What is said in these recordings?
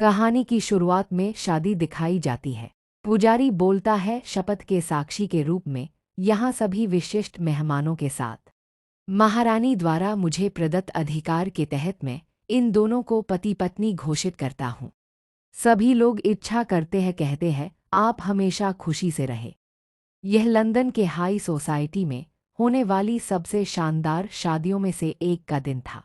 कहानी की शुरुआत में शादी दिखाई जाती है। पुजारी बोलता है शपथ के साक्षी के रूप में, यहाँ सभी विशिष्ट मेहमानों के साथ। महारानी द्वारा मुझे प्रदत्त अधिकार के तहत मैं इन दोनों को पति पत्नी घोषित करता हूँ। सभी लोग इच्छा करते हैं, कहते हैं आप हमेशा खुशी से रहे। यह लंदन के हाई सोसाइटी में होने वाली सबसे शानदार शादियों में से एक का दिन था।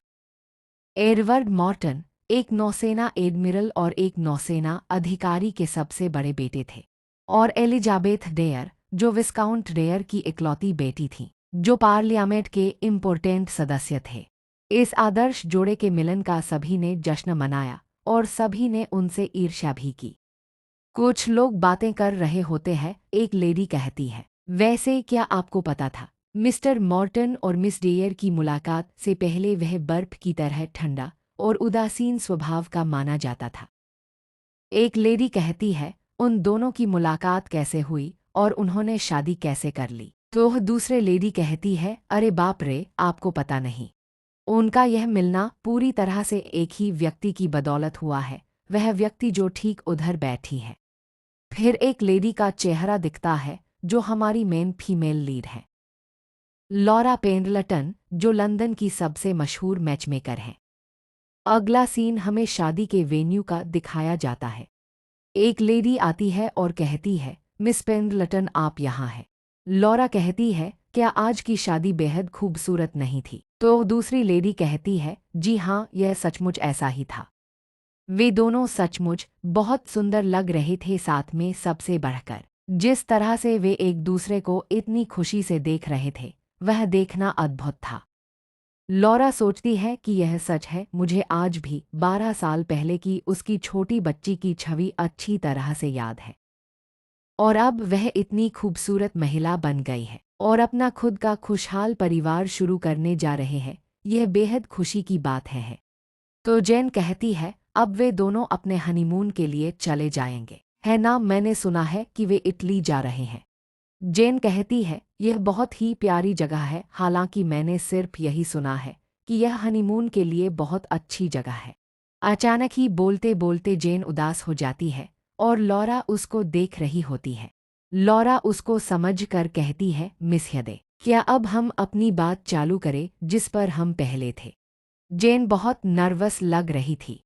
एडवर्ड मॉर्टन एक नौसेना एडमिरल और एक नौसेना अधिकारी के सबसे बड़े बेटे थे, और एलिजाबेथ डेयर जो विस्काउंट डेयर की इकलौती बेटी थी, जो पार्लियामेंट के इम्पोर्टेंट सदस्य थे। इस आदर्श जोड़े के मिलन का सभी ने जश्न मनाया और सभी ने उनसे ईर्ष्या भी की। कुछ लोग बातें कर रहे होते हैं, एक लेडी कहती है, वैसे क्या आपको पता था मिस्टर मॉर्टन और मिस डेयर की मुलाकात से पहले वह बर्फ की तरह ठंडा और उदासीन स्वभाव का माना जाता था। एक लेडी कहती है, उन दोनों की मुलाकात कैसे हुई और उन्होंने शादी कैसे कर ली? तो दूसरे लेडी कहती है, अरे बाप रे, आपको पता नहीं। उनका यह मिलना पूरी तरह से एक ही व्यक्ति की बदौलत हुआ है, वह व्यक्ति जो ठीक उधर बैठी है। फिर एक लेडी का चेहरा दिखता है जो हमारी मेन फीमेल लीड है, लॉरा पेंडलटन, जो लंदन की सबसे मशहूर मैचमेकर हैं। अगला सीन हमें शादी के वेन्यू का दिखाया जाता है। एक लेडी आती है और कहती है, मिस पेंडलटन आप यहाँ हैं। लॉरा कहती है, क्या आज की शादी बेहद खूबसूरत नहीं थी? तो दूसरी लेडी कहती है, जी हाँ, यह सचमुच ऐसा ही था। वे दोनों सचमुच बहुत सुंदर लग रहे थे, साथ में सबसे बढ़कर जिस तरह से वे एक दूसरे को इतनी खुशी से देख रहे थे, वह देखना अद्भुत था। लॉरा सोचती है कि यह सच है, मुझे आज भी 12 साल पहले की उसकी छोटी बच्ची की छवि अच्छी तरह से याद है, और अब वह इतनी खूबसूरत महिला बन गई है और अपना खुद का खुशहाल परिवार शुरू करने जा रहे हैं। यह बेहद खुशी की बात है। तो जेन कहती है, अब वे दोनों अपने हनीमून के लिए चले जाएंगे, है ना? मैंने सुना है कि वे इटली जा रहे हैं। जेन कहती है, यह बहुत ही प्यारी जगह है, हालांकि मैंने सिर्फ यही सुना है कि यह हनीमून के लिए बहुत अच्छी जगह है। अचानक ही बोलते बोलते जेन उदास हो जाती है और लॉरा उसको देख रही होती है। लॉरा उसको समझकर कहती है, मिस ह्यदे, क्या अब हम अपनी बात चालू करें जिस पर हम पहले थे? जेन बहुत नर्वस लग रही थी।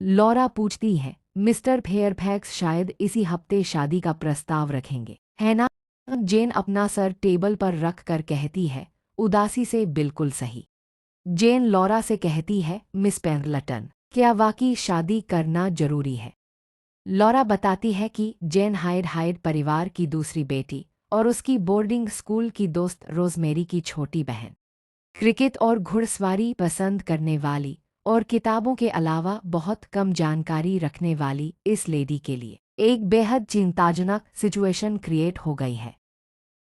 लॉरा पूछती है, मिस्टर फेयरफैक्स शायद इसी हफ्ते शादी का प्रस्ताव रखेंगे, है ना? जेन अपना सर टेबल पर रख कर कहती है, उदासी से, बिल्कुल सही। जेन लॉरा से कहती है, मिस पेंडलटन, क्या वाकई शादी करना जरूरी है? लॉरा बताती है कि जेन हाइड परिवार की दूसरी बेटी और उसकी बोर्डिंग स्कूल की दोस्त रोजमेरी की छोटी बहन, क्रिकेट और घुड़सवारी पसंद करने वाली और किताबों के अलावा बहुत कम जानकारी रखने वाली इस लेडी के लिए एक बेहद चिंताजनक सिचुएशन क्रिएट हो गई है।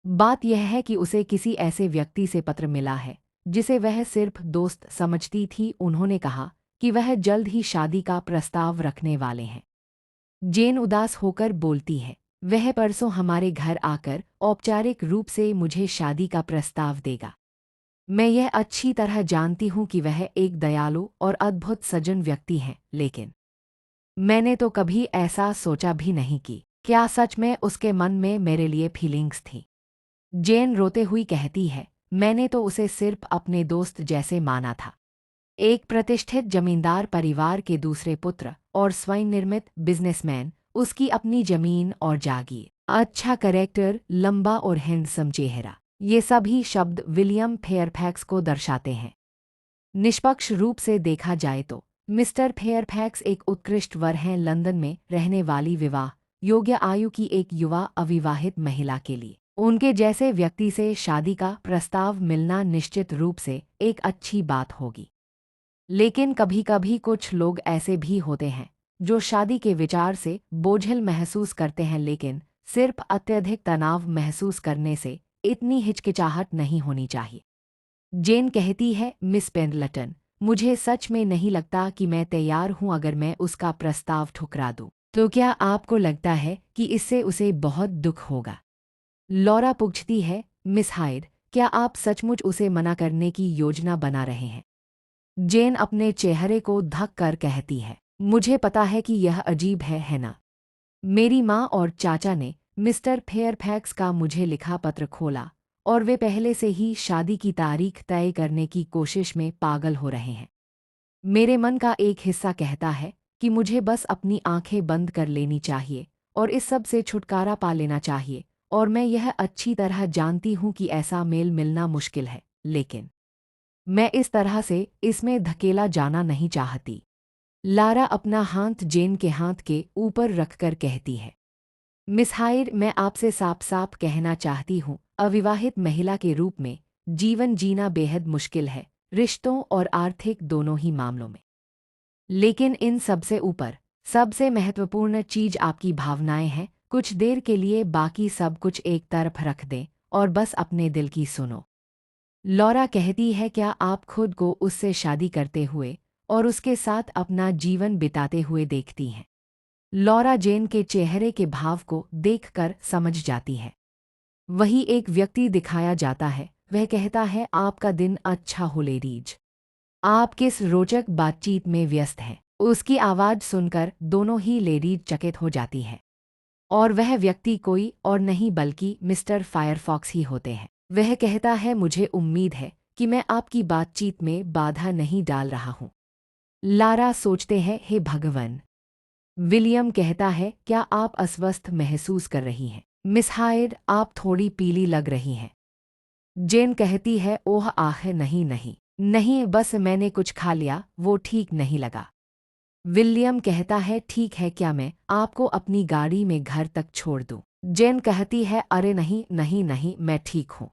बात यह है कि उसे किसी ऐसे व्यक्ति से पत्र मिला है जिसे वह सिर्फ दोस्त समझती थी। उन्होंने कहा कि वह जल्द ही शादी का प्रस्ताव रखने वाले हैं। जेन उदास होकर बोलती है, वह परसों हमारे घर आकर औपचारिक रूप से मुझे शादी का प्रस्ताव देगा। मैं यह अच्छी तरह जानती हूँ कि वह एक दयालु और अद्भुत सज्जन व्यक्ति हैं, लेकिन मैंने तो कभी ऐसा सोचा भी नहीं कि क्या सच में उसके मन में मेरे लिए फीलिंग्स थी। जेन रोते हुई कहती है, मैंने तो उसे सिर्फ अपने दोस्त जैसे माना था। एक प्रतिष्ठित जमींदार परिवार के दूसरे पुत्र और स्वयं निर्मित बिजनेसमैन, उसकी अपनी जमीन और जागीर, अच्छा कैरेक्टर, लंबा और हैंडसम चेहरा, ये सभी शब्द विलियम फेयरफैक्स को दर्शाते हैं। निष्पक्ष रूप से देखा जाए तो मिस्टर फेयरफैक्स एक उत्कृष्ट वर हैं लंदन में रहने वाली विवाह योग्य आयु की एक युवा अविवाहित महिला के लिए उनके जैसे व्यक्ति से शादी का प्रस्ताव मिलना निश्चित रूप से एक अच्छी बात होगी। लेकिन कभी कभी कुछ लोग ऐसे भी होते हैं जो शादी के विचार से बोझिल महसूस करते हैं, लेकिन सिर्फ अत्यधिक तनाव महसूस करने से इतनी हिचकिचाहट नहीं होनी चाहिए। जेन कहती है, मिस पेंडलटन, मुझे सच में नहीं लगता कि मैं तैयार हूं। अगर मैं उसका प्रस्ताव ठुकरा दूं, तो क्या आपको लगता है कि इससे उसे बहुत दुख होगा? लॉरा पूछती है, मिस हाइड, क्या आप सचमुच उसे मना करने की योजना बना रहे हैं? जेन अपने चेहरे को ढक कर कहती है, मुझे पता है कि यह अजीब है ना? मेरी माँ और चाचा ने मिस्टर फेयरफैक्स का मुझे लिखा पत्र खोला और वे पहले से ही शादी की तारीख तय करने की कोशिश में पागल हो रहे हैं। मेरे मन का एक हिस्सा कहता है कि मुझे बस अपनी आंखें बंद कर लेनी चाहिए और इस सब से छुटकारा पा लेना चाहिए, और मैं यह अच्छी तरह जानती हूँ कि ऐसा मेल मिलना मुश्किल है, लेकिन मैं इस तरह से इसमें धकेला जाना नहीं चाहती। लारा अपना हाथ जेन के हाथ के ऊपर रखकर कहती है, मिस हाइड, मैं आपसे साफ साफ कहना चाहती हूँ, अविवाहित महिला के रूप में जीवन जीना बेहद मुश्किल है, रिश्तों और आर्थिक दोनों ही मामलों में। लेकिन इन सबसे ऊपर सबसे महत्वपूर्ण चीज आपकी भावनाएं हैं। कुछ देर के लिए बाकी सब कुछ एक तरफ रख दें और बस अपने दिल की सुनो। लॉरा कहती है, क्या आप खुद को उससे शादी करते हुए और उसके साथ अपना जीवन बिताते हुए देखती हैं? लॉरा जेन के चेहरे के भाव को देखकर समझ जाती है। वही एक व्यक्ति दिखाया जाता है। वह कहता है, आपका दिन अच्छा हो लेडीज। आप किस रोचक बातचीत में व्यस्त हैं? उसकी आवाज़ सुनकर दोनों ही लेडीज चकित हो जाती हैं। और वह व्यक्ति कोई और नहीं बल्कि मिस्टर फायरफॉक्स ही होते हैं। वह कहता है, मुझे उम्मीद है कि मैं आपकी बातचीत में बाधा नहीं डाल रहा हूँ। लारा सोचते हैं, हे भगवान। विलियम कहता है, क्या आप अस्वस्थ महसूस कर रही हैं? मिस हाइड, आप थोड़ी पीली लग रही हैं। जेन कहती है, ओह आह, नहीं नहीं नहीं, बस मैंने कुछ खा लिया, वो ठीक नहीं लगा। विलियम कहता है, ठीक है, क्या मैं आपको अपनी गाड़ी में घर तक छोड़ दूं? जेन कहती है, अरे नहीं नहीं नहीं, मैं ठीक हूँ।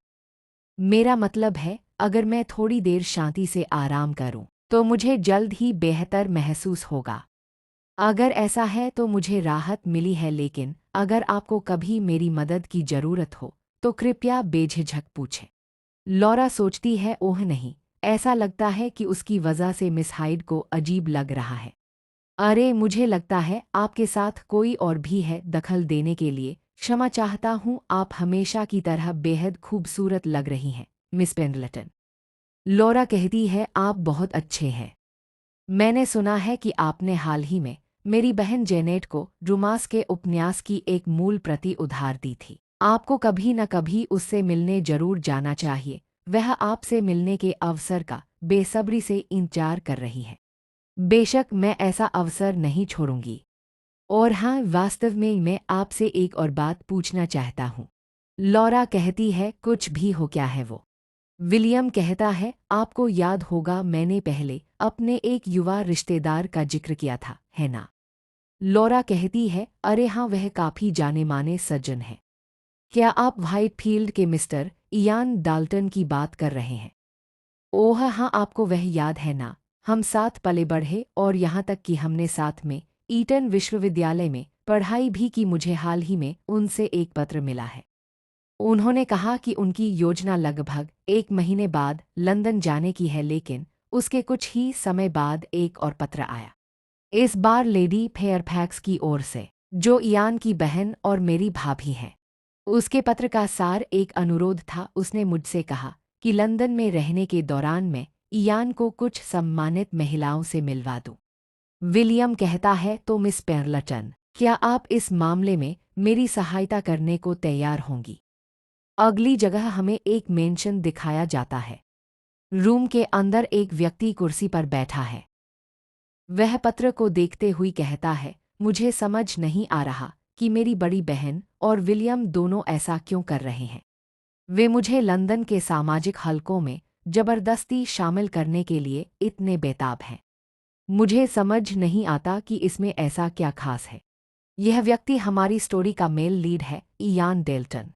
मेरा मतलब है, अगर मैं थोड़ी देर शांति से आराम करूं तो मुझे जल्द ही बेहतर महसूस होगा। अगर ऐसा है तो मुझे राहत मिली है, लेकिन अगर आपको कभी मेरी मदद की ज़रूरत हो तो कृपया बेझिझक पूछें। लॉरा सोचती है, ओह नहीं, ऐसा लगता है कि उसकी वजह से मिस हाइड को अजीब लग रहा है। अरे, मुझे लगता है आपके साथ कोई और भी है। दखल देने के लिए क्षमा चाहता हूँ, आप हमेशा की तरह बेहद खूबसूरत लग रही हैं, मिस पेंडलेटन। लॉरा कहती है, आप बहुत अच्छे हैं। मैंने सुना है कि आपने हाल ही में मेरी बहन जेनेट को डुमास के उपन्यास की एक मूल प्रति उधार दी थी। आपको कभी न कभी उससे मिलने जरूर जाना चाहिए। वह आपसे मिलने के अवसर का बेसब्री से इंतजार कर रही है। बेशक, मैं ऐसा अवसर नहीं छोड़ूंगी। और हाँ, वास्तव में मैं आपसे एक और बात पूछना चाहता हूँ। लॉरा कहती है, कुछ भी हो, क्या है वो? विलियम कहता है, आपको याद होगा मैंने पहले अपने एक युवा रिश्तेदार का जिक्र किया था, है ना? लॉरा कहती है, अरे हाँ, वह काफ़ी जाने माने सज्जन है। क्या आप व्हाइटफील्ड के मिस्टर इयान डाल्टन की बात कर रहे हैं? ओह हाँ, आपको वह याद है ना? हम साथ पले बढ़े और यहाँ तक कि हमने साथ में ईटन विश्वविद्यालय में पढ़ाई भी की। मुझे हाल ही में उनसे एक पत्र मिला है। उन्होंने कहा कि उनकी योजना लगभग 1 महीने बाद लंदन जाने की है, लेकिन उसके कुछ ही समय बाद एक और पत्र आया। इस बार लेडी फेयरफैक्स की ओर से, जो इयान की बहन और मेरी भाभी है। उसके पत्र का सार एक अनुरोध था। उसने मुझसे कहा कि लंदन में रहने के दौरान मैं इयान को कुछ सम्मानित महिलाओं से मिलवा दूं। विलियम कहता है, तो मिस पेंडलेटन, क्या आप इस मामले में मेरी सहायता करने को तैयार होंगी? अगली जगह हमें एक मेंशन दिखाया जाता है। रूम के अंदर एक व्यक्ति कुर्सी पर बैठा है। वह पत्र को देखते हुए कहता है, मुझे समझ नहीं आ रहा कि मेरी बड़ी बहन और विलियम दोनों ऐसा क्यों कर रहे हैं। वे मुझे लंदन के सामाजिक हलकों में जबरदस्ती शामिल करने के लिए इतने बेताब हैं। मुझे समझ नहीं आता कि इसमें ऐसा क्या खास है। यह व्यक्ति हमारी स्टोरी का मेल लीड है, इयान डेल्टन।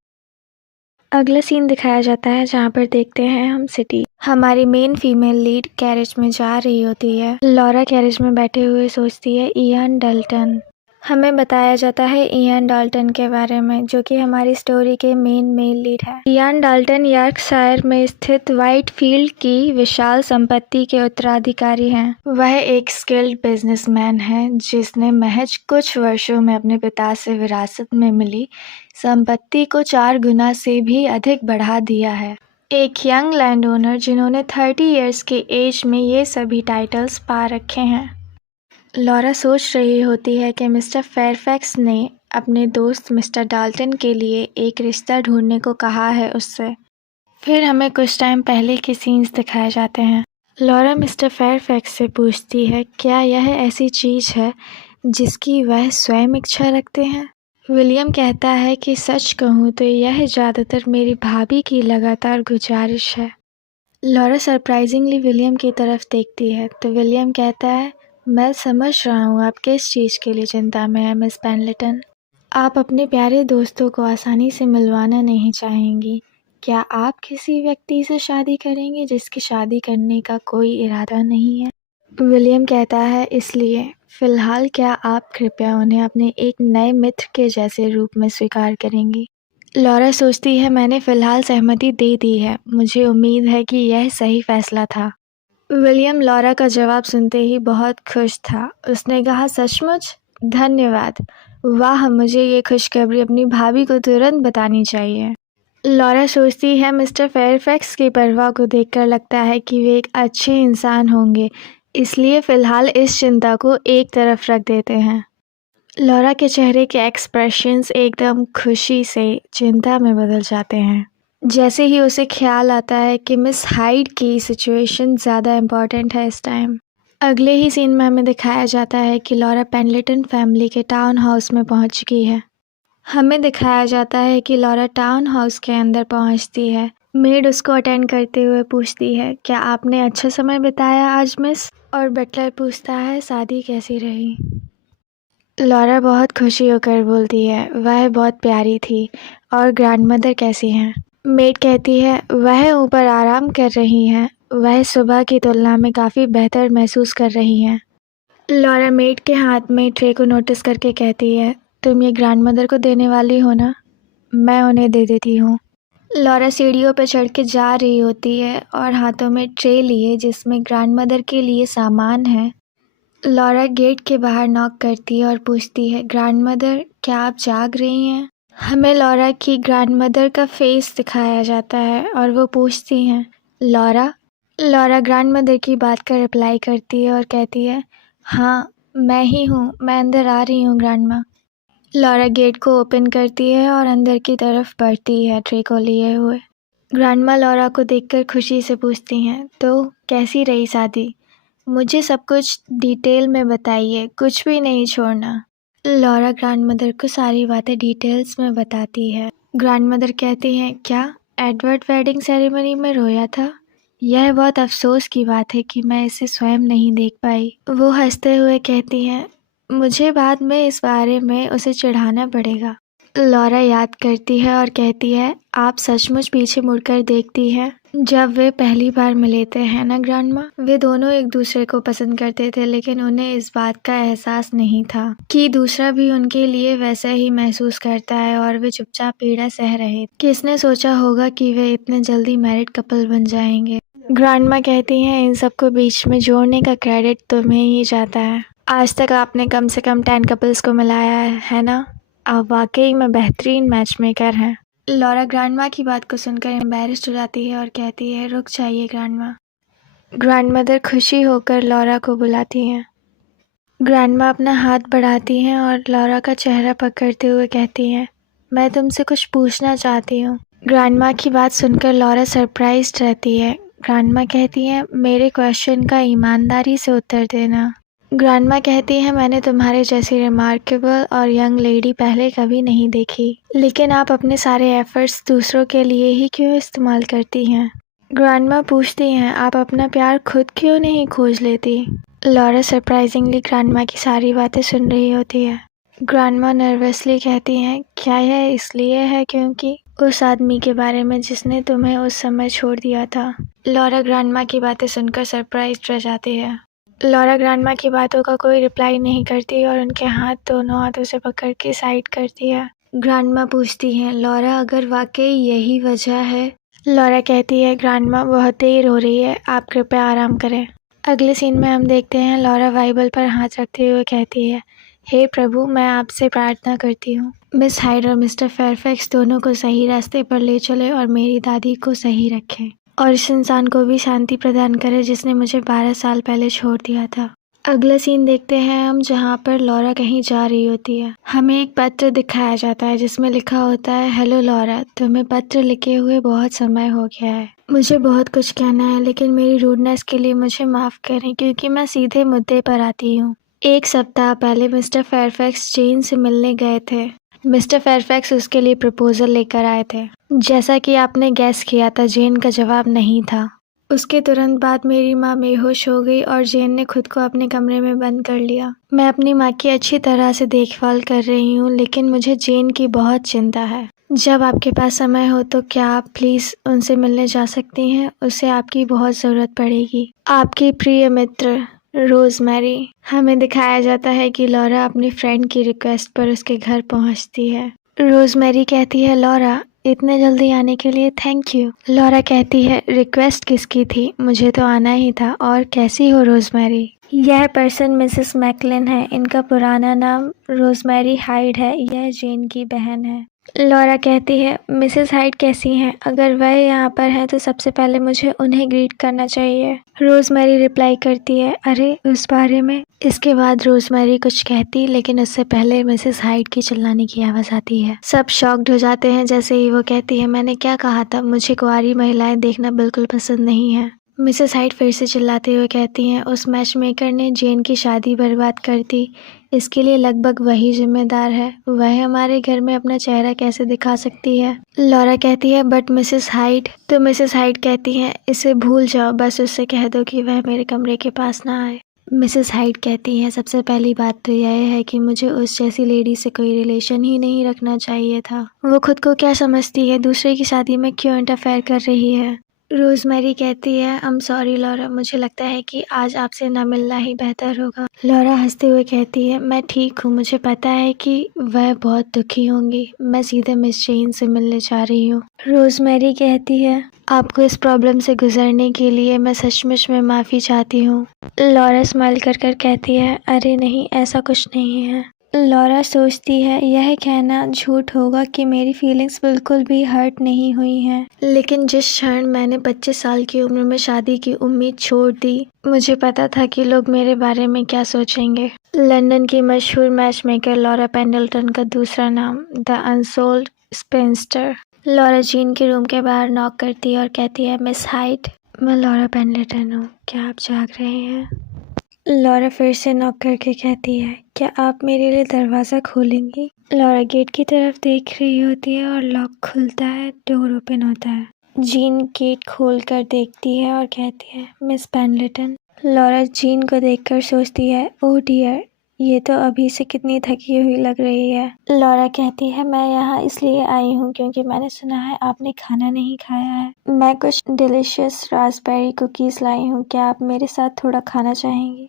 अगला सीन दिखाया जाता है जहाँ पर देखते हैं हम सिटी। हमारी मेन फीमेल लीड कैरेज में जा रही होती है। लॉरा कैरेज में बैठे हुए सोचती है, इयान डाल्टन। हमें बताया जाता है इयान डाल्टन के बारे में, जो कि हमारी स्टोरी के मेन मेल लीड है। इयान डाल्टन यॉर्कशायर में स्थित व्हाइटफील्ड की विशाल संपत्ति के उत्तराधिकारी हैं। वह एक स्किल्ड बिजनेसमैन है जिसने महज कुछ वर्षों में अपने पिता से विरासत में मिली संपत्ति को 4 गुना से भी अधिक बढ़ा दिया है। एक यंग लैंड ओनर जिन्होंने 30 इयर्स के एज में ये सभी टाइटल्स पा रखे हैं। लॉरा सोच रही होती है कि मिस्टर फेयरफैक्स ने अपने दोस्त मिस्टर डाल्टन के लिए एक रिश्ता ढूंढने को कहा है उससे। फिर हमें कुछ टाइम पहले के सीन्स दिखाए जाते हैं। लॉरा मिस्टर फेयरफैक्स से पूछती है क्या यह ऐसी चीज़ है जिसकी वह स्वयं इच्छा रखते हैं। विलियम कहता है कि सच कहूँ तो यह ज़्यादातर मेरी भाभी की लगातार गुजारिश है। लॉरा सरप्राइजिंगली विलियम की तरफ देखती है तो विलियम कहता है मैं समझ रहा हूँ आप किस चीज़ के लिए चिंता में है मिस पेंडलेटन। आप अपने प्यारे दोस्तों को आसानी से मिलवाना नहीं चाहेंगी। क्या आप किसी व्यक्ति से शादी करेंगे जिसकी शादी करने का कोई इरादा नहीं है। विलियम कहता है इसलिए फ़िलहाल क्या आप कृपया उन्हें अपने एक नए मित्र के जैसे रूप में स्वीकार करेंगी। लॉरा सोचती है मैंने फ़िलहाल सहमति दे दी है। मुझे उम्मीद है कि यह सही फैसला था। विलियम लॉरा का जवाब सुनते ही बहुत खुश था। उसने कहा सचमुच धन्यवाद। वाह मुझे ये खुशखबरी अपनी भाभी को तुरंत बतानी चाहिए। लॉरा सोचती है मिस्टर फेयरफैक्स की परवाह को देखकर लगता है कि वे एक अच्छे इंसान होंगे, इसलिए फ़िलहाल इस चिंता को एक तरफ रख देते हैं। लॉरा के चेहरे के एक्सप्रेशंस एकदम खुशी से चिंता में बदल जाते हैं। जैसे ही उसे ख्याल आता है कि मिस हाइड की सिचुएशन ज़्यादा इम्पॉर्टेंट है इस टाइम। अगले ही सीन में हमें दिखाया जाता है कि लॉरा पेंडलेटन फैमिली के टाउन हाउस में पहुंच चुकी है। हमें दिखाया जाता है कि लॉरा टाउन हाउस के अंदर पहुंचती है। मेड उसको अटेंड करते हुए पूछती है क्या आपने अच्छा समय बिताया आज मिस। और बटलर पूछता है शादी कैसी रही। लॉरा बहुत खुशी होकर बोलती है वह बहुत प्यारी थी। और ग्रैंडमदर कैसी हैं। मेड कहती है वह ऊपर आराम कर रही हैं। वह सुबह की तुलना में काफ़ी बेहतर महसूस कर रही हैं। लॉरा मेड के हाथ में ट्रे को नोटिस करके कहती है तुम ये ग्रैंडमदर को देने वाली हो ना। मैं उन्हें दे देती हूँ। लॉरा सीढ़ियों पर चढ़ के जा रही होती है और हाथों में ट्रे लिए जिसमें ग्रैंडमदर के लिए सामान है। लॉरा गेट के बाहर नॉक करती है और पूछती है ग्रैंडमदर क्या आप जाग रही हैं। हमें लॉरा की ग्रैंडमदर का फेस दिखाया जाता है और वो पूछती हैं लॉरा। लॉरा ग्रैंडमदर की बात का रिप्लाई करती है और कहती है हाँ मैं ही हूँ, मैं अंदर आ रही हूँ ग्रैंडमा। लॉरा गेट को ओपन करती है और अंदर की तरफ बढ़ती है ट्रे को लिए हुए। ग्रैंडमा लॉरा को देखकर खुशी से पूछती हैं तो कैसी रही शादी। मुझे सब कुछ डिटेल में बताइए, कुछ भी नहीं छोड़ना। लॉरा ग्रैंडमदर को सारी बातें डिटेल्स में बताती है। ग्रैंडमदर कहती हैं क्या एडवर्ड वेडिंग सेरेमनी में रोया था। यह बहुत अफसोस की बात है कि मैं इसे स्वयं नहीं देख पाई। वो हंसते हुए कहती हैं मुझे बाद में इस बारे में उसे चिढ़ाना पड़ेगा। लॉरा याद करती है और कहती है आप सचमुच पीछे मुड़कर देखती हैं जब वे पहली बार मिले थे है ना ग्रैंडमा। वे दोनों एक दूसरे को पसंद करते थे लेकिन उन्हें इस बात का एहसास नहीं था कि दूसरा भी उनके लिए वैसा ही महसूस करता है और वे चुपचाप पीड़ा सह रहे। किसने सोचा होगा कि वे इतने जल्दी मैरिड कपल बन जाएंगे। ग्रैंडमा कहती हैं इन सबको बीच में जोड़ने का क्रेडिट तुम्हें ही जाता है। आज तक आपने कम से कम 10 कपल्स को मिलाया है ना। आप वाकई में बेहतरीन मैच मेकर हैं। लॉरा ग्रैंडमा की बात को सुनकर एम्बैरेस्ड हो जाती है और कहती है रुक जाइए ग्रैंडमा। ग्रैंडमदर खुशी होकर लॉरा को बुलाती हैं। ग्रैंडमा अपना हाथ बढ़ाती हैं और लॉरा का चेहरा पकड़ते हुए कहती हैं मैं तुमसे कुछ पूछना चाहती हूँ। ग्रैंडमा की बात सुनकर लॉरा सरप्राइज्ड रहती है। ग्रैंडमा कहती हैं मेरे क्वेश्चन का ईमानदारी से उत्तर देना। ग्रैंडमा कहती है मैंने तुम्हारे जैसी रिमार्केबल और यंग लेडी पहले कभी नहीं देखी, लेकिन आप अपने सारे एफर्ट्स दूसरों के लिए ही क्यों इस्तेमाल करती हैं। ग्रैंडमा पूछती हैं आप अपना प्यार खुद क्यों नहीं खोज लेती। लॉरा सरप्राइजिंगली ग्रैंडमा की सारी बातें सुन रही होती है। ग्रैंडमा नर्वसली कहती हैं क्या यह इसलिए है क्योंकि उस आदमी के बारे में जिसने तुम्हें उस समय छोड़ दिया था। लॉरा ग्रैंडमा की बातें सुनकर सरप्राइज्ड रह जाती है। लॉरा ग्रैंडमा की बातों का कोई रिप्लाई नहीं करती और उनके हाथ दोनों हाथों से पकड़ के साइड करती है। ग्रैंडमा पूछती हैं लॉरा अगर वाकई यही वजह है। लॉरा कहती है ग्रैंडमा बहुत देर हो रही है, आप कृपया आराम करें। अगले सीन में हम देखते हैं लॉरा बाइबल पर हाथ रखते हुए कहती है हे प्रभु मैं आपसे प्रार्थना करती हूँ मिस हाइड और मिस्टर फेयरफैक्स दोनों को सही रास्ते पर ले चले और मेरी दादी को सही रखें और इस इंसान को भी शांति प्रदान करे जिसने मुझे 12 साल पहले छोड़ दिया था। अगला सीन देखते हैं हम जहाँ पर लॉरा कहीं जा रही होती है। हमें एक पत्र दिखाया जाता है जिसमें लिखा होता है, हेलो लॉरा, तुम्हें पत्र लिखे हुए बहुत समय हो गया है। मुझे बहुत कुछ कहना है लेकिन मेरी रूडनेस के लिए मुझे माफ़ करें क्योंकि मैं सीधे मुद्दे पर आती हूँ। एक सप्ताह पहले मिस्टर फेयरफैक्स जेन से मिलने गए थे। मिस्टर फेयरफैक्स उसके लिए प्रपोजल लेकर आए थे। जैसा कि आपने गैस किया था, जेन का जवाब नहीं था। उसके तुरंत बाद मेरी माँ बेहोश हो गई और जेन ने खुद को अपने कमरे में बंद कर लिया। मैं अपनी माँ की अच्छी तरह से देखभाल कर रही हूँ लेकिन मुझे जेन की बहुत चिंता है। जब आपके पास समय हो तो क्या आप प्लीज़ उनसे मिलने जा सकती हैं? उसे आपकी बहुत ज़रूरत पड़ेगी। आपकी प्रिय मित्र रोज़मेरी। हमें दिखाया जाता है कि लॉरा अपनी फ्रेंड की रिक्वेस्ट पर उसके घर पहुँचती है। रोज़मेरी कहती है, लॉरा, इतने जल्दी आने के लिए थैंक यू। लॉरा कहती है, रिक्वेस्ट किसकी थी? मुझे तो आना ही था। और कैसी हो रोज़मेरी? यह पर्सन मिसेस मैकलिन है। इनका पुराना नाम रोज़मेरी हाइड है। यह जेन की बहन है। लॉरा कहती है, मिसेस हाइड कैसी हैं? अगर वह यहाँ पर हैं तो सबसे पहले मुझे उन्हें ग्रीट करना चाहिए। रोज़मेरी रिप्लाई करती है, अरे उस बारे में। इसके बाद रोज़मेरी कुछ कहती लेकिन उससे पहले मिसेस हाइड की चिल्लाने की आवाज़ आती है। सब शॉक्ड हो जाते हैं जैसे ही वो कहती है, मैंने क्या कहा था? मुझे कुंवारी महिलाएं देखना बिल्कुल पसंद नहीं है। मिसेस हाइड फिर से चिल्लाते हुए कहती हैं, उस मैच मेकर ने जेन की शादी बर्बाद कर दी। इसके लिए लगभग वही जिम्मेदार है। वह हमारे घर में अपना चेहरा कैसे दिखा सकती है? लॉरा कहती है, बट मिसेस हाइड। तो मिसेस हाइड कहती हैं, इसे भूल जाओ, बस उससे कह दो कि वह मेरे कमरे के पास ना आए। मिसेस हाइड कहती हैं, सबसे पहली बात तो यह है कि मुझे उस जैसी लेडी से कोई रिलेशन ही नहीं रखना चाहिए था। वो खुद को क्या समझती है? दूसरे की शादी में क्यों इंटरफेयर कर रही है? रोज़मेरी कहती है, आई एम सॉरी लॉरा, मुझे लगता है कि आज आपसे ना मिलना ही बेहतर होगा। लॉरा हंसते हुए कहती है, मैं ठीक हूँ। मुझे पता है कि वह बहुत दुखी होंगी। मैं सीधे मिस जेन से मिलने जा रही हूँ। रोज़मेरी कहती है, आपको इस प्रॉब्लम से गुजरने के लिए मैं सचमुच में माफ़ी चाहती हूँ। लॉरा स्माइल कर कर कहती है, अरे नहीं, ऐसा कुछ नहीं है। लॉरा सोचती है, यह कहना झूठ होगा कि मेरी फीलिंग्स बिल्कुल भी हर्ट नहीं हुई हैं। लेकिन जिस क्षण मैंने 25 साल की उम्र में शादी की उम्मीद छोड़ दी, मुझे पता था कि लोग मेरे बारे में क्या सोचेंगे। लंदन की मशहूर मैच मेकर लॉरा पेंडल्टन का दूसरा नाम, the unsold sphincter. Laura gene के रूम के बाहर नॉक करती है और कहती है, मिस हाइड, मैं लॉरा पेंडल्टन हूँ, क्या आप जाग रहे हैं? लॉरा फिर से नॉक करके कहती है, क्या आप मेरे लिए दरवाज़ा खोलेंगी? लॉरा गेट की तरफ देख रही होती है और लॉक खुलता है, डोर ओपन होता है। जीन गेट खोलकर देखती है और कहती है, मिस पेंडलेटन। लॉरा जीन को देखकर सोचती है, ओह डियर, ये तो अभी से कितनी थकी हुई लग रही है। लॉरा कहती है, मैं यहाँ इसलिए आई हूँ क्योंकि मैंने सुना है आपने खाना नहीं खाया है। मैं कुछ डिलीशियस रास्पबेरी कुकीज़ लाई हूँ, क्या आप मेरे साथ थोड़ा खाना चाहेंगी?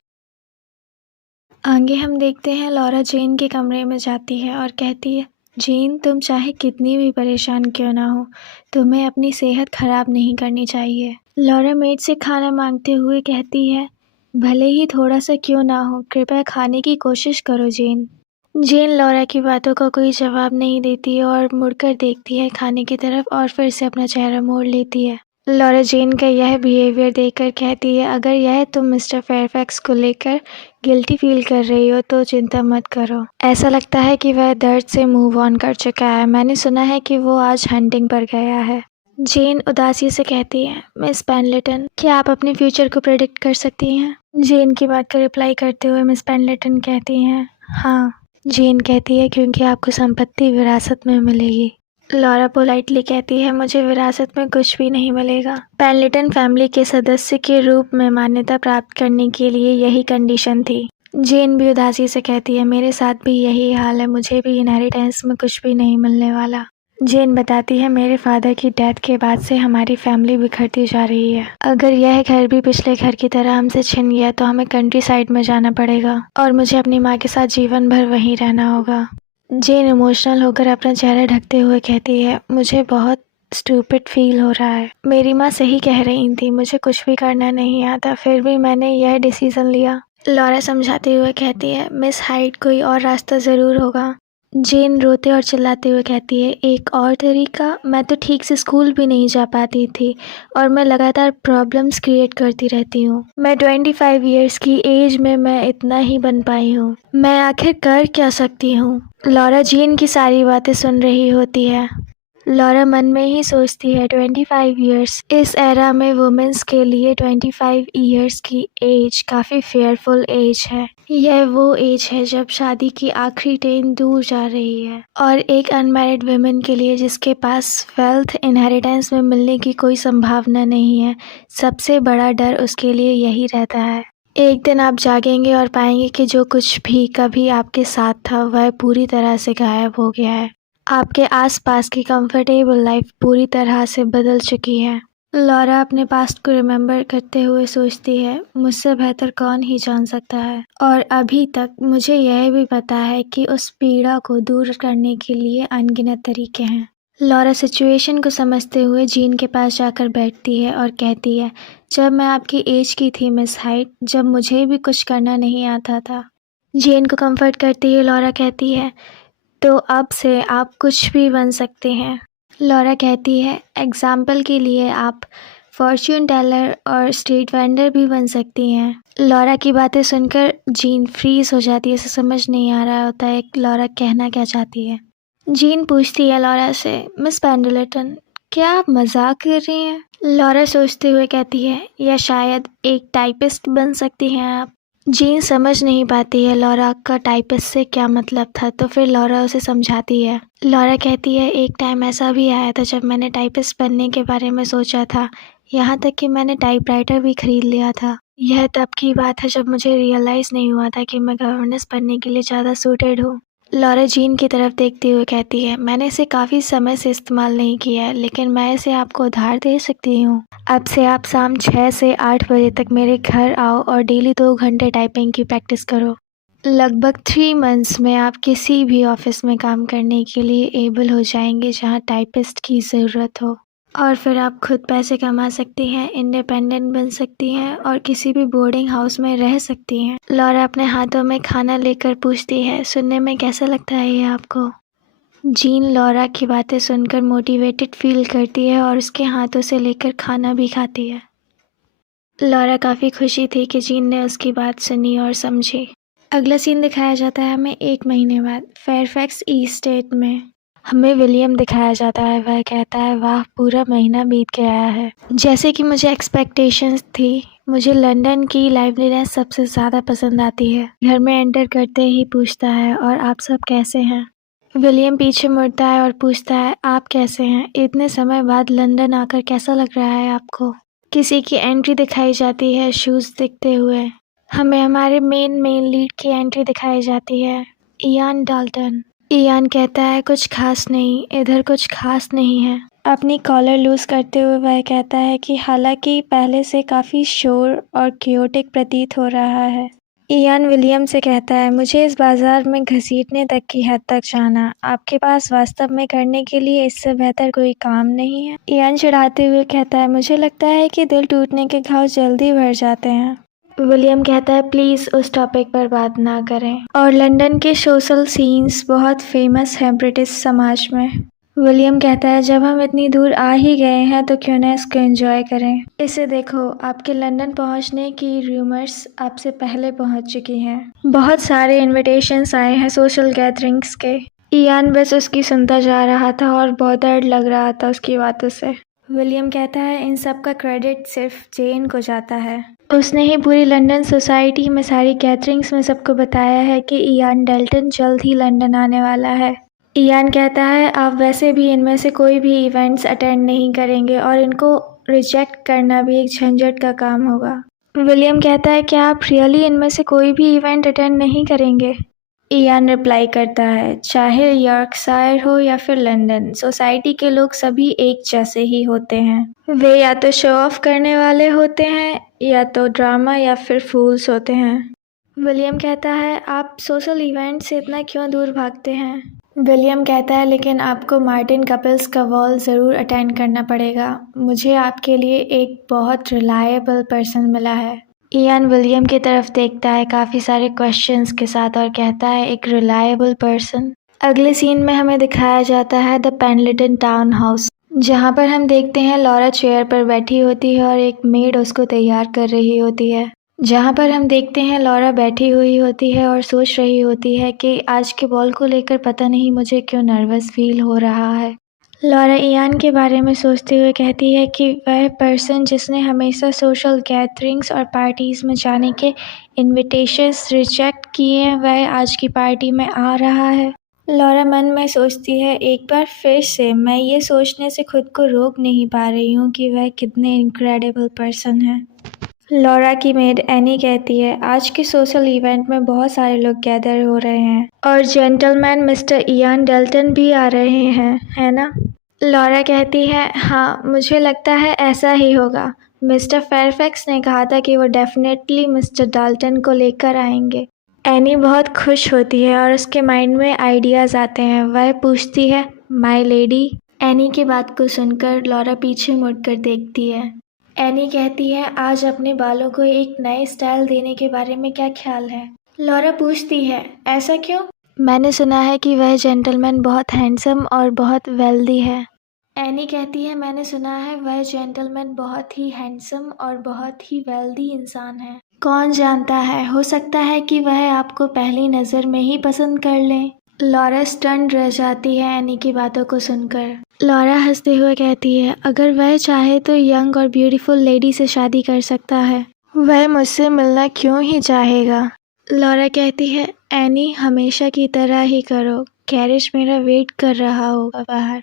आगे हम देखते हैं लॉरा जेन के कमरे में जाती है और कहती है, जेन, तुम चाहे कितनी भी परेशान क्यों ना हो, तुम्हें अपनी सेहत खराब नहीं करनी चाहिए। लॉरा मेड से खाना मांगते हुए कहती है, भले ही थोड़ा सा क्यों ना हो, कृपया खाने की कोशिश करो जेन। जेन लॉरा की बातों का कोई जवाब नहीं देती है और मुड़कर देखती है खाने की तरफ और फिर से अपना चेहरा मोड़ लेती है। लॉरा जेन का यह बिहेवियर देखकर कहती है, अगर यह तुम मिस्टर फेयरफैक्स को लेकर गिल्टी फील कर रही हो तो चिंता मत करो। ऐसा लगता है कि वह दर्द से मूव ऑन कर चुका है। मैंने सुना है कि वो आज हंटिंग पर गया है। जेन उदासी से कहती है, मिस पेंडलेटन, क्या आप अपने फ्यूचर को प्रेडिक्ट कर सकती हैं? जेन की बात का रिप्लाई करते हुए मिस पेंडलेटन कहती हैं, हाँ। जेन कहती है, क्योंकि आपको संपत्ति विरासत में मिलेगी। लॉरा पोलाइटली कहती है, मुझे विरासत में कुछ भी नहीं मिलेगा। पेंडलेटन फैमिली के सदस्य के रूप में मान्यता प्राप्त करने के लिए यही कंडीशन थी। जेन भी उदासी से कहती है, मेरे साथ भी यही हाल है, मुझे भी इनहेरिटेंस में कुछ भी नहीं मिलने वाला। जेन बताती है, मेरे फादर की डेथ के बाद से हमारी फैमिली बिखरती जा रही है। अगर यह घर भी पिछले घर की तरह हमसे छिन गया तो हमें कंट्री साइड में जाना पड़ेगा और मुझे अपनी माँ के साथ जीवन भर वहीं रहना होगा। जेन इमोशनल होकर अपना चेहरा ढकते हुए कहती है, मुझे बहुत स्टूपिड फील हो रहा है। मेरी माँ सही कह रही थी, मुझे कुछ भी करना नहीं आता, फिर भी मैंने यह डिसीजन लिया। लॉरा समझाते हुए कहती है, मिस हाइड, कोई और रास्ता ज़रूर होगा। जेन रोते और चिल्लाते हुए कहती है, एक और तरीका? मैं तो ठीक से स्कूल भी नहीं जा पाती थी और मैं लगातार प्रॉब्लम्स क्रिएट करती रहती हूँ। मैं 25 इयर्स की एज में मैं इतना ही बन पाई हूँ। मैं आखिर कर क्या सकती हूँ? लॉरा जेन की सारी बातें सुन रही होती है। लॉरा मन में ही सोचती है 25 इयर्स, इस एरा में वुमेन्स के लिए 25 इयर्स की एज काफ़ी फेयरफुल एज है। यह वो एज है जब शादी की आखिरी ट्रेन दूर जा रही है और एक अनमैरिड वुमेन के लिए जिसके पास वेल्थ इनहेरिटेंस में मिलने की कोई संभावना नहीं है, सबसे बड़ा डर उसके लिए यही रहता है। एक दिन आप जागेंगे और पाएंगे कि जो कुछ भी कभी आपके साथ था वह पूरी तरह से गायब हो गया है। आपके आसपास की कंफर्टेबल लाइफ पूरी तरह से बदल चुकी है। लॉरा अपने पास्ट को रिमेम्बर करते हुए सोचती है, मुझसे बेहतर कौन ही जान सकता है, और अभी तक मुझे यह भी पता है कि उस पीड़ा को दूर करने के लिए अनगिनत तरीके हैं। लॉरा सिचुएशन को समझते हुए जीन के पास जाकर बैठती है और कहती है, जब मैं आपकी एज की थी मिस हाइट, जब मुझे भी कुछ करना नहीं आता था। जीन को कंफर्ट करती हुए लॉरा कहती है, तो अब से आप कुछ भी बन सकते हैं। लॉरा कहती है, एग्जाम्पल के लिए आप फॉर्च्यून टेलर और स्ट्रीट वेंडर भी बन सकती हैं। लॉरा की बातें सुनकर जीन फ्रीज हो जाती है, उसे समझ नहीं आ रहा होता है लॉरा कहना क्या चाहती है। जीन पूछती है लॉरा से, मिस पेंडलेटन, क्या आप मजाक कर रही हैं? लॉरा सोचते हुए कहती है, या शायद एक टाइपिस्ट बन सकती हैं आप। जीन समझ नहीं पाती है लॉरा का टाइपिस्ट से क्या मतलब था, तो फिर लॉरा उसे समझाती है। लॉरा कहती है, एक टाइम ऐसा भी आया था जब मैंने टाइपिस्ट बनने के बारे में सोचा था, यहाँ तक कि मैंने टाइपराइटर भी खरीद लिया था। यह तब की बात है जब मुझे रियलाइज़ नहीं हुआ था कि मैं गवर्नेंस बनने के लिए ज़्यादा सूटेड हूँ। लॉरा जीन की तरफ देखते हुए कहती है, मैंने इसे काफ़ी समय से इस्तेमाल नहीं किया है, लेकिन मैं इसे आपको उधार दे सकती हूँ। अब से आप शाम 6 से 8 बजे तक मेरे घर आओ और डेली 2 घंटे टाइपिंग की प्रैक्टिस करो। लगभग 3 मंथ्स में आप किसी भी ऑफिस में काम करने के लिए एबल हो जाएंगे जहाँ टाइपिस्ट की ज़रूरत हो, और फिर आप खुद पैसे कमा सकती हैं, इंडिपेंडेंट बन सकती हैं और किसी भी बोर्डिंग हाउस में रह सकती हैं। लॉरा अपने हाथों में खाना लेकर पूछती है, सुनने में कैसा लगता है ये आपको? जीन लॉरा की बातें सुनकर मोटिवेटेड फील करती है और उसके हाथों से लेकर खाना भी खाती है। लॉरा काफ़ी खुशी थी कि जीन ने उसकी बात सुनी और समझी। अगला सीन दिखाया जाता है हमें 1 महीने बाद फेयरफैक्स ईस्ट स्टेट में। हमें विलियम दिखाया जाता है, वह कहता है, वाह पूरा महीना बीत गया है। जैसे कि मुझे एक्सपेक्टेशंस थी, मुझे लंदन की लाइवलीनेस सबसे ज़्यादा पसंद आती है। घर में एंटर करते ही पूछता है, और आप सब कैसे हैं? विलियम पीछे मुड़ता है और पूछता है, आप कैसे हैं? इतने समय बाद लंदन आकर कैसा लग रहा है आपको? किसी की एंट्री दिखाई जाती है शूज़ दिखते हुए। हमें हमारे मेन लीड की एंट्री दिखाई जाती है, इयान डाल्टन। इयान कहता है, कुछ खास नहीं, इधर कुछ खास नहीं है। अपनी कॉलर लूज करते हुए वह कहता है कि हालांकि पहले से काफ़ी शोर और क्योटिक प्रतीत हो रहा है। इयान विलियम से कहता है, मुझे इस बाजार में घसीटने तक की हद तक जाना, आपके पास वास्तव में करने के लिए इससे बेहतर कोई काम नहीं है? इयान चिढ़ाते हुए कहता है, मुझे लगता है कि दिल टूटने के घाव जल्दी भर जाते हैं। विलियम कहता है, प्लीज़ उस टॉपिक पर बात ना करें। और लंदन के सोशल सीन्स बहुत फेमस हैं ब्रिटिश समाज में। विलियम कहता है, जब हम इतनी दूर आ ही गए हैं तो क्यों ना इसको एंजॉय करें। इसे देखो, आपके लंदन पहुंचने की रूमर्स आपसे पहले पहुंच चुकी हैं। बहुत सारे इनविटेशंस आए हैं सोशल गैदरिंग्स के। इयान बस उसकी सुनता जा रहा था और बहुत डर लग रहा था उसकी बातों से। विलियम कहता है, इन सब का क्रेडिट सिर्फ जेन को जाता है। उसने ही पूरी लंदन सोसाइटी में सारी गैदरिंग्स में सबको बताया है कि इयान डल्टन जल्द ही लंदन आने वाला है। इयान कहता है, आप वैसे भी इनमें से कोई भी इवेंट्स अटेंड नहीं करेंगे और इनको रिजेक्ट करना भी एक झंझट का काम होगा। विलियम कहता है, क्या आप रियली इनमें से कोई भी इवेंट अटेंड नहीं करेंगे? इयान रिप्लाई करता है, चाहे यॉर्कशायर हो या फिर लंदन, सोसाइटी के लोग सभी एक जैसे ही होते हैं। वे या तो शो ऑफ करने वाले होते हैं, या तो ड्रामा या फिर फूल्स होते हैं। विलियम कहता है, आप सोशल इवेंट से इतना क्यों दूर भागते हैं? विलियम कहता है, लेकिन आपको मार्टिन कपल्स का वॉल ज़रूर अटेंड करना पड़ेगा। मुझे आपके लिए एक बहुत रिलायबल पर्सन मिला है। इयान विलियम की तरफ देखता है काफ़ी सारे क्वेश्चंस के साथ और कहता है, एक रिलायबल पर्सन? अगले सीन में हमें दिखाया जाता है द पेंडलेटन टाउन हाउस, जहाँ पर हम देखते हैं लॉरा चेयर पर बैठी होती है और एक मेड उसको तैयार कर रही होती है। जहाँ पर हम देखते हैं लॉरा बैठी हुई होती है और सोच रही होती है कि आज के बॉल को लेकर पता नहीं मुझे क्यों नर्वस फील हो रहा है। लॉरा इयान के बारे में सोचते हुए कहती है कि वह पर्सन जिसने हमेशा सोशल गैदरिंग्स और पार्टीज़ में जाने के इनविटेशंस रिजेक्ट किए हैं, वह आज की पार्टी में आ रहा है। लॉरा मन में सोचती है एक बार फिर से, मैं ये सोचने से खुद को रोक नहीं पा रही हूँ कि वह कितने इनक्रेडिबल पर्सन है। लॉरा की मेड एनी कहती है आज के सोशल इवेंट में बहुत सारे लोग गैदर हो रहे हैं और जेंटलमैन मिस्टर इयान डल्टन भी आ रहे हैं, है ना? लॉरा कहती है हाँ, मुझे लगता है ऐसा ही होगा। मिस्टर फेयरफैक्स ने कहा था कि वो डेफिनेटली मिस्टर डाल्टन को लेकर आएंगे। एनी बहुत खुश होती है और उसके माइंड में आइडियाज़ आते हैं। वह पूछती है माय लेडी। एनी की बात को सुनकर लॉरा पीछे मुड़कर देखती है। एनी कहती है आज अपने बालों को एक नए स्टाइल देने के बारे में क्या ख्याल है? लॉरा पूछती है ऐसा क्यों? मैंने सुना है कि वह जेंटलमैन बहुत हैंडसम और बहुत वेल्दी है। एनी कहती है मैंने सुना है वह जेंटलमैन बहुत ही हैंडसम और बहुत ही वेल्दी इंसान है। कौन जानता है, हो सकता है कि वह आपको पहली नज़र में ही पसंद कर लें। लॉरा स्टन्ड रह जाती है एनी की बातों को सुनकर। लॉरा हंसते हुए कहती है अगर वह चाहे तो यंग और ब्यूटीफुल लेडी से शादी कर सकता है, वह मुझसे मिलना क्यों ही चाहेगा। लॉरा कहती है एनी हमेशा की तरह ही करो, कैरेज मेरा वेट कर रहा होगा बाहर।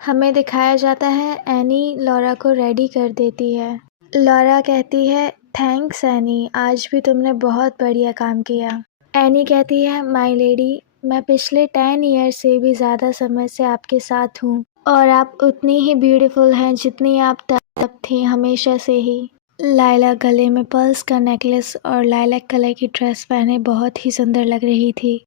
हमें दिखाया जाता है एनी लॉरा को रेडी कर देती है। लॉरा कहती है थैंक्स एनी, आज भी तुमने बहुत बढ़िया काम किया। एनी कहती है माय लेडी, मैं पिछले 10 ईयर से भी ज़्यादा समय से आपके साथ हूँ और आप उतनी ही ब्यूटीफुल हैं जितनी आप तब थी हमेशा से ही। लायला गले में पर्ल्स का नेकलेस और लाइलैक कलर की ड्रेस पहने बहुत ही सुंदर लग रही थी।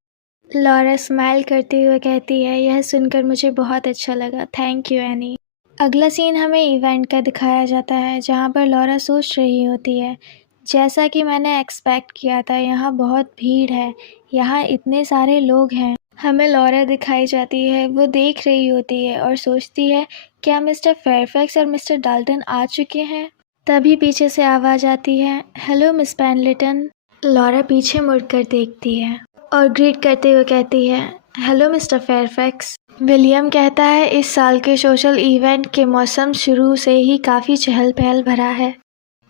लॉरा स्माइल करते हुए कहती है यह सुनकर मुझे बहुत अच्छा लगा, थैंक यू एनी। अगला सीन हमें इवेंट का दिखाया जाता है जहाँ पर लॉरा सोच रही होती है जैसा कि मैंने एक्सपेक्ट किया था, यहाँ बहुत भीड़ है, यहाँ इतने सारे लोग हैं। हमें लॉरा दिखाई जाती है, वो देख रही होती है और सोचती है क्या मिस्टर फेयरफैक्स और मिस्टर डाल्टन आ चुके हैं। तभी पीछे से आवाज़ आती है हेलो मिस पेंडलेटन। लॉरा पीछे मुड़कर देखती है और ग्रीट करते हुए कहती है हेलो मिस्टर फेयरफैक्स। विलियम कहता है इस साल के सोशल इवेंट के मौसम शुरू से ही काफ़ी चहल पहल भरा है।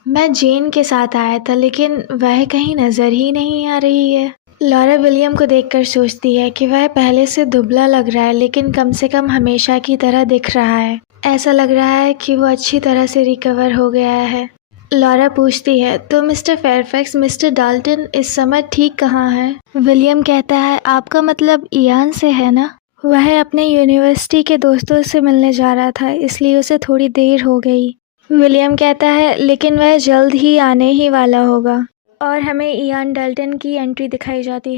मैं जेन के साथ आया था लेकिन वह कहीं नज़र ही नहीं आ रही है। लॉरा विलियम को देखकर सोचती है कि वह पहले से दुबला लग रहा है लेकिन कम से कम हमेशा की तरह दिख रहा है। ऐसा लग रहा है कि वो अच्छी तरह से रिकवर हो गया है। लॉरा पूछती है तो मिस्टर फेयरफैक्स, मिस्टर डाल्टन इस समय ठीक कहाँ है? विलियम कहता है आपका मतलब इयान से है ना? वह अपने यूनिवर्सिटी के दोस्तों से मिलने जा रहा था इसलिए उसे थोड़ी देर हो गई। विलियम कहता है लेकिन वह जल्द ही आने ही वाला होगा। और हमें इयान डाल्टन की एंट्री दिखाई जाती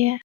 है।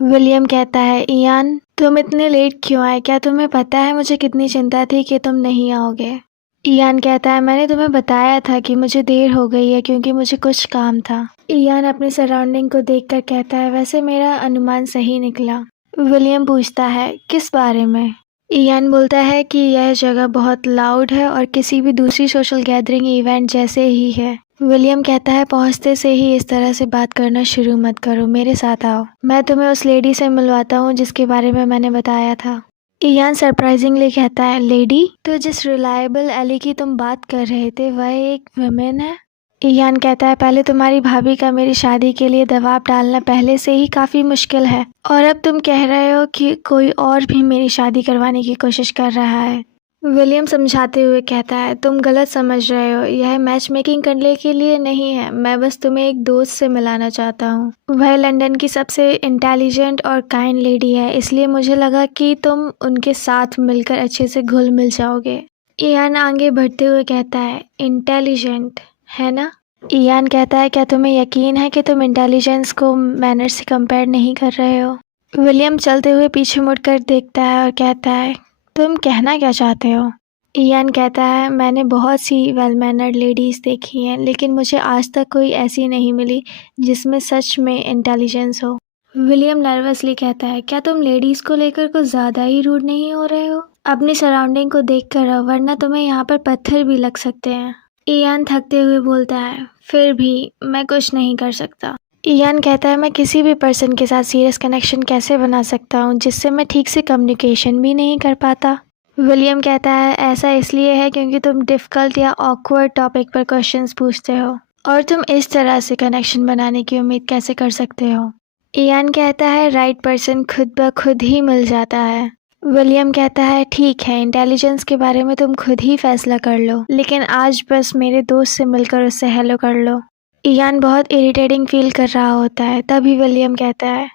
विलियम कहता है इयान तुम इतने लेट क्यों आए? क्या तुम्हें पता है मुझे कितनी चिंता थी कि तुम नहीं आओगे? इयान कहता है मैंने तुम्हें बताया था कि मुझे देर हो गई है क्योंकि मुझे कुछ काम था। इयान अपनी सराउंडिंग को देखकर कहता है वैसे मेरा अनुमान सही निकला। विलियम पूछता है किस बारे में? इयान बोलता है कि यह जगह बहुत लाउड है और किसी भी दूसरी सोशल गैदरिंग इवेंट जैसे ही है। विलियम कहता है पहुंचते से ही इस तरह से बात करना शुरू मत करो, मेरे साथ आओ, मैं तुम्हें उस लेडी से मिलवाता हूँ जिसके बारे में मैंने बताया था। इयान सरप्राइजिंगली कहता है लेडी? तो जिस रिलायबल एली की तुम बात कर रहे थे वह एक वुमेन है? इयान कहता है पहले तुम्हारी भाभी का मेरी शादी के लिए दबाव डालना पहले से ही काफ़ी मुश्किल है और अब तुम कह रहे हो कि कोई और भी मेरी शादी करवाने की कोशिश कर रहा है। विलियम समझाते हुए कहता है तुम गलत समझ रहे हो, यह मैच मेकिंग करने के लिए नहीं है, मैं बस तुम्हें एक दोस्त से मिलाना चाहता हूँ। वह लंदन की सबसे इंटेलिजेंट और काइंड लेडी है, इसलिए मुझे लगा कि तुम उनके साथ मिलकर अच्छे से घुल मिल जाओगे। इयान आगे बढ़ते हुए कहता है इंटेलिजेंट है ना? इयान कहता है क्या तुम्हें यकीन है कि तुम इंटेलिजेंस को मैनर से कंपेयर नहीं कर रहे हो? विलियम चलते हुए पीछे मुड़कर देखता है और कहता है तुम कहना क्या चाहते हो? इयान कहता है, मैंने बहुत सी वेल मैनर्ड लेडीज़ देखी हैं, लेकिन मुझे आज तक कोई ऐसी नहीं मिली जिसमें सच में इंटेलिजेंस हो। विलियम नर्वसली कहता है, क्या तुम लेडीज़ को लेकर कुछ ज़्यादा ही रूड नहीं हो रहे हो? अपनी सराउंडिंग को देख कर रहो, वरना तुम्हें यहाँ पर पत्थर भी लग सकते हैं। इयान थकते हुए बोलता है, फिर भी मैं कुछ नहीं कर सकता। इयान कहता है, मैं किसी भी पर्सन के साथ सीरियस कनेक्शन कैसे बना सकता हूँ जिससे मैं ठीक से कम्युनिकेशन भी नहीं कर पाता। विलियम कहता है, ऐसा इसलिए है क्योंकि तुम डिफ़िकल्ट या ऑकवर्ड टॉपिक पर क्वेश्चंस पूछते हो, और तुम इस तरह से कनेक्शन बनाने की उम्मीद कैसे कर सकते हो। इयान कहता है, राइट पर्सन खुद ब खुद ही मिल जाता है। विलियम कहता है, ठीक है, इंटेलिजेंस के बारे में तुम खुद ही फैसला कर लो, लेकिन आज बस मेरे दोस्त से मिलकर उससे हेलो कर लो। इयान बहुत इरिटेटिंग फील कर रहा होता है, तभी विलियम कहता है,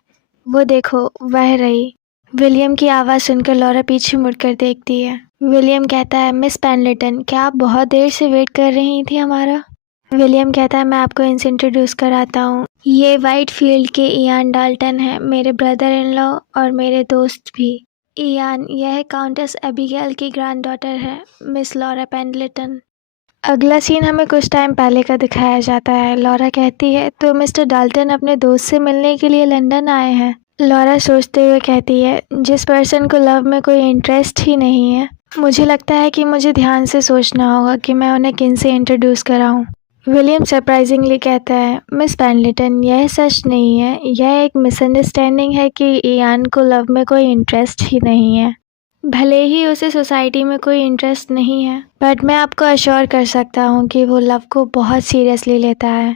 वो देखो वह रही। विलियम की आवाज़ सुनकर लॉरा पीछे मुड़कर देखती है। विलियम कहता है, मिस पेंडलेटन, क्या आप बहुत देर से वेट कर रही थी हमारा? विलियम कहता है, मैं आपको इनसे इंट्रोड्यूस कराता हूँ, ये वाइट फील्ड के इयान डाल्टन है, मेरे ब्रदर इन लॉ और मेरे दोस्त भी। इयान, यह काउंटेस एबिगेल की ग्रैंड डॉटर है, मिस लॉरा पेंडलेटन। अगला सीन हमें कुछ टाइम पहले का दिखाया जाता है। लॉरा कहती है, तो मिस्टर डाल्टन अपने दोस्त से मिलने के लिए लंदन आए हैं? लॉरा सोचते हुए कहती है, जिस पर्सन को लव में कोई इंटरेस्ट ही नहीं है, मुझे लगता है कि मुझे ध्यान से सोचना होगा कि मैं उन्हें किन से इंट्रोड्यूस कराऊं। विलियम सरप्राइजिंगली कहता है, मिस पेंडलेटन, यह सच नहीं है, यह एक मिसअंडरस्टैंडिंग है कि इयान को लव में कोई इंटरेस्ट ही नहीं है। भले ही उसे सोसाइटी में कोई इंटरेस्ट नहीं है, बट मैं आपको अश्योर कर सकता हूँ कि वो लव को बहुत सीरियसली लेता है।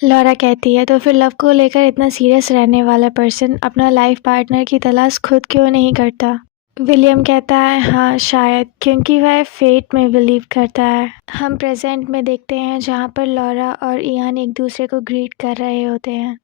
लॉरा कहती है, तो फिर लव को लेकर इतना सीरियस रहने वाला पर्सन अपना लाइफ पार्टनर की तलाश खुद क्यों नहीं करता? विलियम कहता है, हाँ शायद, क्योंकि वह फेट में बिलीव करता है। हम प्रेजेंट में देखते हैं जहाँ पर लॉरा और इयान एक दूसरे को ग्रीट कर रहे होते हैं।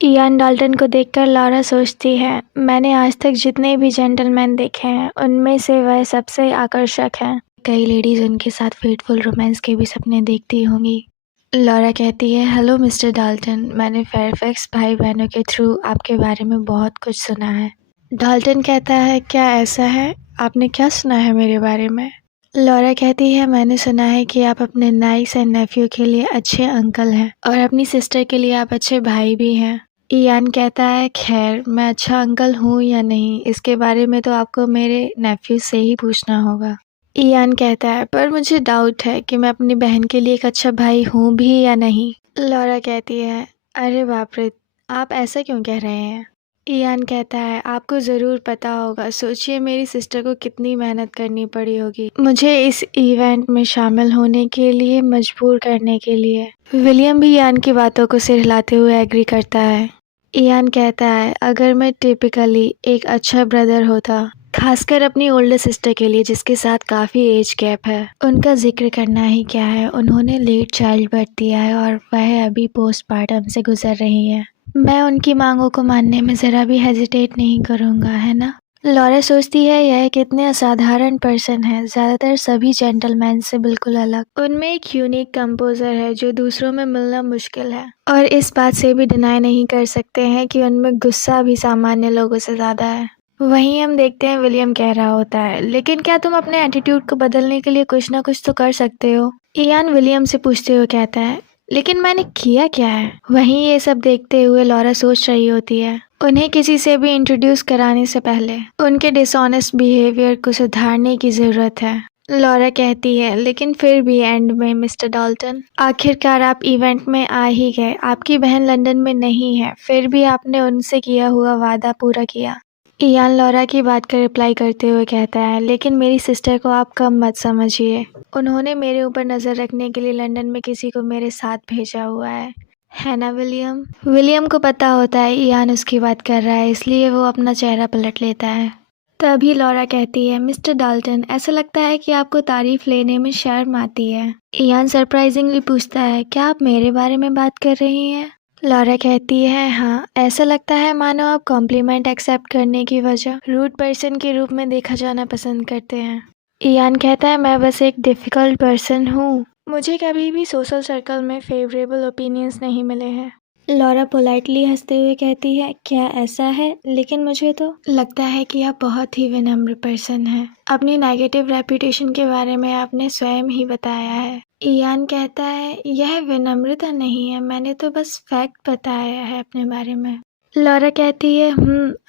इयान डाल्टन को देखकर लॉरा सोचती है, मैंने आज तक जितने भी जेंटलमैन देखे हैं उनमें से वह सबसे आकर्षक हैं। कई लेडीज़ उनके साथ फेटफुल रोमांस के भी सपने देखती होंगी। लॉरा कहती है, हेलो मिस्टर डाल्टन, मैंने फेयरफैक्स भाई बहनों के थ्रू आपके बारे में बहुत कुछ सुना है। डाल्टन कहता है, क्या ऐसा है? आपने क्या सुना है मेरे बारे में? लॉरा कहती है, मैंने सुना है कि आप अपने नाइस एंड नेफ्यू के लिए अच्छे अंकल हैं और अपनी सिस्टर के लिए आप अच्छे भाई भी हैं। इयान कहता है, खैर मैं अच्छा अंकल हूँ या नहीं, इसके बारे में तो आपको मेरे नेफ्यू से ही पूछना होगा। इयान कहता है, पर मुझे डाउट है कि मैं अपनी बहन के लिए एक अच्छा भाई हूँ भी या नहीं। लॉरा कहती है, अरे बाप रे, आप ऐसा क्यों कह रहे हैं? इयान कहता है, आपको ज़रूर पता होगा, सोचिए मेरी सिस्टर को कितनी मेहनत करनी पड़ी होगी मुझे इस इवेंट में शामिल होने के लिए मजबूर करने के लिए। विलियम भी इयान की बातों को सिर हिलाते हुए एग्री करता है। इयान कहता है, अगर मैं टिपिकली एक अच्छा ब्रदर होता, खासकर अपनी ओल्डर सिस्टर के लिए जिसके साथ काफ़ी एज गैप है, उनका जिक्र करना ही क्या है, उन्होंने लेट चाइल्ड बर्थ दिया है और वह अभी पोस्टपार्टम से गुजर रही है। मैं उनकी मांगों को मानने में ज़रा भी हेजिटेट नहीं करूँगा, है ना? लॉरा सोचती है, यह कितने असाधारण पर्सन है, ज़्यादातर सभी जेंटलमैन से बिल्कुल अलग। उनमें एक यूनिक कंपोजर है जो दूसरों में मिलना मुश्किल है, और इस बात से भी डिनाई नहीं कर सकते हैं कि उनमें गुस्सा भी सामान्य लोगों से ज़्यादा है। वहीं हम देखते हैं विलियम कह रहा होता है, लेकिन क्या तुम अपने एटीट्यूड को बदलने के लिए कुछ ना कुछ तो कर सकते हो? इयान विलियम से पूछते हुए कहता है, लेकिन मैंने किया क्या है? वहीं ये सब देखते हुए लॉरा सोच रही होती है, उन्हें किसी से भी इंट्रोड्यूस कराने से पहले उनके डिसऑनेस्ट बिहेवियर को सुधारने की ज़रूरत है। लॉरा कहती है, लेकिन फिर भी एंड में मिस्टर डाल्टन, आखिरकार आप इवेंट में आ ही गए, आपकी बहन लंदन में नहीं है, फिर भी आपने उनसे किया हुआ वादा पूरा किया। इयान लॉरा की बात का रिप्लाई करते हुए कहता है, लेकिन मेरी सिस्टर को आप कम मत समझिए, उन्होंने मेरे ऊपर नज़र रखने के लिए लंदन में किसी को मेरे साथ भेजा हुआ है ना विलियम? विलियम को पता होता है इयान उसकी बात कर रहा है, इसलिए वो अपना चेहरा पलट लेता है। तभी लॉरा कहती है, मिस्टर डाल्टन, ऐसा लगता है कि आपको तारीफ लेने में शर्म आती है। इयान सरप्राइजिंगली पूछता है, क्या आप मेरे बारे में बात कर रही हैं? लॉरा कहती है, हाँ, ऐसा लगता है मानो आप कॉम्प्लीमेंट एक्सेप्ट करने की वजह रूड पर्सन के रूप में देखा जाना पसंद करते हैं। इयान कहता है, मैं बस एक डिफ़िकल्ट पर्सन हूँ, मुझे कभी भी सोशल सर्कल में फेवरेबल ओपिनियंस नहीं मिले हैं। लॉरा पोलाइटली हंसते हुए कहती है, क्या ऐसा है? लेकिन मुझे तो लगता है कि आप बहुत ही विनम्र पर्सन हैं। अपनी नेगेटिव रेपुटेशन के बारे में आपने स्वयं ही बताया है। इयान कहता है, यह विनम्रता नहीं है, मैंने तो बस फैक्ट बताया है अपने बारे में। लॉरा कहती है,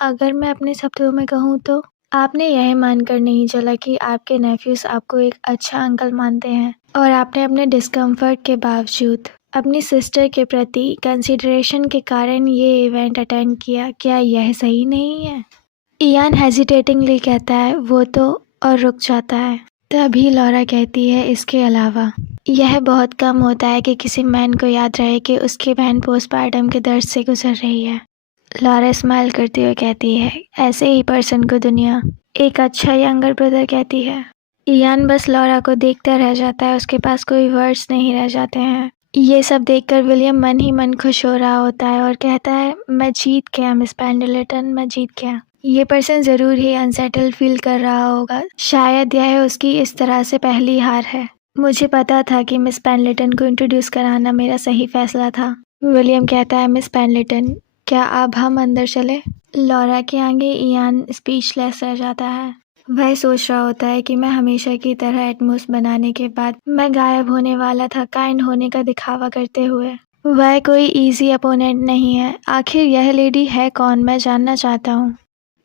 अगर मैं अपने शब्दों में कहूँ तो आपने यह मानकर नहीं चला कि आपके नेफ्यूज आपको एक अच्छा अंकल मानते हैं और आपने अपने डिस्कम्फर्ट के बावजूद अपनी सिस्टर के प्रति कंसिडरेशन के कारण ये इवेंट अटेंड किया। क्या यह सही नहीं है? इयान हेजिटेटिंगली कहता है, वो तो, और रुक जाता है। तभी लॉरा कहती है, इसके अलावा यह बहुत कम होता है कि किसी मैन को याद रहे कि उसकी बहन पोस्टमार्टम के दर्द से गुजर रही है। लॉरा स्माइल करती हुए कहती है, ऐसे ही पर्सन को दुनिया एक अच्छा यंगर ब्रदर कहती है। इयान बस लॉरा को देखता रह जाता है, उसके पास कोई वर्ड्स नहीं रह जाते हैं। ये सब देखकर विलियम मन ही मन खुश हो रहा होता है और कहता है, मैं जीत गया मिस पेंडलेटन, मैं जीत गया। ये पर्सन ज़रूर ही अनसेटल फील कर रहा होगा, शायद यह उसकी इस तरह से पहली हार है। मुझे पता था कि मिस पेंडलेटन को इंट्रोड्यूस कराना मेरा सही फैसला था। विलियम कहता है, मिस पेंडलेटन, क्या अब हम अंदर चले? लॉरा के आगे इयान स्पीचलेस रह जाता है। वह सोच रहा होता है कि मैं हमेशा की तरह एटमॉस बनाने के बाद मैं गायब होने वाला था, काइंड होने का दिखावा करते हुए। वह कोई इजी अपोनेंट नहीं है। आखिर यह लेडी है कौन, मैं जानना चाहता हूँ।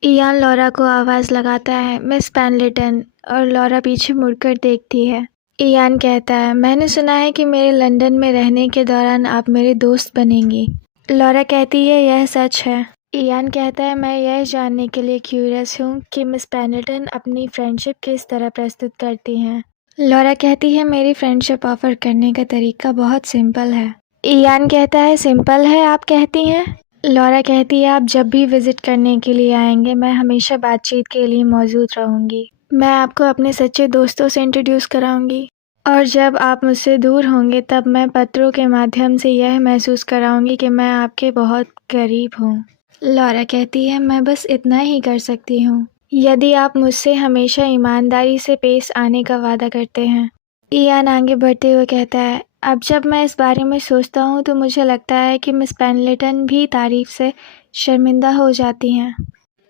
इयान लॉरा को आवाज़ लगाता है, मिस पेंडलेटन, और लॉरा पीछे मुड़कर देखती है। इयान कहता है, मैंने सुना है कि मेरे लंदन में रहने के दौरान आप मेरे दोस्त बनेंगी। लॉरा कहती है, यह सच है। इयान कहता है, मैं यह जानने के लिए क्यूरियस हूँ कि मिस पेंडलेटन अपनी फ्रेंडशिप किस तरह प्रस्तुत करती हैं। लॉरा कहती है, मेरी फ्रेंडशिप ऑफर करने का तरीका बहुत सिंपल है। इयान कहता है, सिंपल है आप कहती हैं? लॉरा कहती है, आप जब भी विजिट करने के लिए आएंगे मैं हमेशा बातचीत के लिए मौजूद रहूँगी। मैं आपको अपने सच्चे दोस्तों से इंट्रोड्यूस कराऊंगी और जब आप मुझसे दूर होंगे तब मैं पत्रों के माध्यम से यह महसूस कराऊंगी कि मैं आपके बहुत करीब हूँ। लॉरा कहती है, मैं बस इतना ही कर सकती हूँ यदि आप मुझसे हमेशा ईमानदारी से पेश आने का वादा करते हैं। इयान आगे बढ़ते हुए कहता है, अब जब मैं इस बारे में सोचता हूँ तो मुझे लगता है कि मिस पेंडलेटन भी तारीफ से शर्मिंदा हो जाती हैं।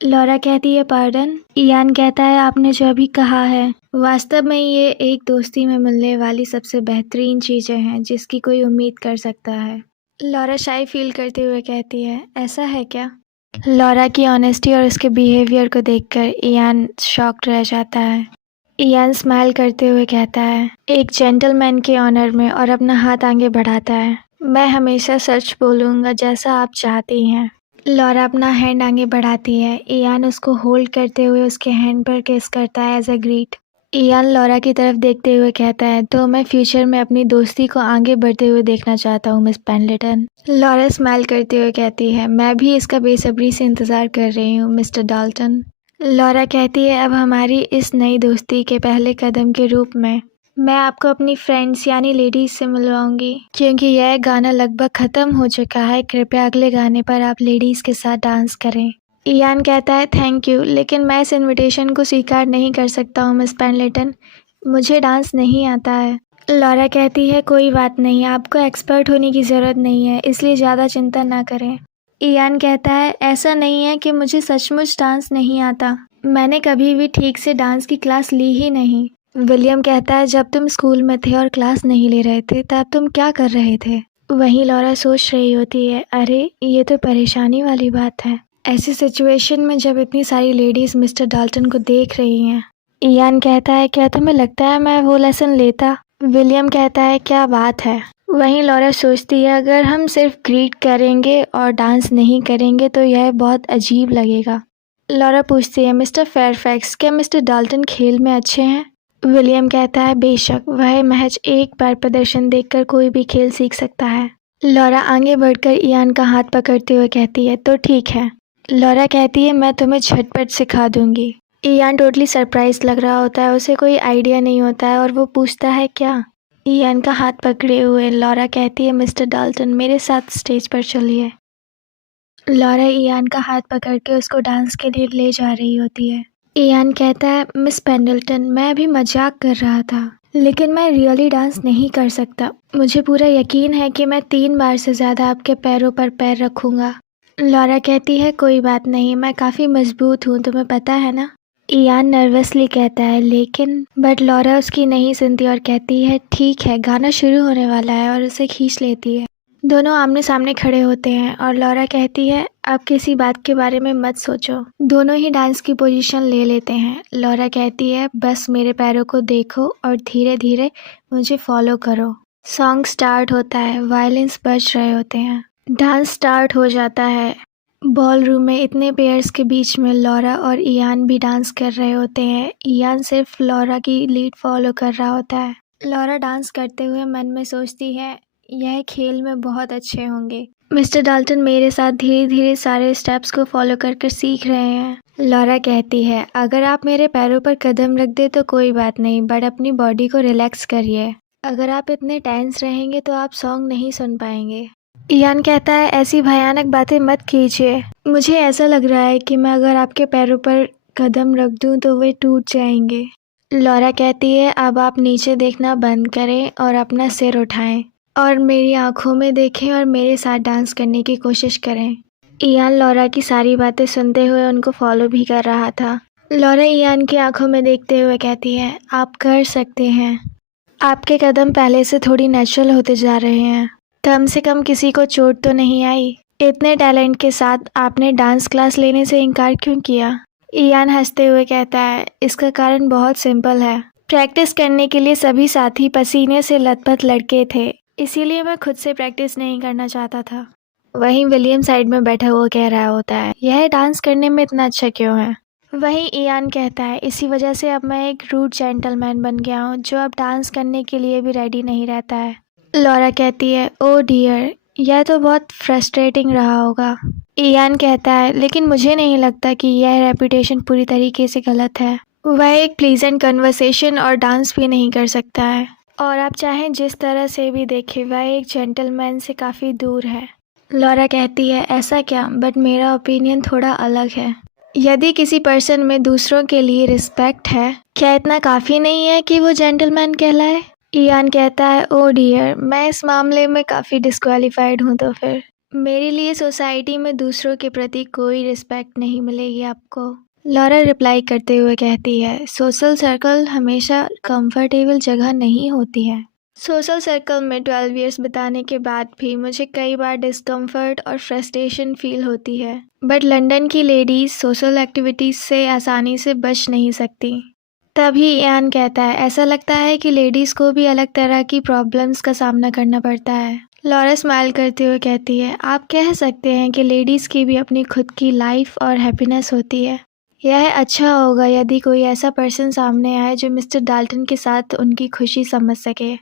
लॉरा कहती है, पार्डन? इयान कहता है, आपने जो अभी कहा है वास्तव में ये एक दोस्ती में मिलने वाली सबसे बेहतरीन चीज़ें हैं जिसकी कोई उम्मीद कर सकता है। लॉरा शाई फील करते हुए कहती है, ऐसा है क्या? लॉरा की ऑनेस्टी और उसके बिहेवियर को देखकर इयान शॉक्ड रह जाता है। इयान स्माइल करते हुए कहता है, एक जेंटलमैन के ऑनर में, और अपना हाथ आगे बढ़ाता है, मैं हमेशा सच बोलूँगा जैसा आप चाहती हैं। लॉरा अपना हैंड आगे बढ़ाती है। इयान उसको होल्ड करते हुए उसके हैंड पर किस करता है as a greet. Ian Laura की तरफ देखते हुए कहता है, तो मैं फ्यूचर में अपनी दोस्ती को आगे बढ़ते हुए देखना चाहता हूँ मिस पेंडलेटन। लॉरा स्माइल करते हुए कहती है, मैं भी इसका बेसब्री से इंतज़ार कर रही हूँ मिस्टर डाल्टन। लॉरा कहती है, अब हमारी इस नई दोस्ती के पहले कदम के रूप में मैं आपको अपनी फ्रेंड्स यानी लेडीज से मिलवाऊंगी, क्योंकि यह गाना लगभग ख़त्म हो चुका है। कृपया अगले गाने पर आप लेडीज़ के साथ डांस करें। इयान कहता है, थैंक यू, लेकिन मैं इस इनविटेशन को स्वीकार नहीं कर सकता हूँ मिस पेंडलेटन, मुझे डांस नहीं आता है। लॉरा कहती है, कोई बात नहीं, आपको एक्सपर्ट होने की ज़रूरत नहीं है, इसलिए ज़्यादा चिंता ना करें। इयान कहता है, ऐसा नहीं है कि मुझे सचमुच डांस नहीं आता, मैंने कभी भी ठीक से डांस की क्लास ली ही नहीं। विलियम कहता है, जब तुम स्कूल में थे और क्लास नहीं ले रहे थे तब तुम क्या कर रहे थे? वहीं लॉरा सोच रही होती है, अरे ये तो परेशानी वाली बात है, ऐसी सिचुएशन में जब इतनी सारी लेडीज़ मिस्टर डाल्टन को देख रही हैं। इयान कहता है, क्या तुम्हें लगता है मैं वो लेसन लेता? विलियम कहता है, क्या बात है। वहीं लॉरा सोचती है, अगर हम सिर्फ ग्रीट करेंगे और डांस नहीं करेंगे तो यह बहुत अजीब लगेगा। लॉरा पूछती है, मिस्टर फेयरफैक्स, क्या मिस्टर डाल्टन खेल में अच्छे हैं? विलियम कहता है, बेशक, वह महज एक बार प्रदर्शन देखकर कोई भी खेल सीख सकता है। लॉरा आगे बढ़कर इयान का हाथ पकड़ते हुए कहती है, तो ठीक है। लॉरा कहती है, मैं तुम्हें झटपट सिखा दूंगी। इयान टोटली सरप्राइज लग रहा होता है, उसे कोई आइडिया नहीं होता है और वो पूछता है, क्या? इयान का हाथ पकड़े हुए लॉरा कहती है, मिस्टर डाल्टन मेरे साथ स्टेज पर चलिए। लॉरा इयान का हाथ पकड़ के उसको डांस के लिए ले जा रही होती है। इयान कहता है, मिस पेंडलेटन मैं अभी मजाक कर रहा था। लेकिन मैं रियली डांस नहीं कर सकता। मुझे पूरा यकीन है कि मैं 3 बार से ज़्यादा आपके पैरों पर पैर रखूँगा। लॉरा कहती है, कोई बात नहीं, मैं काफ़ी मजबूत हूँ, तुम्हें पता है ना। इयान नर्वसली कहता है, लेकिन बट लॉरा उसकी नहीं सुनती और कहती है, ठीक है, गाना शुरू होने वाला है, और उसे खींच लेती है। दोनों आमने सामने खड़े होते हैं और लॉरा कहती है, अब किसी बात के बारे में मत सोचो। दोनों ही डांस की पोजीशन ले लेते हैं। लॉरा कहती है, बस मेरे पैरों को देखो और धीरे धीरे मुझे फॉलो करो। सॉन्ग स्टार्ट होता है, वायलिन्स बज रहे होते हैं, डांस स्टार्ट हो जाता है। बॉल रूम में इतने पेयर्स के बीच में लॉरा और इयान भी डांस कर रहे होते हैं। इयान सिर्फ लॉरा की लीड फॉलो कर रहा होता है। लॉरा डांस करते हुए मन में सोचती है, यह खेल में बहुत अच्छे होंगे। मिस्टर डाल्टन मेरे साथ धीरे धीरे सारे स्टेप्स को फॉलो कर कर सीख रहे हैं। लॉरा कहती है, अगर आप मेरे पैरों पर कदम रख दे तो कोई बात नहीं, बट अपनी बॉडी को रिलैक्स करिए। अगर आप इतने टेंस रहेंगे तो आप सॉन्ग नहीं सुन पाएंगे। इयान कहता है, ऐसी भयानक बातें मत कीजिए। मुझे ऐसा लग रहा है कि मैं अगर आपके पैरों पर कदम रख दूं तो वे टूट जाएंगे। लॉरा कहती है, अब आप नीचे देखना बंद करें और अपना सिर उठाएं और मेरी आंखों में देखें और मेरे साथ डांस करने की कोशिश करें। इयान लॉरा की सारी बातें सुनते हुए उनको फॉलो भी कर रहा था। लॉरा इयान की आंखों में देखते हुए कहती है, आप कर सकते हैं। आपके कदम पहले से थोड़ी नेचुरल होते जा रहे हैं। कम से कम किसी को चोट तो नहीं आई। इतने टैलेंट के साथ आपने डांस क्लास लेने से इनकार क्यों किया? इयान हंसते हुए कहता है, इसका कारण बहुत सिंपल है। प्रैक्टिस करने के लिए सभी साथी पसीने से लथपथ लड़के थे, इसीलिए मैं खुद से प्रैक्टिस नहीं करना चाहता था। वहीं विलियम साइड में बैठा हुआ कह रहा होता है, यह डांस करने में इतना अच्छा क्यों है? वहीं इयान कहता है, इसी वजह से अब मैं एक रूड जेंटलमैन बन गया हूँ जो अब डांस करने के लिए भी रेडी नहीं रहता है। लॉरा कहती है, ओ डियर, यह तो बहुत फ्रस्ट्रेटिंग रहा होगा। इयान कहता है, लेकिन मुझे नहीं लगता कि यह रेपुटेशन पूरी तरीके से गलत है। वह एक प्लीजेंट कन्वर्सेशन और डांस भी नहीं कर सकता है, और आप चाहें जिस तरह से भी देखें वह एक जेंटलमैन से काफ़ी दूर है। लॉरा कहती है, ऐसा क्या? बट मेरा ओपिनियन थोड़ा अलग है। यदि किसी पर्सन में दूसरों के लिए रिस्पेक्ट है, क्या इतना काफ़ी नहीं है कि वो जेंटलमैन कहलाए? इयान कहता है, ओ डियर, मैं इस मामले में काफ़ी डिस्क्वालीफाइड हूँ, तो फिर मेरे लिए सोसाइटी में दूसरों के प्रति कोई रिस्पेक्ट नहीं मिलेगी आपको। लॉरा रिप्लाई करते हुए कहती है, सोशल सर्कल हमेशा कंफर्टेबल जगह नहीं होती है। सोशल सर्कल में 12 इयर्स बिताने के बाद भी मुझे कई बार डिस्कम्फर्ट और फ्रस्ट्रेशन फील होती है, बट लंदन की लेडीज़ सोशल एक्टिविटीज़ से आसानी से बच नहीं सकती। तभी इयान कहता है, ऐसा लगता है कि लेडीज़ को भी अलग तरह की प्रॉब्लम्स का सामना करना पड़ता है। लॉरा स्माइल करते हुए कहती है, आप कह सकते हैं कि लेडीज़ की भी अपनी खुद की लाइफ और हैप्पीनेस होती है। यह अच्छा होगा यदि कोई ऐसा पर्सन सामने आए जो मिस्टर डाल्टन के साथ उनकी खुशी समझ सके।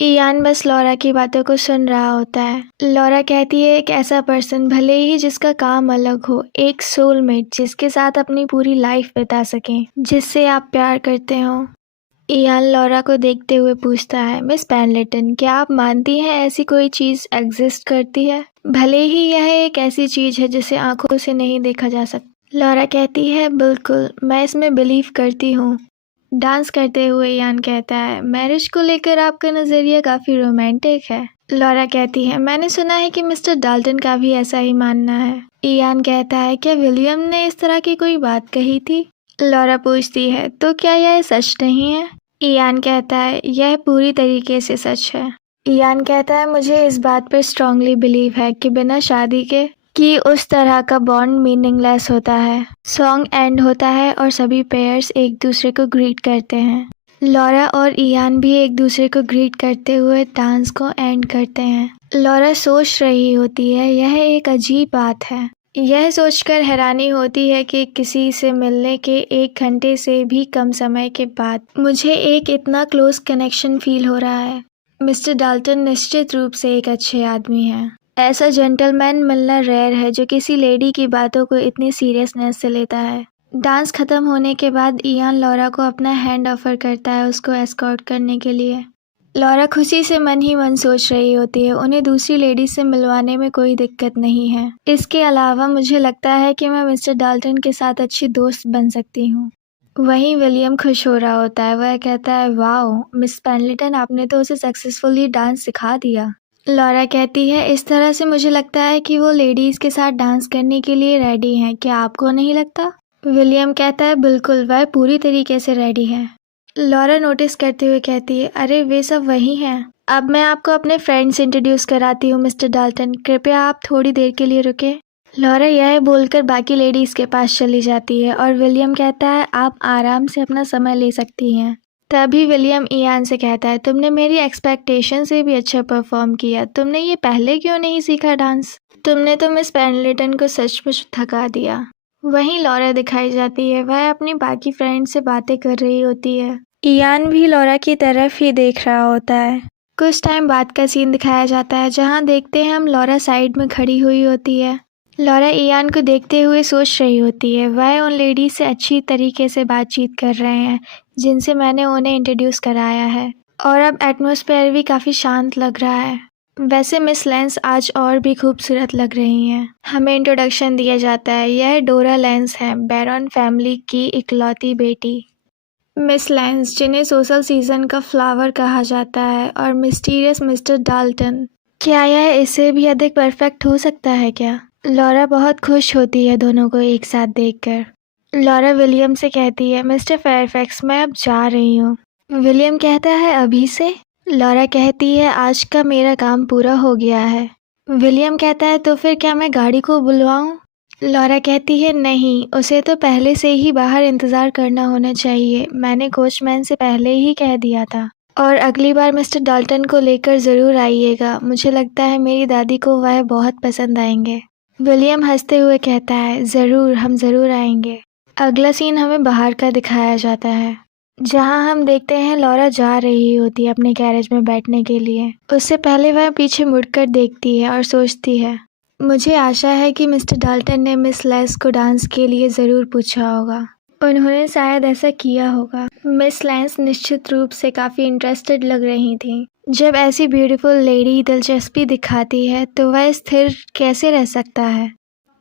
इयान बस लॉरा की बातों को सुन रहा होता है। लॉरा कहती है, एक ऐसा पर्सन, भले ही जिसका काम अलग हो, एक सोलमेट जिसके साथ अपनी पूरी लाइफ बिता सकें, जिससे आप प्यार करते हो। इयान लॉरा को देखते हुए पूछता है, मिस पेंडलेटन, क्या आप मानती हैं ऐसी कोई चीज़ एग्जिस्ट करती है, भले ही यह एक ऐसी चीज़ है जिसे आंखों से नहीं देखा जा सकता? लॉरा कहती है, बिल्कुल, मैं इसमें बिलीव करती हूँ। डांस करते हुए इयान कहता है, मैरिज को लेकर आपका नज़रिया काफ़ी रोमांटिक है। लॉरा कहती है, मैंने सुना है कि मिस्टर डाल्टन का भी ऐसा ही मानना है। इयान कहता है, क्या विलियम ने इस तरह की कोई बात कही थी? लॉरा पूछती है, तो क्या यह सच नहीं है? इयान कहता है, यह पूरी तरीके से सच है। इयान कहता है, मुझे इस बात पर स्ट्रांगली बिलीव है कि बिना शादी के उस तरह का बॉन्ड मीनिंगलेस होता है। सॉन्ग एंड होता है और सभी पेयर्स एक दूसरे को ग्रीट करते हैं। लॉरा और इयान भी एक दूसरे को ग्रीट करते हुए डांस को एंड करते हैं। लॉरा सोच रही होती है, यह एक अजीब बात है। यह सोचकर हैरानी होती है कि किसी से मिलने के 1 घंटे से भी कम समय के बाद मुझे एक इतना क्लोज कनेक्शन फील हो रहा है। मिस्टर डाल्टन निश्चित रूप से एक अच्छे आदमी हैं। ऐसा जेंटलमैन मिलना रेयर है जो किसी लेडी की बातों को इतनी सीरियसनेस से लेता है। डांस खत्म होने के बाद इयान लॉरा को अपना हैंड ऑफर करता है उसको एस्कॉर्ट करने के लिए। लॉरा खुशी से मन ही मन सोच रही होती है, उन्हें दूसरी लेडी से मिलवाने में कोई दिक्कत नहीं है। इसके अलावा मुझे लगता है कि मैं मिस्टर डाल्टन के साथ अच्छी दोस्त बन सकती हूँ। वहीं विलियम खुश हो रहा होता है। वह कहता है, वाओ मिस पेंडलेटन, आपने तो उसे सक्सेसफुली डांस सिखा दिया। लॉरा कहती है, इस तरह से मुझे लगता है कि वो लेडीज़ के साथ डांस करने के लिए रेडी हैं, क्या आपको नहीं लगता? विलियम कहता है, बिल्कुल, वह पूरी तरीके से रेडी है। लॉरा नोटिस करते हुए कहती है, अरे वे सब वही हैं। अब मैं आपको अपने फ्रेंड्स इंट्रोड्यूस कराती हूँ मिस्टर डाल्टन, कृपया आप थोड़ी देर के लिए रुके। लॉरा यह बोलकर बाकी लेडीज़ के पास चली जाती है और विलियम कहता है, आप आराम से अपना समय ले सकती हैं। तभी विलियम इयान से कहता है, तुमने मेरी एक्सपेक्टेशन से भी अच्छा परफॉर्म किया, तुमने ये पहले क्यों नहीं सीखा डांस? तुमने तो मिस पेंडलेटन को सचमुच थका दिया। वहीं लॉरा दिखाई जाती है, वह अपनी बाकी फ्रेंड से बातें कर रही होती है। इयान भी लॉरा की तरफ ही देख रहा होता है। कुछ टाइम बाद का सीन दिखाया जाता है जहाँ देखते हैं हम लॉरा साइड में खड़ी हुई होती है। लॉरा इयान को देखते हुए सोच रही होती है, वह उन लेडीज से अच्छी तरीके से बातचीत कर रहे हैं जिनसे मैंने उन्हें इंट्रोड्यूस कराया है, और अब एटमॉस्फेयर भी काफ़ी शांत लग रहा है। वैसे मिस लेंस आज और भी खूबसूरत लग रही हैं। हमें इंट्रोडक्शन दिया जाता है, यह डोरा लेंस है, बैरन फैमिली की इकलौती बेटी। मिस लेंस, जिन्हें सोशल सीजन का फ्लावर कहा जाता है, और मिस्टीरियस मिस्टर डाल्टन, क्या यह इससे भी अधिक परफेक्ट हो सकता है क्या? लॉरा बहुत खुश होती है दोनों को एक साथ देखकर। लॉरा विलियम से कहती है, मिस्टर फेयरफैक्स, मैं अब जा रही हूँ। विलियम कहता है, अभी से? लॉरा कहती है, आज का मेरा काम पूरा हो गया है। विलियम कहता है, तो फिर क्या मैं गाड़ी को बुलवाऊं? लॉरा कहती है, नहीं, उसे तो पहले से ही बाहर इंतज़ार करना होना चाहिए, मैंने कोचमैन से पहले ही कह दिया था। और अगली बार मिस्टर डाल्टन को लेकर ज़रूर आइएगा, मुझे लगता है मेरी दादी को वह बहुत पसंद आएंगे। विलियम हंसते हुए कहता है, ज़रूर, हम ज़रूर आएंगे। अगला सीन हमें बाहर का दिखाया जाता है, जहां हम देखते हैं लॉरा जा रही होती है अपने गैरेज में बैठने के लिए। उससे पहले वह पीछे मुड़कर देखती है और सोचती है, मुझे आशा है कि मिस्टर डाल्टन ने मिस लेंस को डांस के लिए ज़रूर पूछा होगा, उन्होंने शायद ऐसा किया होगा। मिस लेंस निश्चित रूप से काफ़ी इंटरेस्टेड लग रही थी। जब ऐसी ब्यूटीफुल लेडी दिलचस्पी दिखाती है तो वह स्थिर कैसे रह सकता है।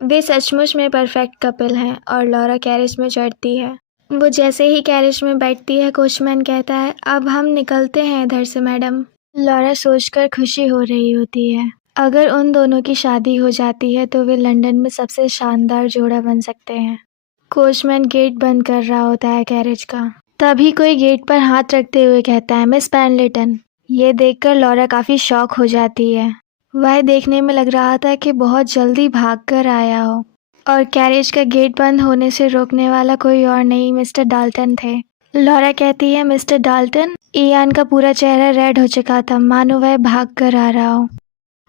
वे सचमुच में परफेक्ट कपल हैं। और लॉरा कैरेज में चढ़ती है। वो जैसे ही कैरेज में बैठती है, कोचमैन कहता है, अब हम निकलते हैं इधर से मैडम। लॉरा सोचकर खुशी हो रही होती है, अगर उन दोनों की शादी हो जाती है तो वे लंदन में सबसे शानदार जोड़ा बन सकते हैं। कोचमैन गेट बंद कर रहा होता है कैरेज का। तभी कोई गेट पर हाथ रखते हुए कहता है, मिस पेंडलेटन। ये देखकर लॉरा काफ़ी शॉक हो जाती है। वह देखने में लग रहा था कि बहुत जल्दी भागकर आया हो, और कैरेज का गेट बंद होने से रोकने वाला कोई और नहीं, मिस्टर डाल्टन थे। लॉरा कहती है, मिस्टर डाल्टन? इयान का पूरा चेहरा रेड हो चुका था, मानो वह भाग कर आ रहा हो।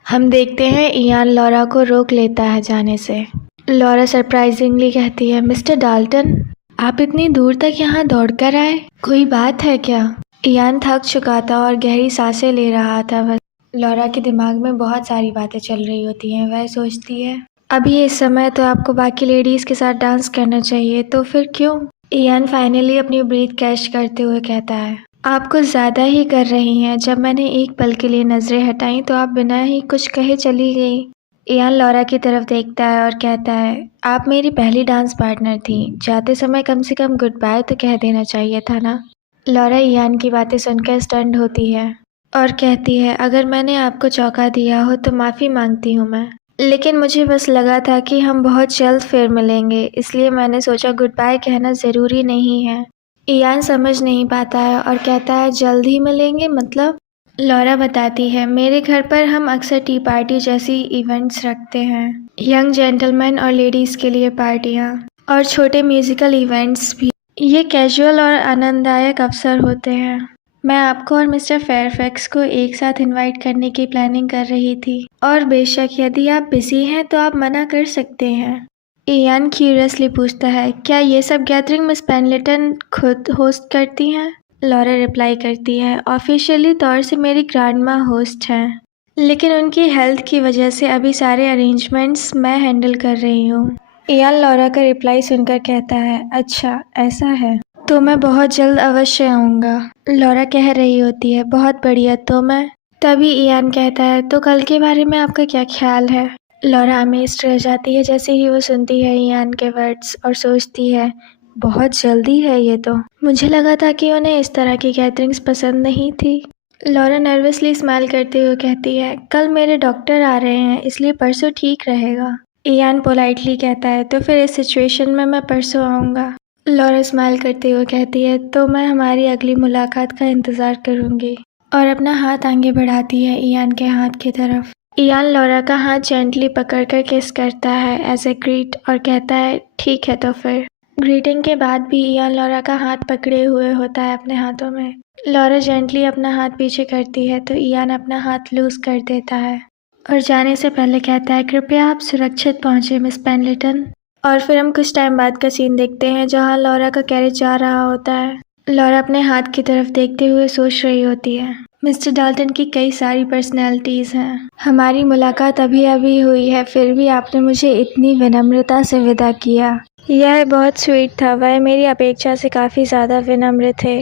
हम देखते हैं इयान लॉरा को रोक लेता है जाने से। लॉरा सरप्राइजिंगली कहती है, मिस्टर डाल्टन, आप इतनी दूर तक यहाँ दौड़कर आए, कोई बात है क्या? इयान थक चुका था और गहरी सांसें ले रहा था। बस लॉरा के दिमाग में बहुत सारी बातें चल रही होती हैं। वह सोचती है, अभी इस समय तो आपको बाकी लेडीज़ के साथ डांस करना चाहिए, तो फिर क्यों? इयान फाइनली अपनी ब्रीथ कैच करते हुए कहता है, आप कुछ ज़्यादा ही कर रही हैं। जब मैंने एक पल के लिए नज़रें हटाई तो आप बिना ही कुछ कहे चली गई। इयान लॉरा की तरफ देखता है और कहता है, आप मेरी पहली डांस पार्टनर थी, जाते समय कम से कम गुड बाय तो कह देना चाहिए था ना। लॉरा इयान की बातें सुनकर स्टन्ड होती है और कहती है, अगर मैंने आपको चौंका दिया हो तो माफ़ी मांगती हूँ मैं, लेकिन मुझे बस लगा था कि हम बहुत जल्द फिर मिलेंगे, इसलिए मैंने सोचा गुड बाय कहना ज़रूरी नहीं है। इयान समझ नहीं पाता है और कहता है, जल्द ही मिलेंगे मतलब? लॉरा बताती है, मेरे घर पर हम अक्सर टी पार्टी जैसी इवेंट्स रखते हैं, यंग जेंटलमैन और लेडीज़ के लिए पार्टियाँ और छोटे म्यूज़िकल इवेंट्स भी। ये कैजुअल और आनंददायक अवसर होते हैं। मैं आपको और मिस्टर फेयरफैक्स को एक साथ इनवाइट करने की प्लानिंग कर रही थी, और बेशक यदि आप बिजी हैं तो आप मना कर सकते हैं। इयान क्यूरियसली पूछता है, क्या ये सब गैदरिंग मिस पेंडलेटन खुद होस्ट करती हैं? लॉरा रिप्लाई करती है, ऑफिशियली तौर से मेरी ग्रैंडमा होस्ट हैं, लेकिन उनकी हेल्थ की वजह से अभी सारे अरेंजमेंट्स मैं हैंडल कर रही हूँ। इयान लॉरा का रिप्लाई सुनकर कहता है, अच्छा ऐसा है, तो मैं बहुत जल्द अवश्य आऊँगा। लॉरा कह रही होती है, बहुत बढ़िया, तो मैं। तभी इयान कहता है, तो कल के बारे में आपका क्या ख्याल है? लॉरा अमेज़्ड रह जाती है जैसे ही वो सुनती है इयान के वर्ड्स, और सोचती है, बहुत जल्दी है ये तो। मुझे लगा था कि उन्हें इस तरह की गैदरिंग्स पसंद नहीं थी। लॉरा नर्वसली स्माइल करते हुए कहती है, कल मेरे डॉक्टर आ रहे हैं इसलिए परसों ठीक रहेगा। इयान पोलाइटली कहता है, तो फिर इस सिचुएशन में मैं परसों आऊँगा। लॉरा स्माइल करते हुए कहती है, तो मैं हमारी अगली मुलाकात का इंतज़ार करूँगी। और अपना हाथ आगे बढ़ाती है इयान के हाथ की तरफ। इयान लॉरा का हाथ जेंटली पकड़कर किस करता है एज ए ग्रीट और कहता है, ठीक है तो फिर। ग्रीटिंग के बाद भी इयान लॉरा का हाथ पकड़े हुए होता है अपने हाथों में। लॉरा जेंटली अपना हाथ पीछे करती है तो इयान अपना हाथ लूज कर देता है और जाने से पहले कहता है, कृपया आप सुरक्षित पहुंचे मिस पेंडलेटन। और फिर हम कुछ टाइम बाद का सीन देखते हैं जहां लॉरा का कैरेज जा रहा होता है। लॉरा अपने हाथ की तरफ देखते हुए सोच रही होती है, मिस्टर डाल्टन की कई सारी पर्सनैलिटीज़ हैं। हमारी मुलाकात अभी अभी हुई है, फिर भी आपने मुझे इतनी विनम्रता से विदा किया। यह बहुत स्वीट था। वह मेरी अपेक्षा से काफ़ी ज़्यादा विनम्र थे।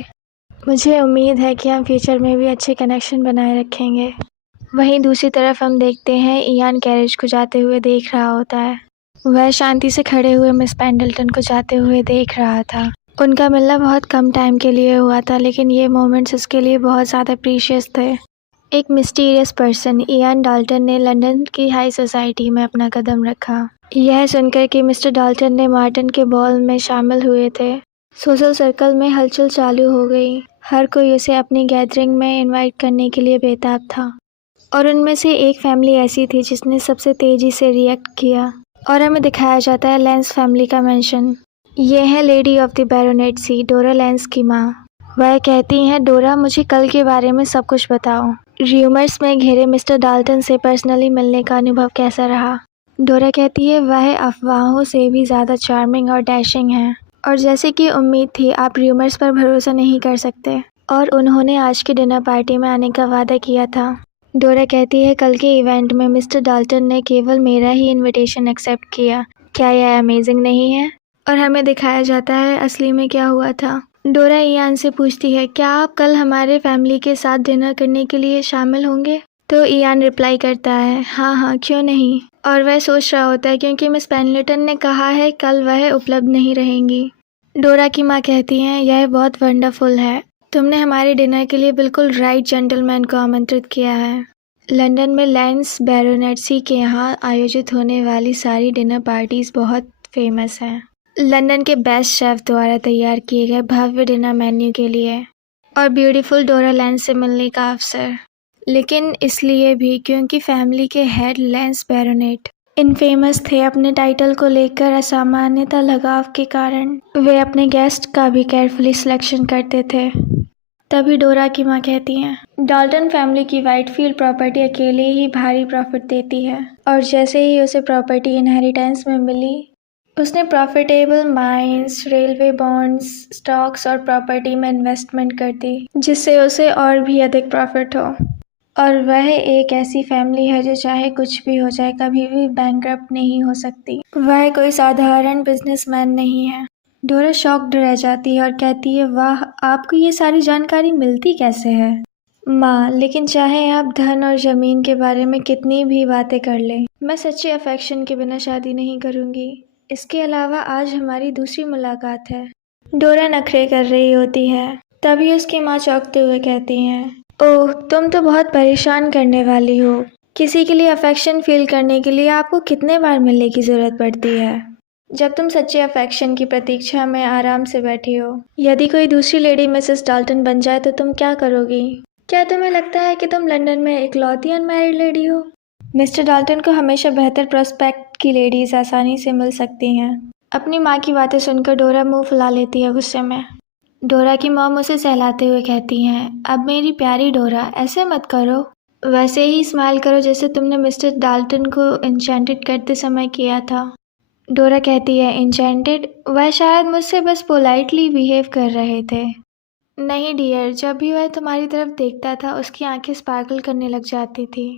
मुझे उम्मीद है कि हम फ्यूचर में भी अच्छे कनेक्शन बनाए रखेंगे। वहीं दूसरी तरफ हम देखते हैं इयान कैरेज को जाते हुए देख रहा होता है। वह शांति से खड़े हुए मिस पेंडल्टन को जाते हुए देख रहा था। उनका मिलना बहुत कम टाइम के लिए हुआ था, लेकिन ये मोमेंट्स उसके लिए बहुत ज़्यादा प्रीशियस थे। एक मिस्टीरियस पर्सन इयान डाल्टन ने लंदन की हाई सोसाइटी में अपना कदम रखा। यह सुनकर कि मिस्टर डाल्टन ने मार्टिन के बॉल में शामिल हुए थे, सोशल सर्कल में हलचल चालू हो गई। हर कोई उसे अपनी गैदरिंग में इनवाइट करने के लिए बेताब था और उनमें से एक फैमिली ऐसी थी जिसने सबसे तेज़ी से रिएक्ट किया और हमें दिखाया जाता है लेंस फैमिली का मेंशन। ये है लेडी ऑफ द बैरोनेटसी, डोरा लेंस की माँ। वह कहती हैं, डोरा मुझे कल के बारे में सब कुछ बताओ। र्यूमर्स में घिरे मिस्टर डाल्टन से पर्सनली मिलने का अनुभव कैसा रहा? डोरा कहती है, वह अफवाहों से भी ज़्यादा चार्मिंग और डैशिंग है और जैसे कि उम्मीद थी आप र्यूमर्स पर भरोसा नहीं कर सकते और उन्होंने आज की डिनर पार्टी में आने का वादा किया था। डोरा कहती है, कल के इवेंट में मिस्टर डाल्टन ने केवल मेरा ही इनविटेशन एक्सेप्ट किया। क्या यह अमेजिंग नहीं है? और हमें दिखाया जाता है असली में क्या हुआ था। डोरा इयान से पूछती है, क्या आप कल हमारे फैमिली के साथ डिनर करने के लिए शामिल होंगे? तो इयान रिप्लाई करता है, हाँ हाँ क्यों नहीं। और वह सोच रहा होता है क्योंकि मिस पेंडलेटन ने कहा है कल वह उपलब्ध नहीं रहेंगी। डोरा की माँ कहती हैं, यह बहुत वंडरफुल है। तुमने हमारे डिनर के लिए बिल्कुल राइट जेंटलमैन को आमंत्रित किया है। लंदन में लेंस बैरोनेटसी के यहाँ आयोजित होने वाली सारी डिनर पार्टीज़ बहुत फेमस हैं। लंदन के बेस्ट शेफ द्वारा तैयार किए गए भव्य डिनर मेन्यू के लिए और ब्यूटीफुल डोरा लेंस से मिलने का अवसर, लेकिन इसलिए भी क्योंकि फैमिली के हेड लेंस बैरोनेट इनफेमस थे अपने टाइटल को लेकर असामान्यता लगाव के कारण। वे अपने गेस्ट का भी केयरफुली सिलेक्शन करते थे। तभी डोरा की माँ कहती हैं, डाल्टन फैमिली की वाइटफील्ड प्रॉपर्टी अकेले ही भारी प्रॉफिट देती है और जैसे ही उसे प्रॉपर्टी इनहेरिटेंस में मिली उसने profitable mines, railway bonds, stocks और प्रॉपर्टी में इन्वेस्टमेंट कर दी जिससे उसे और भी अधिक प्रॉफिट हो। और वह एक ऐसी फैमिली है जो चाहे कुछ भी हो जाए कभी भी बैंकरप्ट नहीं हो सकती। वह कोई साधारण बिजनेसमैन नहीं है। डोरा शॉक्ड रह जाती है और कहती है, वाह आपको ये सारी जानकारी मिलती कैसे है? माँ, लेकिन चाहे आप धन और ज़मीन के बारे में कितनी भी बातें कर लें, मैं सच्चे अफेक्शन के बिना शादी नहीं करूँगी। इसके अलावा आज हमारी दूसरी मुलाकात है। डोरा नखरे कर रही होती है। तभी उसकी माँ चौंकते हुए कहती हैं, ओह तुम तो बहुत परेशान करने वाली हो। किसी के लिए अफेक्शन फील करने के लिए आपको कितने बार मिलने की ज़रूरत पड़ती है जब तुम सच्चे अफेक्शन की प्रतीक्षा में आराम से बैठी हो? यदि कोई दूसरी लेडी मिसेस डाल्टन बन जाए तो तुम क्या करोगी? क्या तुम्हें लगता है कि तुम लंदन में इकलौती अनमैरिड लेडी हो? मिस्टर डाल्टन को हमेशा बेहतर प्रोस्पेक्ट की लेडीज आसानी से मिल सकती हैं। अपनी माँ की बातें सुनकर डोरा मुंह फुला लेती है गुस्से में। डोरा की मॉम उसे सहलाते हुए कहती हैं, अब मेरी प्यारी डोरा ऐसे मत करो, वैसे ही स्माइल करो जैसे तुमने मिस्टर डाल्टन को एन्चेंटेड करते समय किया था। डोरा कहती है, एन्चेंटेड? वह शायद मुझसे बस पोलाइटली बिहेव कर रहे थे। नहीं डियर, जब भी वह तुम्हारी तरफ देखता था उसकी आंखें स्पार्कल करने लग जाती थी।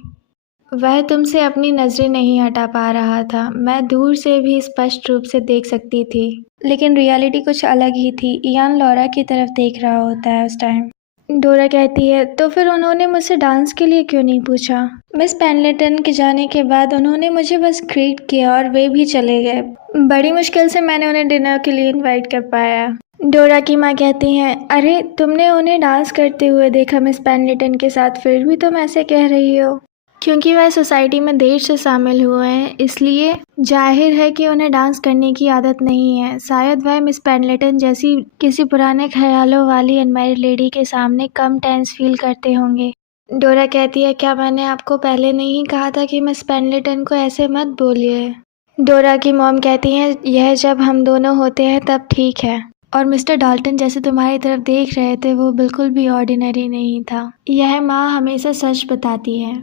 वह तुमसे अपनी नज़रें नहीं हटा पा रहा था। मैं दूर से भी स्पष्ट रूप से देख सकती थी, लेकिन रियलिटी कुछ अलग ही थी। इयान लॉरा की तरफ देख रहा होता है उस टाइम। डोरा कहती है, तो फिर उन्होंने मुझसे डांस के लिए क्यों नहीं पूछा? मिस पेंडलेटन के जाने के बाद उन्होंने मुझे बस ग्रीट किया और वे भी चले गए। बड़ी मुश्किल से मैंने उन्हें डिनर के लिए इनवाइट कर पाया। डोरा की माँ कहती हैं, अरे तुमने उन्हें डांस करते हुए देखा मिस पेंडलेटन के साथ, फिर भी तुम ऐसे कह रही हो? क्योंकि वह सोसाइटी में देर से शामिल हुए हैं, इसलिए जाहिर है कि उन्हें डांस करने की आदत नहीं है। शायद वह मिस पेंडलेटन जैसी किसी पुराने ख्यालों वाली अनमैरिड लेडी के सामने कम टेंस फील करते होंगे। डोरा कहती है, क्या मैंने आपको पहले नहीं कहा था कि मिस पेंडलेटन को ऐसे मत बोलिए? डोरा की मॉम कहती हैं, यह जब हम दोनों होते हैं तब ठीक है, और मिस्टर डाल्टन जैसे तुम्हारी तरफ देख रहे थे वो बिल्कुल भी ऑर्डिनरी नहीं था। यह माँ हमेशा सच बताती है।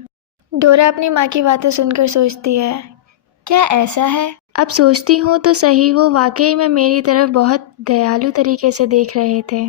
डोरा अपनी माँ की बातें सुनकर सोचती है, क्या ऐसा है? अब सोचती हूँ तो सही, वो वाकई में मेरी तरफ बहुत दयालु तरीके से देख रहे थे।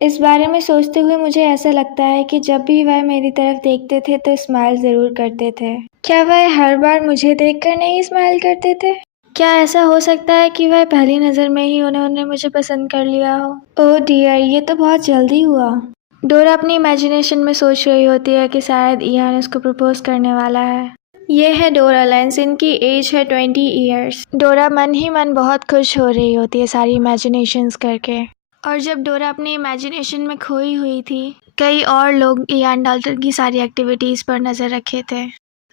इस बारे में सोचते हुए मुझे ऐसा लगता है कि जब भी वह मेरी तरफ देखते थे तो स्माइल ज़रूर करते थे। क्या वह हर बार मुझे देखकर नहीं स्माइल करते थे? क्या ऐसा हो सकता है कि वह पहली नज़र में ही उन्होंने मुझे पसंद कर लिया हो? ओह डियर, ये तो बहुत जल्दी हुआ। डोरा अपनी इमेजिनेशन में सोच रही होती है कि शायद इयान उसको प्रपोज करने वाला है। ये है डोरा लेंस, इनकी एज है 20 ईयर्स। डोरा मन ही मन बहुत खुश हो रही होती है सारी इमेजिनेशंस करके। और जब डोरा अपनी इमेजिनेशन में खोई हुई थी, कई और लोग इयान डाल्टन की सारी एक्टिविटीज़ पर नज़र रखे थे।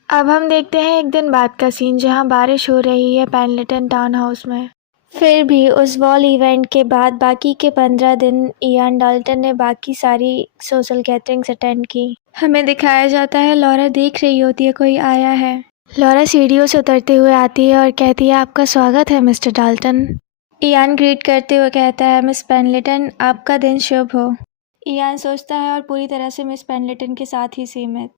अब हम देखते हैं एक दिन बाद का सीन जहां बारिश हो रही है पेंडलेटन टाउन हाउस में। फिर भी उस वॉल इवेंट के बाद बाकी के 15 दिन इयान डाल्टन ने बाकी सारी सोशल गैदरिंग्स अटेंड की। हमें दिखाया जाता है लॉरा देख रही होती है कोई आया है। लॉरा सीढ़ियों से उतरते हुए आती है और कहती है, आपका स्वागत है मिस्टर डाल्टन। इयान ग्रीट करते हुए कहता है, मिस पेंडलेटन आपका दिन शुभ हो। इयान सोचता है और पूरी तरह से मिस पेंडलेटन के साथ ही सीमित।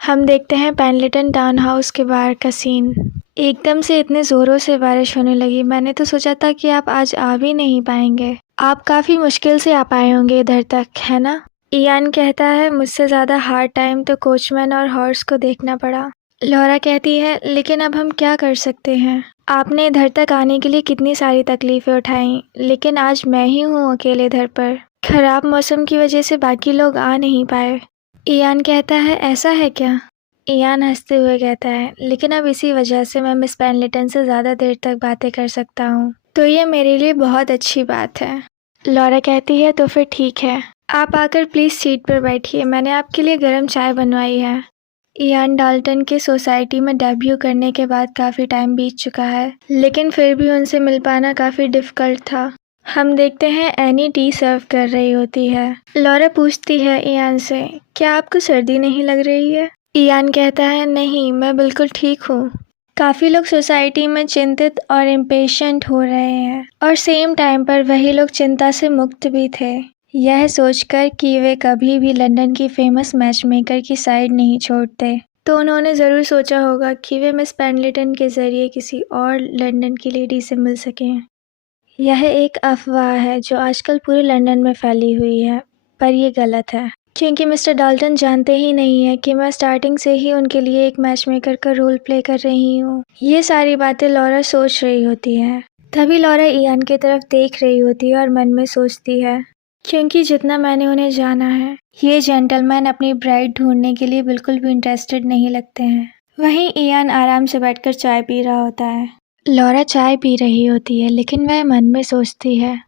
हम देखते हैं पेंडलेटन टाउन हाउस के बाहर का सीन। एकदम से इतने ज़ोरों से बारिश होने लगी, मैंने तो सोचा था कि आप आज आ भी नहीं पाएंगे। आप काफ़ी मुश्किल से आ पाए होंगे इधर तक, है ना? इयान कहता है, मुझसे ज़्यादा हार्ड टाइम तो कोचमैन और हॉर्स को देखना पड़ा। लॉरा कहती है, लेकिन अब हम क्या कर सकते हैं? आपने इधर तक आने के लिए कितनी सारी तकलीफ़ें उठाई, लेकिन आज मैं ही हूँ अकेले इधर पर। ख़राब मौसम की वजह से बाकी लोग आ नहीं पाए। इयान कहता है, ऐसा है क्या? इयान हंसते हुए कहता है, लेकिन अब इसी वजह से मैं मिस पेंडलेटन से ज़्यादा देर तक बातें कर सकता हूँ, तो ये मेरे लिए बहुत अच्छी बात है। लॉरा कहती है, तो फिर ठीक है, आप आकर प्लीज़ सीट पर बैठिए, मैंने आपके लिए गर्म चाय बनवाई है। इयान डाल्टन के सोसाइटी में डेब्यू करने के बाद काफ़ी टाइम बीत चुका है, लेकिन फिर भी उनसे मिल पाना काफ़ी डिफ़िकल्ट था। हम देखते हैं एनी टी सर्व कर रही होती है। लॉरा पूछती है इयान से, क्या आपको सर्दी नहीं लग रही है? इयान कहता है, नहीं, मैं बिल्कुल ठीक हूँ। काफ़ी लोग सोसाइटी में चिंतित और इम्पेशेंट हो रहे हैं, और सेम टाइम पर वही लोग चिंता से मुक्त भी थे, यह सोचकर कि वे कभी भी लंदन की फेमस मैचमेकर की साइड नहीं छोड़ते। तो उन्होंने ज़रूर सोचा होगा कि वे मिस पेंडलेटन के ज़रिए किसी और लंदन की लेडी से मिल सकें। यह एक अफवाह है जो आजकल पूरे लंदन में फैली हुई है, पर यह गलत है, क्योंकि मिस्टर डाल्टन जानते ही नहीं है कि मैं स्टार्टिंग से ही उनके लिए एक मैचमेकर का रोल प्ले कर रही हूँ। ये सारी बातें लॉरा सोच रही होती है। तभी लॉरा इयान की तरफ देख रही होती है और मन में सोचती है, क्योंकि जितना मैंने उन्हें जाना है, ये जेंटलमैन अपनी ब्राइड ढूंढने के लिए बिल्कुल भी इंटरेस्टेड नहीं लगते हैं। वहीं इयान आराम से बैठकर चाय पी रहा होता है। लॉरा चाय पी रही होती है, लेकिन वह मन में सोचती है,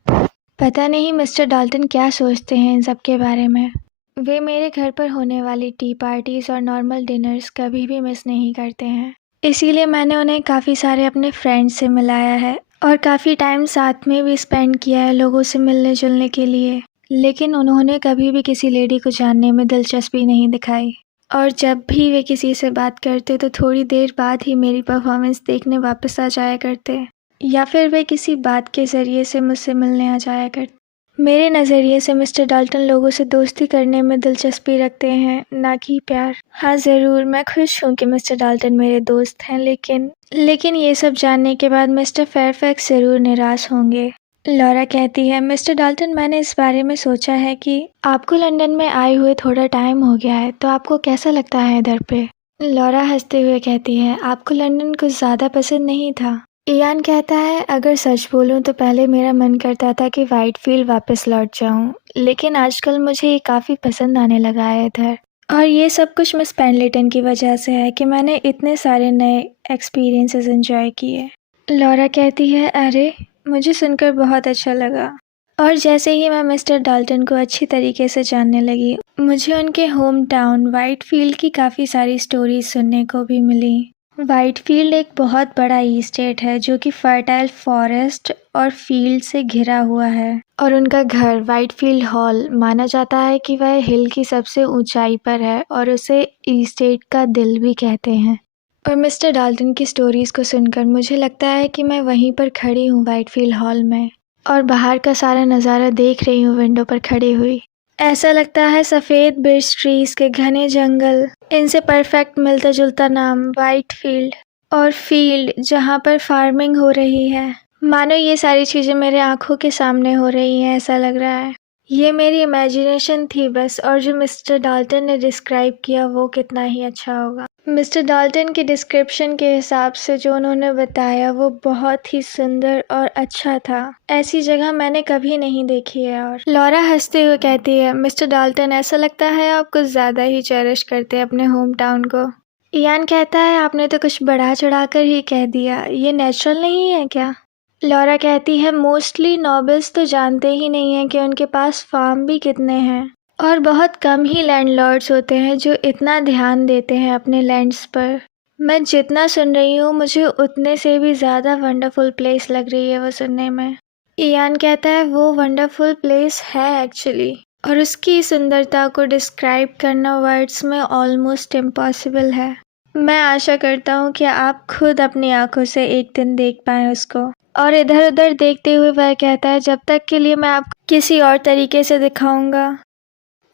पता नहीं मिस्टर डाल्टन क्या सोचते हैं इन सब के बारे में। वे मेरे घर पर होने वाली टी पार्टीज़ और नॉर्मल डिनर्स कभी भी मिस नहीं करते हैं, इसीलिए मैंने उन्हें काफ़ी सारे अपने फ्रेंड्स से मिलाया है और काफ़ी टाइम साथ में भी स्पेंड किया है लोगों से मिलने जुलने के लिए, लेकिन उन्होंने कभी भी किसी लेडी को जानने में दिलचस्पी नहीं दिखाई, और जब भी वे किसी से बात करते तो थोड़ी देर बाद ही मेरी परफॉर्मेंस देखने वापस आ जाया करते, या फिर वे किसी बात के ज़रिए से मुझसे मिलने आ जाया करते। मेरे नज़रिए से मिस्टर डाल्टन लोगों से दोस्ती करने में दिलचस्पी रखते हैं, ना कि प्यार। हाँ ज़रूर, मैं खुश हूँ कि मिस्टर डाल्टन मेरे दोस्त हैं, लेकिन ये सब जानने के बाद मिस्टर फेयरफैक्स ज़रूर निराश होंगे। लॉरा कहती है, मिस्टर डाल्टन, मैंने इस बारे में सोचा है कि आपको लंदन में आए हुए थोड़ा टाइम हो गया है, तो आपको कैसा लगता है इधर पे? लॉरा हंसते हुए कहती है, आपको लंदन कुछ ज़्यादा पसंद नहीं था? इयान कहता है, अगर सच बोलूं तो पहले मेरा मन करता था कि व्हाइटफील्ड वापस लौट जाऊं, लेकिन आजकल मुझे ये काफ़ी पसंद आने लगा है इधर। और ये सब कुछ मिस पेंडलेटन की वजह से है कि मैंने इतने सारे नए एक्सपीरियंसेस एंजॉय किए। लॉरा कहती है, अरे मुझे सुनकर बहुत अच्छा लगा। और जैसे ही मैं मिस्टर डाल्टन को अच्छी तरीके से जानने लगी, मुझे उनके होम टाउन व्हाइटफील्ड की काफ़ी सारी स्टोरीज सुनने को भी मिली। व्हाइटफील्ड एक बहुत बड़ा ईस्टेट है जो कि फर्टाइल फॉरेस्ट और फील्ड से घिरा हुआ है, और उनका घर व्हाइटफील्ड हॉल माना जाता है कि वह हिल की सबसे ऊंचाई पर है और उसे ईस्टेट का दिल भी कहते हैं। और मिस्टर डाल्टन की स्टोरीज को सुनकर मुझे लगता है कि मैं वहीं पर खड़ी हूँ व्हाइटफील्ड हॉल में, और बाहर का सारा नज़ारा देख रही हूँ विंडो पर खड़ी हुई। ऐसा लगता है सफ़ेद बिर्च ट्रीज के घने जंगल, इनसे परफेक्ट मिलता जुलता नाम व्हाइटफील्ड, और फील्ड जहाँ पर फार्मिंग हो रही है। मानो ये सारी चीज़ें मेरे आंखों के सामने हो रही हैं, ऐसा लग रहा है। ये मेरी इमेजिनेशन थी बस, और जो मिस्टर डाल्टन ने डिस्क्राइब किया वो कितना ही अच्छा होगा। मिस्टर डाल्टन की डिस्क्रिप्शन के हिसाब से जो उन्होंने बताया वो बहुत ही सुंदर और अच्छा था। ऐसी जगह मैंने कभी नहीं देखी है। और लॉरा हंसते हुए कहती है, मिस्टर डाल्टन, ऐसा लगता है आप कुछ ज़्यादा ही चेरिश करते हैं अपने होम टाउन को। इयान कहता है, आपने तो कुछ बढ़ा चढ़ाकर ही कह दिया, ये नेचुरल नहीं है क्या? लॉरा कहती है, मोस्टली नॉबल्स तो जानते ही नहीं हैं कि उनके पास फार्म भी कितने हैं, और बहुत कम ही लैंडलॉर्ड्स होते हैं जो इतना ध्यान देते हैं अपने लैंड्स पर। मैं जितना सुन रही हूँ मुझे उतने से भी ज़्यादा वंडरफुल प्लेस लग रही है वो सुनने में। इयान कहता है, वो वंडरफुल प्लेस है एक्चुअली, और उसकी सुंदरता को डिस्क्राइब करना वर्ड्स में ऑलमोस्ट इम्पॉसिबल है। मैं आशा करता हूँ कि आप खुद अपनी आंखों से एक दिन देख पाएं उसको। और इधर उधर देखते हुए वह कहता है, जब तक के लिए मैं आपको किसी और तरीके से दिखाऊंगा।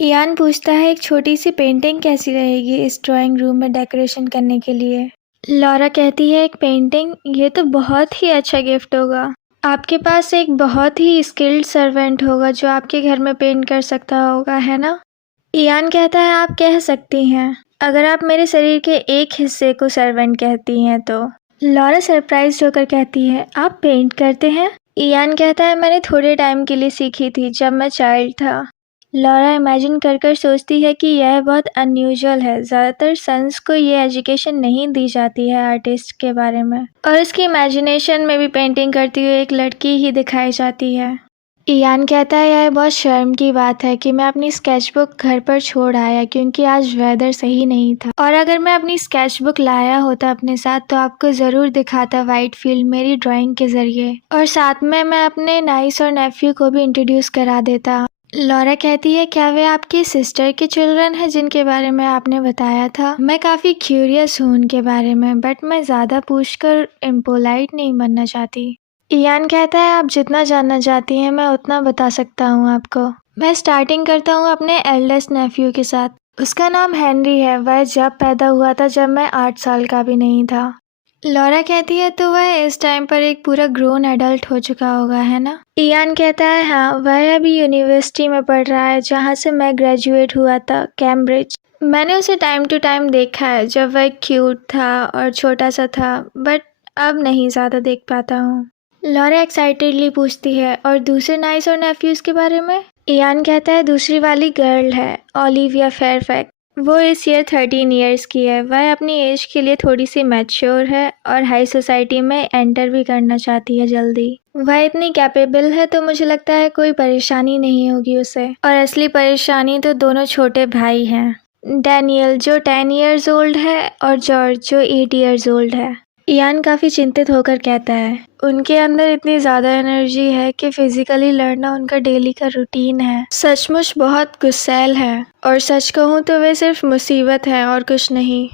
इयान पूछता है, एक छोटी सी पेंटिंग कैसी रहेगी इस ड्राइंग रूम में डेकोरेशन करने के लिए? लॉरा कहती है, एक पेंटिंग, ये तो बहुत ही अच्छा गिफ्ट होगा। आपके पास एक बहुत ही स्किल्ड सर्वेंट होगा जो आपके घर में पेंट कर सकता होगा, है ना? इयान कहता है, आप कह सकती हैं, अगर आप मेरे शरीर के एक हिस्से को सर्वेंट कहती हैं तो। लॉरा सरप्राइज होकर कहती है, आप पेंट करते हैं? इयान कहता है, मैंने थोड़े टाइम के लिए सीखी थी जब मैं चाइल्ड था। लॉरा इमेजिन कर कर सोचती है कि यह बहुत अनयूजुअल है। ज़्यादातर सन्स को ये एजुकेशन नहीं दी जाती है आर्टिस्ट के बारे में, और इसकी इमेजिनेशन में भी पेंटिंग करती हुई एक लड़की ही दिखाई जाती है। इयान कहता है, यह बहुत शर्म की बात है कि मैं अपनी स्केचबुक घर पर छोड़ आया क्योंकि आज वेदर सही नहीं था, और अगर मैं अपनी स्केचबुक लाया होता अपने साथ तो आपको ज़रूर दिखाता व्हाइटफील्ड मेरी ड्राइंग के ज़रिए, और साथ में मैं अपने नाइस और नेफ्यू को भी इंट्रोड्यूस करा देता। लॉरा कहती है, क्या वे आपकी सिस्टर के चिल्ड्रन हैं जिनके बारे में आपने बताया था? मैं काफ़ी क्यूरियस हूँ उनके बारे में, बट मैं ज़्यादा पूछकर इम्पोलाइट नहीं बनना चाहती। इयान कहता है, आप जितना जानना चाहती हैं मैं उतना बता सकता हूँ आपको। मैं स्टार्टिंग करता हूँ अपने एल्डेस्ट नेफ्यू के साथ। उसका नाम हेनरी है। वह जब पैदा हुआ था जब मैं 8 साल का भी नहीं था। लॉरा कहती है, तो वह इस टाइम पर एक पूरा ग्रोन एडल्ट हो चुका होगा, है ना? इयान कहता है, हाँ, वह अभी यूनिवर्सिटी में पढ़ रहा है जहाँ से मैं ग्रेजुएट हुआ था, कैम्ब्रिज। मैंने उसे टाइम टू टाइम देखा है जब वह क्यूट था और छोटा सा था, बट अब नहीं ज़्यादा देख पाता हूँ। लॉरा एक्साइटेडली पूछती है, और दूसरे नाइस और नेफ्यूज के बारे में? इयान कहता है, दूसरी वाली गर्ल है ओलिविया फेयरफैक्स। वो इस ईयर 13 ईयर्स की है। वह अपनी एज के लिए थोड़ी सी मैच्योर है और हाई सोसाइटी में एंटर भी करना चाहती है जल्दी। वह इतनी कैपेबल है तो मुझे लगता है कोई परेशानी नहीं होगी उसे। और असली परेशानी तो दोनों छोटे भाई हैं, डैनियल जो 10 ईयर्स ओल्ड है और जॉर्ज जो 8 ईयर्स ओल्ड है। इयान काफ़ी चिंतित होकर कहता है, उनके अंदर इतनी ज़्यादा एनर्जी है कि फिजिकली लड़ना उनका डेली का रूटीन है। सचमुच बहुत गुस्सैल है, और सच कहूँ तो वे सिर्फ मुसीबत है और कुछ नहीं।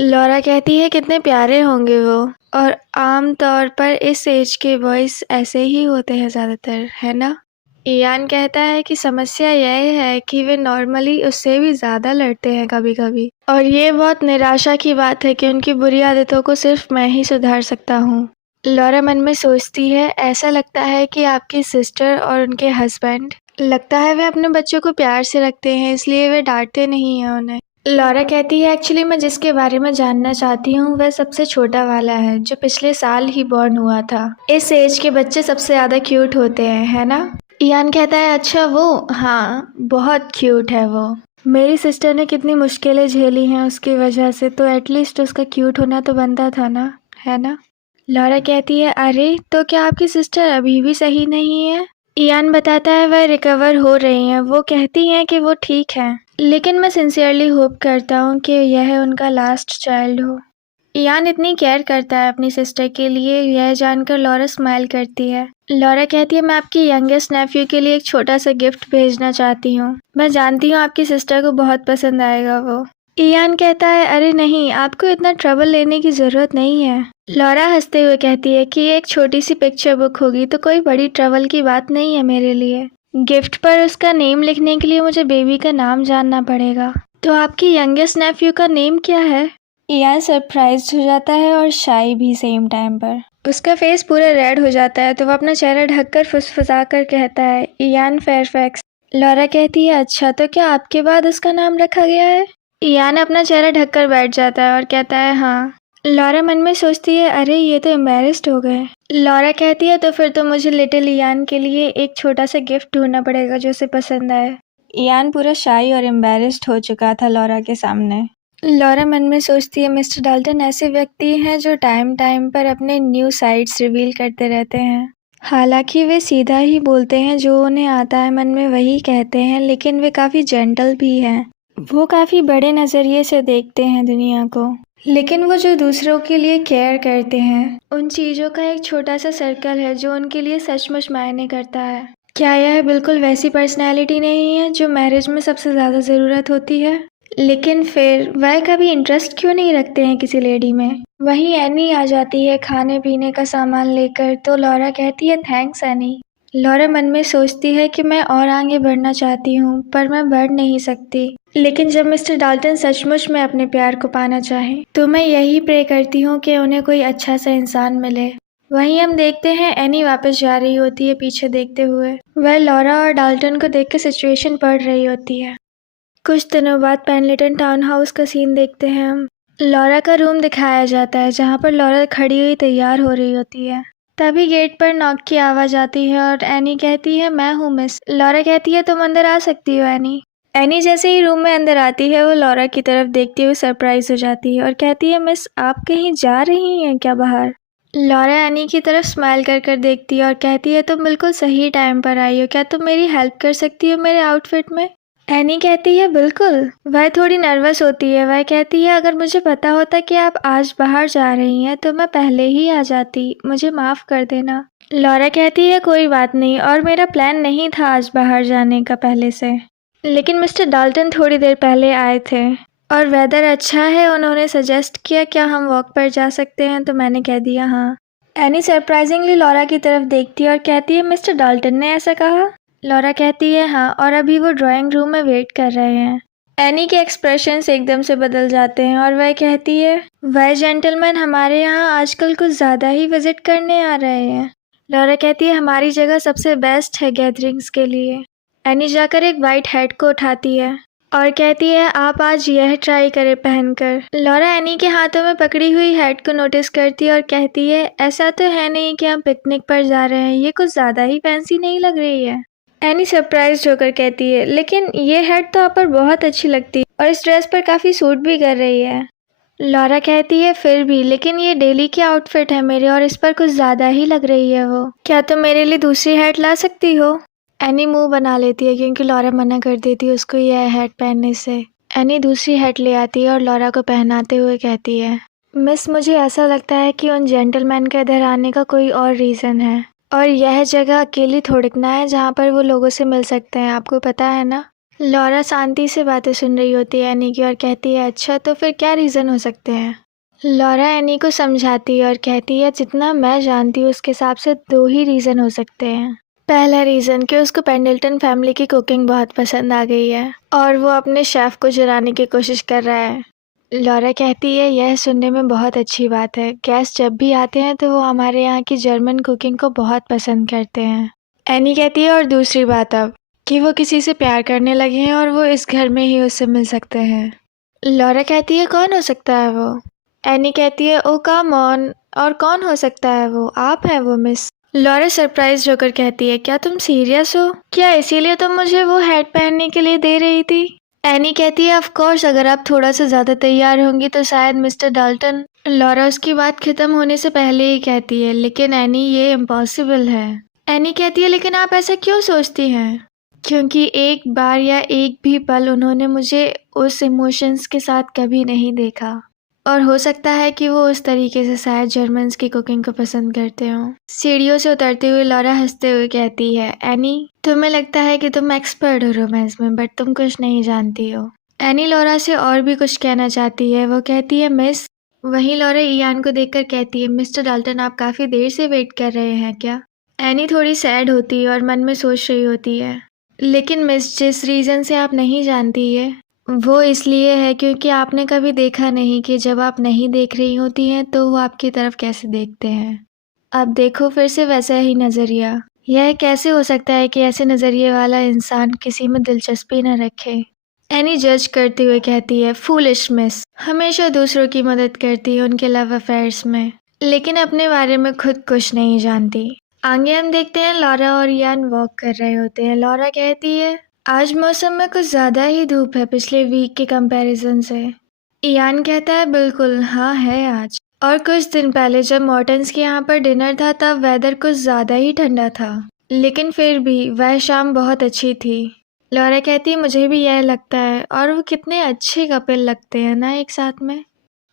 लॉरा कहती है, कितने प्यारे होंगे वो, और आम तौर पर इस एज के बॉयज़ ऐसे ही होते हैं ज़्यादातर, है ना? इयान कहता है कि समस्या यह है कि वे नॉर्मली उससे भी ज़्यादा लड़ते हैं कभी कभी, और ये बहुत निराशा की बात है कि उनकी बुरी आदतों को सिर्फ मैं ही सुधार सकता हूँ। लॉरा मन में सोचती है, ऐसा लगता है कि आपकी सिस्टर और उनके हस्बैंड, लगता है वे अपने बच्चों को प्यार से रखते हैं इसलिए वे डांटते नहीं हैं उन्हें। लॉरा कहती है एक्चुअली मैं जिसके बारे में जानना चाहती हूँ वह सबसे छोटा वाला है जो पिछले साल ही बॉर्न हुआ था। इस एज के बच्चे सबसे ज़्यादा क्यूट होते हैं, है ना? इयान कहता है अच्छा वो, हाँ बहुत क्यूट है वो। मेरी सिस्टर ने कितनी मुश्किलें झेली हैं उसकी वजह से, तो एटलीस्ट उसका क्यूट होना तो बनता था ना, है ना? लॉरा कहती है अरे तो क्या आपकी सिस्टर अभी भी सही नहीं है? इयान बताता है वह रिकवर हो रही हैं। वो कहती हैं कि वो ठीक है, लेकिन मैं सिंसियरली होप करता हूँ कि यह उनका लास्ट चाइल्ड हो। इयान इतनी केयर करता है अपनी सिस्टर के लिए, यह जानकर लॉरा स्माइल करती है। लॉरा कहती है मैं आपकी यंगेस्ट नेफ्यू के लिए एक छोटा सा गिफ्ट भेजना चाहती हूँ। मैं जानती हूँ आपकी सिस्टर को बहुत पसंद आएगा वो। इयान कहता है अरे नहीं, आपको इतना ट्रबल लेने की ज़रूरत नहीं है। लॉरा हंसते हुए कहती है कि एक छोटी सी पिक्चर बुक होगी तो कोई बड़ी ट्रबल की बात नहीं है मेरे लिए। गिफ्ट पर उसका नेम लिखने के लिए मुझे बेबी का नाम जानना पड़ेगा। तो आपकी यंगेस्ट नेफ्यू का नेम क्या है? इयान सरप्राइज हो जाता है और शाई भी सेम टाइम पर। उसका फेस पूरा रेड हो जाता है तो वो अपना चेहरा ढककर फुसफुसा कर कहता है इयान फेयरफैक्स। लॉरा कहती है अच्छा तो क्या आपके बाद उसका नाम रखा गया है? इयान अपना चेहरा ढककर बैठ जाता है और कहता है हाँ। लॉरा मन में सोचती है अरे ये तो एम्बैरेस्ड हो गए। लॉरा कहती है तो फिर तो मुझे लिटिल इयान के लिए एक छोटा सा गिफ्ट ढूंढना पड़ेगा जो उसे पसंद आए। इयान पूरा शाई और एम्बैरेस्ड हो चुका था लॉरा के सामने। लॉरा मन में सोचती है मिस्टर डाल्टन ऐसे व्यक्ति हैं जो टाइम टाइम पर अपने न्यू साइड्स रिवील करते रहते हैं। हालांकि वे सीधा ही बोलते हैं, जो उन्हें आता है मन में वही कहते हैं, लेकिन वे काफ़ी जेंटल भी हैं। वो काफ़ी बड़े नज़रिए से देखते हैं दुनिया को, लेकिन वो जो दूसरों के लिए केयर करते हैं उन चीज़ों का एक छोटा सा सर्कल है जो उनके लिए सचमुच मायने करता है। क्या यह बिल्कुल वैसी पर्सनैलिटी नहीं है जो मैरिज में सबसे ज़्यादा ज़रूरत होती है? लेकिन फिर वह कभी इंटरेस्ट क्यों नहीं रखते हैं किसी लेडी में? वहीं एनी आ जाती है खाने पीने का सामान लेकर, तो लॉरा कहती है थैंक्स एनी। लॉरा मन में सोचती है कि मैं और आगे बढ़ना चाहती हूँ पर मैं बढ़ नहीं सकती। लेकिन जब मिस्टर डाल्टन सचमुच में अपने प्यार को पाना चाहें तो मैं यही प्रे करती हूँ कि उन्हें कोई अच्छा सा इंसान मिले। वहीं हम देखते हैं एनी वापस जा रही होती है पीछे देखते हुए। वह लॉरा और डाल्टन को देख के सिचुएशन पढ़ रही होती है। कुछ दिनों बाद पेनलिटन टाउन हाउस का सीन देखते हैं हम। लॉरा का रूम दिखाया जाता है जहाँ पर लॉरा खड़ी हुई तैयार हो रही होती है। तभी गेट पर नॉक की आवाज़ आती है और एनी कहती है मैं हूँ मिस। लॉरा कहती है तुम अंदर आ सकती हो एनी। एनी जैसे ही रूम में अंदर आती है वो लॉरा की तरफ देखती हुई सरप्राइज हो जाती है और कहती है मिस आप कहीं जा रही हैं क्या बाहर? लॉरा एनी की तरफ स्माइल कर कर देखती है और कहती है तुम बिल्कुल सही टाइम पर आई हो, क्या तुम मेरी हेल्प कर सकती हो मेरे आउटफिट में? एनी कहती है बिल्कुल। वह थोड़ी नर्वस होती है। वह कहती है अगर मुझे पता होता कि आप आज बाहर जा रही हैं तो मैं पहले ही आ जाती, मुझे माफ़ कर देना। लॉरा कहती है कोई बात नहीं, और मेरा प्लान नहीं था आज बाहर जाने का पहले से, लेकिन मिस्टर डाल्टन थोड़ी देर पहले आए थे और वेदर अच्छा है, उन्होंने सजेस्ट किया क्या हम वॉक पर जा सकते हैं, तो मैंने कह दिया हाँ। एनी सरप्राइजिंगली लॉरा की तरफ देखती है और कहती है मिस्टर डाल्टन ने ऐसा कहा? लॉरा कहती है हाँ, और अभी वो ड्राइंग रूम में वेट कर रहे हैं। एनी के एक्सप्रेशंस एकदम से बदल जाते हैं और वह कहती है वह जेंटलमैन हमारे यहाँ आजकल कुछ ज़्यादा ही विजिट करने आ रहे हैं। लॉरा कहती है हमारी जगह सबसे बेस्ट है गैदरिंग्स के लिए। एनी जाकर एक वाइट हैट को उठाती है और कहती है आप आज यह ट्राई करें पहनकर। लॉरा एनी के हाथों में पकड़ी हुई हैट को नोटिस करती है और कहती है ऐसा तो है नहीं कि हम पिकनिक पर जा रहे हैं, ये कुछ ज़्यादा ही फैंसी नहीं लग रही है? एनी सरप्राइज होकर कहती है लेकिन ये हैट तो आप पर बहुत अच्छी लगती है और इस ड्रेस पर काफ़ी सूट भी कर रही है। लॉरा कहती है फिर भी, लेकिन ये डेली की आउटफिट है मेरे और इस पर कुछ ज़्यादा ही लग रही है वो। क्या तुम मेरे लिए दूसरी हैट ला सकती हो? एनी मुंह बना लेती है क्योंकि लॉरा मना कर देती है उसको यह हैट पहनने से। एनी दूसरी हैट ले आती है और लॉरा को पहनाते हुए कहती है मिस मुझे ऐसा लगता है कि उन जेंटलमैन के इधर आने का कोई और रीज़न है, और यह जगह अकेली थोड़कना है जहाँ पर वो लोगों से मिल सकते हैं, आपको पता है ना? लॉरा शांति से बातें सुन रही होती है एनी की और कहती है अच्छा तो फिर क्या रीज़न हो सकते हैं? लॉरा एनी को समझाती है और कहती है जितना मैं जानती हूँ उसके हिसाब से दो ही रीज़न हो सकते हैं। पहला रीज़न कि उसको पेंडल्टन फैमिली की कुकिंग बहुत पसंद आ गई है और वो अपने शेफ़ को चुराने की कोशिश कर रहा है। लॉरा कहती है यह सुनने में बहुत अच्छी बात है, गेस्ट जब भी आते हैं तो वो हमारे यहाँ की जर्मन कुकिंग को बहुत पसंद करते हैं। एनी कहती है और दूसरी बात अब कि वो किसी से प्यार करने लगे हैं और वो इस घर में ही उससे मिल सकते हैं। लॉरा कहती है कौन हो सकता है वो। एनी कहती है ओ कम ऑन, और कौन हो सकता है वो, आप हैं वो मिस। लॉरा सरप्राइज होकर कहती है क्या तुम सीरियस हो, क्या इसीलिए तुम मुझे वो हैट पहनने के लिए दे रही थी। एनी कहती है ऑफ कोर्स, अगर आप थोड़ा सा ज्यादा तैयार होंगी तो शायद मिस्टर डाल्टन। लॉरा उसकी बात खत्म होने से पहले ही कहती है लेकिन एनी ये इम्पॉसिबल है। एनी कहती है लेकिन आप ऐसा क्यों सोचती हैं, क्योंकि एक बार या एक भी पल उन्होंने मुझे उस इमोशंस के साथ कभी नहीं देखा, और हो सकता है कि वो उस तरीके से शायद जर्मन्स की कुकिंग को पसंद करते हों। सीढ़ियों से उतरते हुए लॉरा हंसते हुए कहती है एनी तुम्हें लगता है कि तुम एक्सपर्ट हो रोमांस में, बट तुम कुछ नहीं जानती हो। एनी लॉरा से और भी कुछ कहना चाहती है, वो कहती है मिस। वहीं लॉरा इयान को देखकर कहती है मिस्टर डाल्टन आप काफ़ी देर से वेट कर रहे हैं क्या। एनी थोड़ी सैड होती है और मन में सोच रही होती है लेकिन मिस जिस रीज़न से आप नहीं जानती है वो इसलिए है क्योंकि आपने कभी देखा नहीं कि जब आप नहीं देख रही होती हैं तो वो आपकी तरफ कैसे देखते हैं। अब देखो फिर से वैसा ही नज़रिया। यह कैसे हो सकता है कि ऐसे नज़रिए वाला इंसान किसी में दिलचस्पी न रखे। एनी जज करते हुए कहती है फूलिश मिस, हमेशा दूसरों की मदद करती है उनके लव अफेयर्स में, लेकिन अपने बारे में खुद कुछ नहीं जानती। आगे हम देखते हैं लॉरा और इयान वॉक कर रहे होते हैं। लॉरा कहती है आज मौसम में कुछ ज़्यादा ही धूप है पिछले वीक के कंपैरिजन से। इयान कहता है बिल्कुल हाँ है आज, और कुछ दिन पहले जब मॉर्टन्स के यहाँ पर डिनर था तब वेदर कुछ ज़्यादा ही ठंडा था, लेकिन फिर भी वह शाम बहुत अच्छी थी। लॉरा कहती है मुझे भी यह लगता है, और वो कितने अच्छे कपल लगते हैं ना एक साथ में।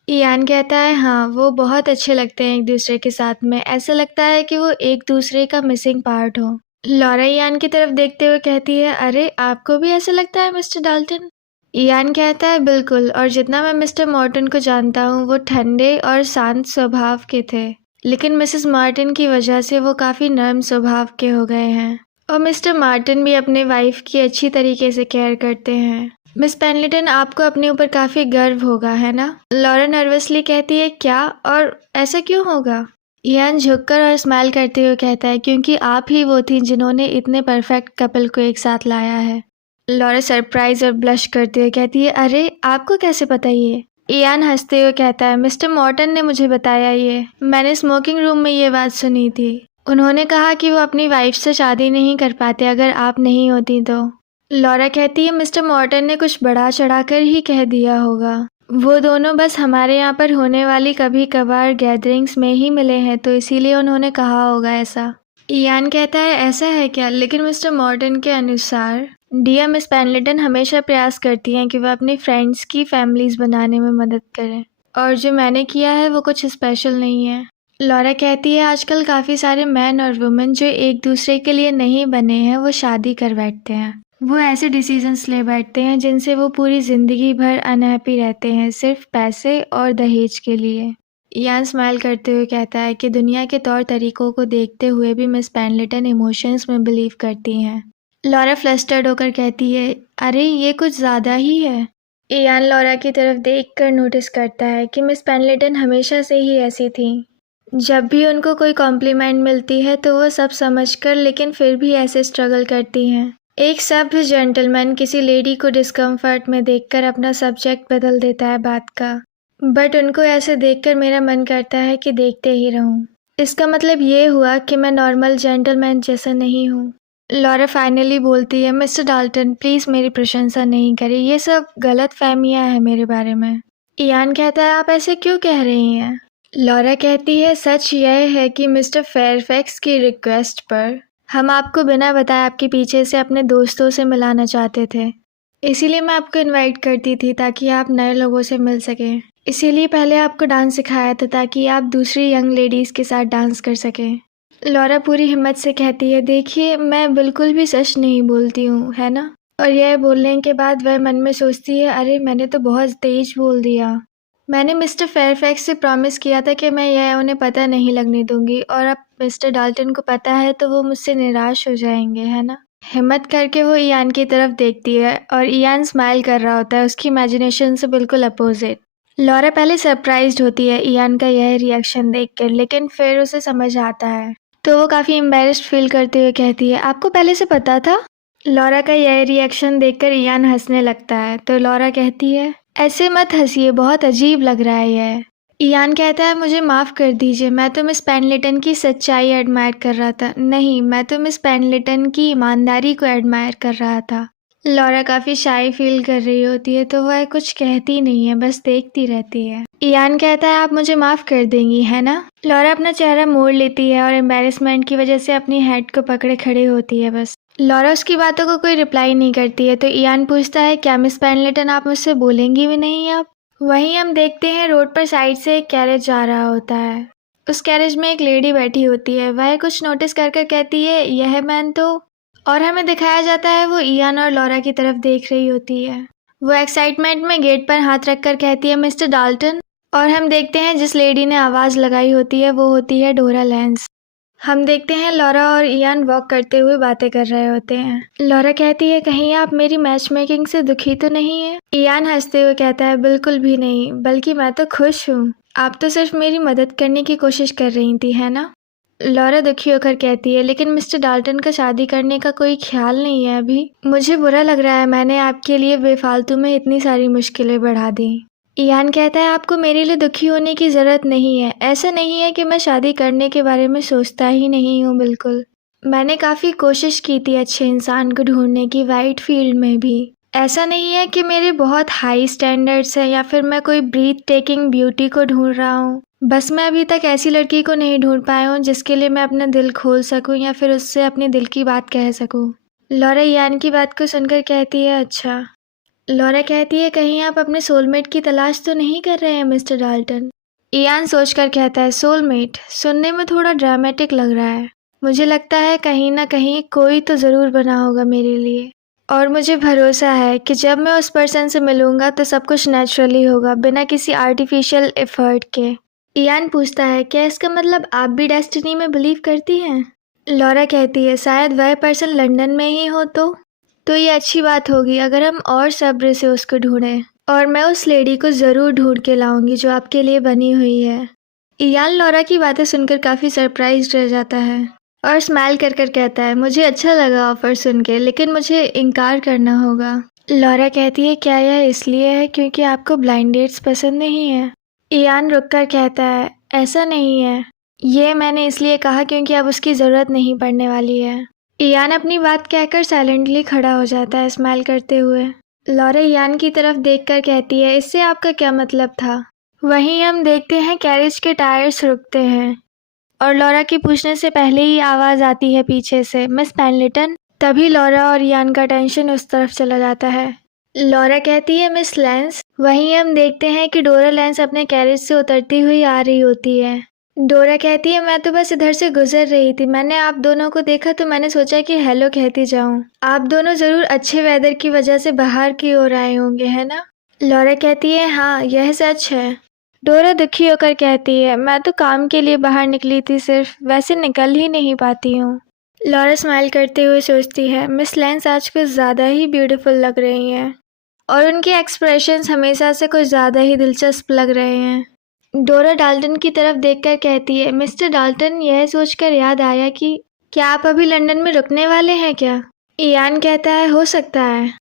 इयान कहता है हाँ वो बहुत अच्छे लगते हैं एक दूसरे के साथ में, ऐसा लगता है कि वो एक दूसरे का मिसिंग पार्ट हो। लॉरा इयान की तरफ देखते हुए कहती है अरे आपको भी ऐसा लगता है मिस्टर डाल्टन। इयान कहता है बिल्कुल, और जितना मैं मिस्टर मॉर्टन को जानता हूँ वो ठंडे और शांत स्वभाव के थे, लेकिन मिसेस मार्टिन की वजह से वो काफ़ी नर्म स्वभाव के हो गए हैं, और मिस्टर मार्टिन भी अपने वाइफ की अच्छी तरीके से केयर करते हैं। मिस पेनलिटन आपको अपने ऊपर काफ़ी गर्व होगा है ना। लॉरा नर्वसली कहती है क्या, और ऐसा क्यों होगा। इयान झुककर और स्माइल करते हुए कहता है क्योंकि आप ही वो थी जिन्होंने इतने परफेक्ट कपल को एक साथ लाया है। लॉरा सरप्राइज और ब्लश करते हुए कहती है अरे आपको कैसे पता ये। इयान हंसते हुए कहता है मिस्टर मॉर्टन ने मुझे बताया ये, मैंने स्मोकिंग रूम में ये बात सुनी थी। उन्होंने कहा कि वो अपनी वाइफ से शादी नहीं कर पाते अगर आप नहीं होती तो। लॉरा कहती है मिस्टर मॉर्टन ने कुछ बढ़ा चढ़ाकर ही कह दिया होगा, वो दोनों बस हमारे यहाँ पर होने वाली कभी कभार गैदरिंग्स में ही मिले हैं तो इसीलिए उन्होंने कहा होगा ऐसा। इयान कहता है ऐसा है क्या, लेकिन मिस्टर मॉर्टन के अनुसार डियर मिस पेनलिटन हमेशा प्रयास करती हैं कि वह अपनी फ्रेंड्स की फैमिलीज बनाने में मदद करें, और जो मैंने किया है वो कुछ स्पेशल नहीं है। लॉरा कहती है आजकल काफ़ी सारे मैन और वुमेन जो एक दूसरे के लिए नहीं बने हैं वो शादी कर बैठते हैं, वो ऐसे डिसीजंस ले बैठते हैं जिनसे वो पूरी ज़िंदगी भर अनहैप्पी रहते हैं सिर्फ पैसे और दहेज के लिए। इयान स्माइल करते हुए कहता है कि दुनिया के तौर तरीकों को देखते हुए भी मिस पेनलिटन इमोशंस में बिलीव करती हैं। लॉरा फ्लस्टर्ड होकर कहती है अरे ये कुछ ज़्यादा ही है। इयान लॉरा की तरफ देखकर नोटिस करता है कि मिस पेनलिटन हमेशा से ही ऐसी थी, जब भी उनको कोई कॉम्प्लीमेंट मिलती है तो वो सब समझकर लेकिन फिर भी ऐसे स्ट्रगल करती हैं। एक सभ्य जेंटलमैन किसी लेडी को डिस्कम्फर्ट में देखकर अपना सब्जेक्ट बदल देता है बात का, बट उनको ऐसे देखकर मेरा मन करता है कि देखते ही रहूं। इसका मतलब ये हुआ कि मैं नॉर्मल जेंटलमैन जैसा नहीं हूँ। लॉरा फाइनली बोलती है मिस्टर डाल्टन प्लीज़ मेरी प्रशंसा नहीं करें, ये सब गलत फहमियाँ हैं मेरे बारे में। इयान कहता है आप ऐसे क्यों कह रही हैं। लॉरा कहती है सच यह है कि मिस्टर फेयरफैक्स की रिक्वेस्ट पर हम आपको बिना बताए आपके पीछे से अपने दोस्तों से मिलाना चाहते थे, इसीलिए मैं आपको इनवाइट करती थी ताकि आप नए लोगों से मिल सकें। इसीलिए पहले आपको डांस सिखाया था ताकि आप दूसरी यंग लेडीज़ के साथ डांस कर सकें। लॉरा पूरी हिम्मत से कहती है देखिए मैं बिल्कुल भी सच नहीं बोलती हूँ है ना। और यह बोलने के बाद वह मन में सोचती है अरे मैंने तो बहुत तेज बोल दिया। मैंने मिस्टर फेयरफैक्स से प्रॉमिस किया था कि मैं यह उन्हें पता नहीं लगने दूंगी, और अब मिस्टर डाल्टन को पता है तो वो मुझसे निराश हो जाएंगे है ना। हिम्मत करके वो इयान की तरफ देखती है और इयान स्माइल कर रहा होता है उसकी इमेजिनेशन से बिल्कुल अपोजिट। लॉरा पहले सरप्राइज्ड होती है इयान का यह रिएक्शन देखकर, लेकिन फिर उसे समझ आता है तो वो काफ़ी एम्बेरस्ड फील करते हुए कहती है आपको पहले से पता था। लॉरा का यह रिएक्शन देखकर इयान हंसने लगता है तो लॉरा कहती है ऐसे मत हंसिए, बहुत अजीब लग रहा है यह। इयान कहता है मुझे माफ़ कर दीजिए, मैं तो मिस पेनलिटन की सच्चाई एडमायर कर रहा था। नहीं, मैं तो मिस पेनलिटन की ईमानदारी को एडमायर कर रहा था। लॉरा काफ़ी शाई फील कर रही होती है तो वह कुछ कहती नहीं है, बस देखती रहती है। इयान कहता है आप मुझे माफ़ कर देंगी, है ना? लॉरा अपना चेहरा मोड़ लेती है और एम्बेरसमेंट की वजह से अपनी हेड को पकड़े खड़ी होती है बस। लॉरा उसकी बातों को कोई रिप्लाई नहीं करती है तो इयान पूछता है क्या मिस पेनलिटन आप मुझसे बोलेंगी भी नहीं अब? वहीं हम देखते हैं रोड पर साइड से एक कैरेज जा रहा होता है। उस कैरेज में एक लेडी बैठी होती है, वह कुछ नोटिस कर कर कहती है यह मैन तो, और हमें दिखाया जाता है वो इयान और लॉरा की तरफ देख रही होती है। वो एक्साइटमेंट में गेट पर हाथ रखकर कहती है मिस्टर डाल्टन, और हम देखते हैं जिस लेडी ने आवाज़ लगाई होती है वो होती है डोरा लैंस। हम देखते हैं लॉरा और इयान वॉक करते हुए बातें कर रहे होते हैं। लॉरा कहती है कहीं आप मेरी मैच मेकिंग से दुखी तो नहीं है? इयान हंसते हुए कहता है बिल्कुल भी नहीं, बल्कि मैं तो खुश हूँ। आप तो सिर्फ मेरी मदद करने की कोशिश कर रही थी, है ना? लॉरा दुखी होकर कहती है लेकिन मिस्टर डाल्टन का शादी करने का कोई ख्याल नहीं है अभी। मुझे बुरा लग रहा है, मैंने आपके लिए बेफालतू में इतनी सारी मुश्किलें बढ़ा दी। इयान कहता है आपको मेरे लिए दुखी होने की ज़रूरत नहीं है। ऐसा नहीं है कि मैं शादी करने के बारे में सोचता ही नहीं हूँ, बिल्कुल। मैंने काफ़ी कोशिश की थी अच्छे इंसान को ढूंढने की, वाइट फील्ड में भी। ऐसा नहीं है कि मेरे बहुत हाई स्टैंडर्ड्स हैं या फिर मैं कोई ब्रीथ टेकिंग ब्यूटी को ढूंढ रहा हूँ। बस मैं अभी तक ऐसी लड़की को नहीं ढूंढ पाया हूँ जिसके लिए मैं अपना दिल खोल सकूँ या फिर उससे अपने दिल की बात कह सकूँ। लॉरा इयान की बात को सुनकर कहती है अच्छा। लॉरा कहती है कहीं आप अपने सोलमेट की तलाश तो नहीं कर रहे हैं मिस्टर डाल्टन? इयान सोचकर कहता है सोलमेट सुनने में थोड़ा ड्रामेटिक लग रहा है। मुझे लगता है कहीं ना कहीं कोई तो ज़रूर बना होगा मेरे लिए, और मुझे भरोसा है कि जब मैं उस पर्सन से मिलूंगा तो सब कुछ नेचुरली होगा, बिना किसी आर्टिफिशियल एफर्ट के। इयान पूछता है क्या इसका मतलब आप भी डेस्टिनी में बिलीव करती हैं? लॉरा कहती है शायद वह पर्सन लंदन में ही हो तो ये अच्छी बात होगी अगर हम और सब्र से उसको ढूंढें, और मैं उस लेडी को ज़रूर ढूंढ के लाऊंगी जो आपके लिए बनी हुई है। इयान लॉरा की बातें सुनकर काफ़ी सरप्राइज रह जाता है और स्माइल कर कर कहता है मुझे अच्छा लगा ऑफ़र सुन के, लेकिन मुझे इनकार करना होगा। लॉरा कहती है क्या यह इसलिए है क्योंकि आपको ब्लाइंड डेट्स पसंद नहीं है? इयान रुक कर कहता है ऐसा नहीं है, ये मैंने इसलिए कहा क्योंकि अब उसकी ज़रूरत नहीं पड़ने वाली है। इयान अपनी बात कहकर साइलेंटली खड़ा हो जाता है स्माइल करते हुए। लॉरा इयान की तरफ देखकर कहती है इससे आपका क्या मतलब था? वहीं हम देखते हैं कैरेज के टायर्स रुकते हैं और लॉरा के पूछने से पहले ही आवाज़ आती है पीछे से मिस पेनलिटन। तभी लॉरा और इयान का टेंशन उस तरफ चला जाता है। लॉरा कहती है मिस लैंस। वहीं हम देखते हैं कि डोरा लैंस अपने कैरेज से उतरती हुई आ रही होती है। डोरा कहती है मैं तो बस इधर से गुजर रही थी, मैंने आप दोनों को देखा तो मैंने सोचा कि हेलो कहती जाऊं। आप दोनों ज़रूर अच्छे वेदर की वजह से बाहर की ओर आए होंगे, है ना? लॉरा कहती है हाँ यह सच है। डोरा दुखी होकर कहती है मैं तो काम के लिए बाहर निकली थी सिर्फ, वैसे निकल ही नहीं पाती हूँ। लॉरा स्माइल करते हुए सोचती है मिस लैंस आज कुछ ज़्यादा ही ब्यूटीफुल लग रही हैं और उनके एक्सप्रेशंस हमेशा से कुछ ज़्यादा ही दिलचस्प लग रहे हैं। डोरा डाल्टन की तरफ देखकर कहती है मिस्टर डाल्टन यह सोचकर याद आया कि क्या आप अभी लंदन में रुकने वाले हैं क्या? इयान कहता है हो सकता है।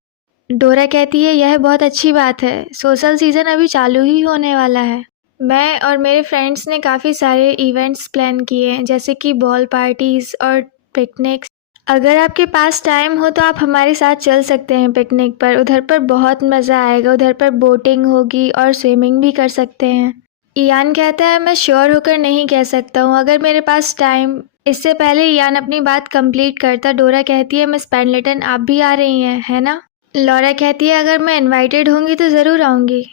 डोरा कहती है यह बहुत अच्छी बात है, सोशल सीज़न अभी चालू ही होने वाला है। मैं और मेरे फ्रेंड्स ने काफ़ी सारे इवेंट्स प्लान किए हैं जैसे कि बॉल पार्टीज़ और पिकनिक्स। अगर आपके पास टाइम हो तो आप हमारे साथ चल सकते हैं पिकनिक पर, उधर पर बहुत मज़ा आएगा, उधर पर बोटिंग होगी और स्विमिंग भी कर सकते हैं। इयान कहता है मैं श्योर होकर नहीं कह सकता हूँ अगर मेरे पास टाइम। इससे पहले इयान अपनी बात कंप्लीट करता डोरा कहती है मिस पेनलिटन आप भी आ रही हैं, है ना? लॉरा कहती है अगर मैं इनवाइटेड होंगी तो ज़रूर आऊँगी।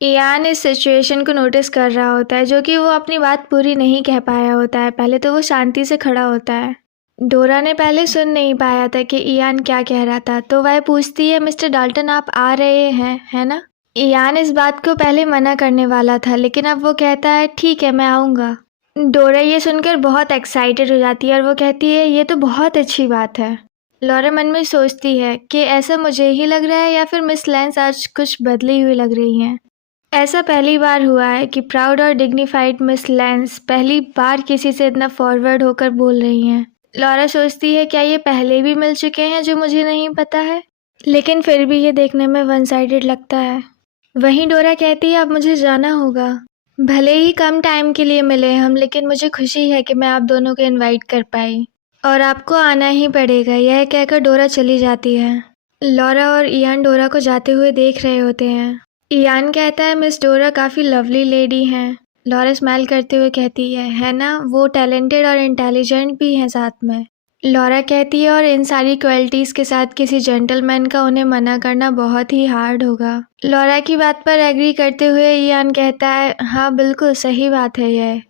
इयान इस सिचुएशन को नोटिस कर रहा होता है जो कि वो अपनी बात पूरी नहीं कह पाया होता है। पहले तो वो शांति से खड़ा होता है। डोरा ने पहले सुन नहीं पाया था कि इयान क्या कह रहा था, तो वह पूछती है मिस्टर डाल्टन आप आ रहे हैं, है ना? इयान इस बात को पहले मना करने वाला था लेकिन अब वो कहता है ठीक है मैं आऊँगा। डोरा ये सुनकर बहुत एक्साइटेड हो जाती है और वो कहती है ये तो बहुत अच्छी बात है। लॉरा मन में सोचती है कि ऐसा मुझे ही लग रहा है या फिर मिस लैंस आज कुछ बदली हुई लग रही हैं। ऐसा पहली बार हुआ है कि प्राउड और डिग्निफाइड मिस लैंस पहली बार किसी से इतना फॉरवर्ड होकर बोल रही हैं। लॉरा सोचती है क्या ये पहले भी मिल चुके हैं जो मुझे नहीं पता है, लेकिन फिर भी ये देखने में वन साइडेड लगता है। वहीं डोरा कहती है अब मुझे जाना होगा। भले ही कम टाइम के लिए मिले हम, लेकिन मुझे खुशी है कि मैं आप दोनों को इनवाइट कर पाई और आपको आना ही पड़ेगा। यह कहकर डोरा चली जाती है। लॉरा और इयान डोरा को जाते हुए देख रहे होते हैं। इयान कहता है मिस डोरा काफ़ी लवली लेडी हैं। लॉरा स्माइल करते हुए कहती है ना, वो टैलेंटेड और इंटेलिजेंट भी हैं साथ में। लॉरा कहती है और इन सारी क्वालिटीज़ के साथ किसी जेंटलमैन का उन्हें मना करना बहुत ही हार्ड होगा। लॉरा की बात पर एग्री करते हुए इयान कहता है हाँ बिल्कुल सही बात है यह।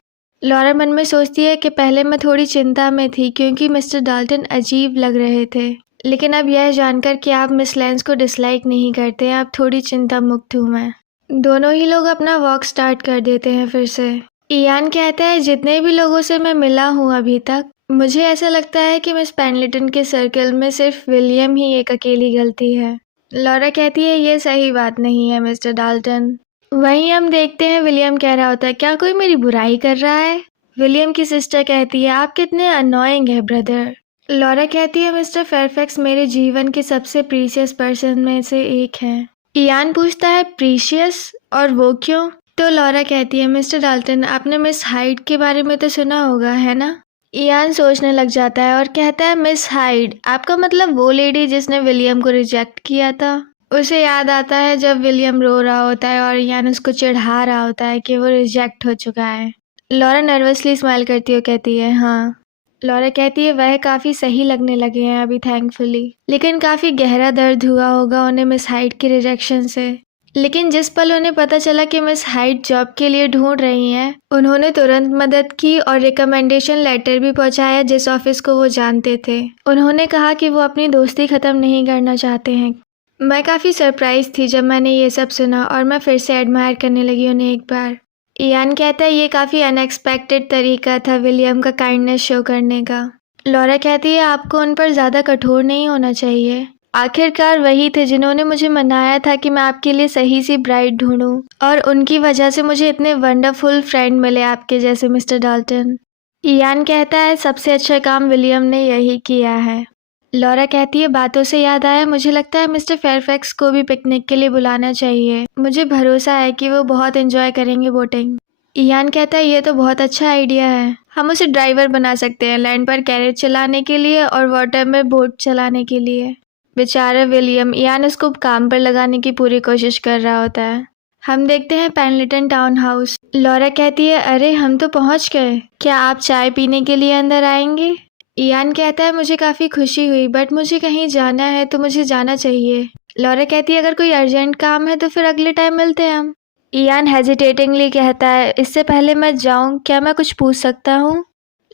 लॉरा मन में सोचती है कि पहले मैं थोड़ी चिंता में थी क्योंकि मिस्टर डाल्टन अजीब लग रहे थे, लेकिन अब यह जानकर कि आप मिस लेंस को डिसलाइक नहीं करते हैं, अब थोड़ी चिंता मुक्त हूँ मैं। दोनों ही लोग अपना वॉक स्टार्ट कर देते हैं फिर से। इयान कहता है जितने भी लोगों से मैं मिला हूँ अभी तक, मुझे ऐसा लगता है कि मिस पेंडलेटन के सर्कल में सिर्फ विलियम ही एक अकेली गलती है। लॉरा कहती है ये सही बात नहीं है मिस्टर डाल्टन। वहीं हम देखते हैं विलियम कह रहा होता है क्या कोई मेरी बुराई कर रहा है। विलियम की सिस्टर कहती है आप कितने अनोइंग है ब्रदर। लॉरा कहती है मिस्टर फेयरफैक्स मेरे जीवन के सबसे प्रीशियस पर्सन में से एक हैं। इयान पूछता है प्रीशियस, और वो क्यों? तो लॉरा कहती है मिस्टर डाल्टन आपने मिस हाइड के बारे में तो सुना होगा है ना। इयान सोचने लग जाता है और कहता है मिस हाइड, आपका मतलब वो लेडी जिसने विलियम को रिजेक्ट किया था? उसे याद आता है जब विलियम रो रहा होता है और इयान उसको चिढ़ा रहा होता है कि वो रिजेक्ट हो चुका है। लॉरा नर्वसली स्माइल करती हुई कहती है हाँ। लॉरा कहती है वह काफ़ी सही लगने लगे हैं अभी थैंकफुली, लेकिन काफ़ी गहरा दर्द हुआ होगा उन्हें मिस हाइड के रिजेक्शन से। लेकिन जिस पल उन्हें पता चला कि मिस हाइड जॉब के लिए ढूंढ रही हैं, उन्होंने तुरंत मदद की और रिकमेंडेशन लेटर भी पहुंचाया जिस ऑफिस को वो जानते थे। उन्होंने कहा कि वो अपनी दोस्ती ख़त्म नहीं करना चाहते हैं। मैं काफ़ी सरप्राइज थी जब मैंने ये सब सुना और मैं फिर से एडमायर करने लगी उन्हें एक बार। इयान कहता है ये काफ़ी अनएक्सपेक्टेड तरीका था विलियम का काइंडनेस शो करने का। लॉरा कहती है आपको उन पर ज़्यादा कठोर नहीं होना चाहिए। आखिरकार वही थे जिन्होंने मुझे मनाया था कि मैं आपके लिए सही सी ब्राइड ढूंढूं, और उनकी वजह से मुझे इतने वंडरफुल फ्रेंड मिले आपके जैसे मिस्टर डाल्टन। इयान कहता है सबसे अच्छा काम विलियम ने यही किया है। लॉरा कहती है बातों से याद आया, मुझे लगता है मिस्टर फेयरफैक्स को भी पिकनिक के लिए बुलाना चाहिए। मुझे भरोसा है कि वो बहुत एंजॉय करेंगे बोटिंग। इयान कहता है ये तो बहुत अच्छा आइडिया है, हम उसे ड्राइवर बना सकते हैं लैंड पर कैरेज चलाने के लिए और वाटर में बोट चलाने के लिए। बेचारा विलियम, इयान उसको काम पर लगाने की पूरी कोशिश कर रहा होता है। हम देखते हैं पेंडलेटन टाउन हाउस। लॉरा कहती है अरे हम तो पहुंच गए, क्या आप चाय पीने के लिए अंदर आएंगे? इयान कहता है मुझे काफ़ी खुशी हुई, बट मुझे कहीं जाना है तो मुझे जाना चाहिए। लॉरा कहती है अगर कोई अर्जेंट काम है तो फिर अगले टाइम मिलते हैं हम। इयान हेजिटेटिंगली कहता है इससे पहले मैं जाऊं क्या मैं कुछ पूछ सकता हूं?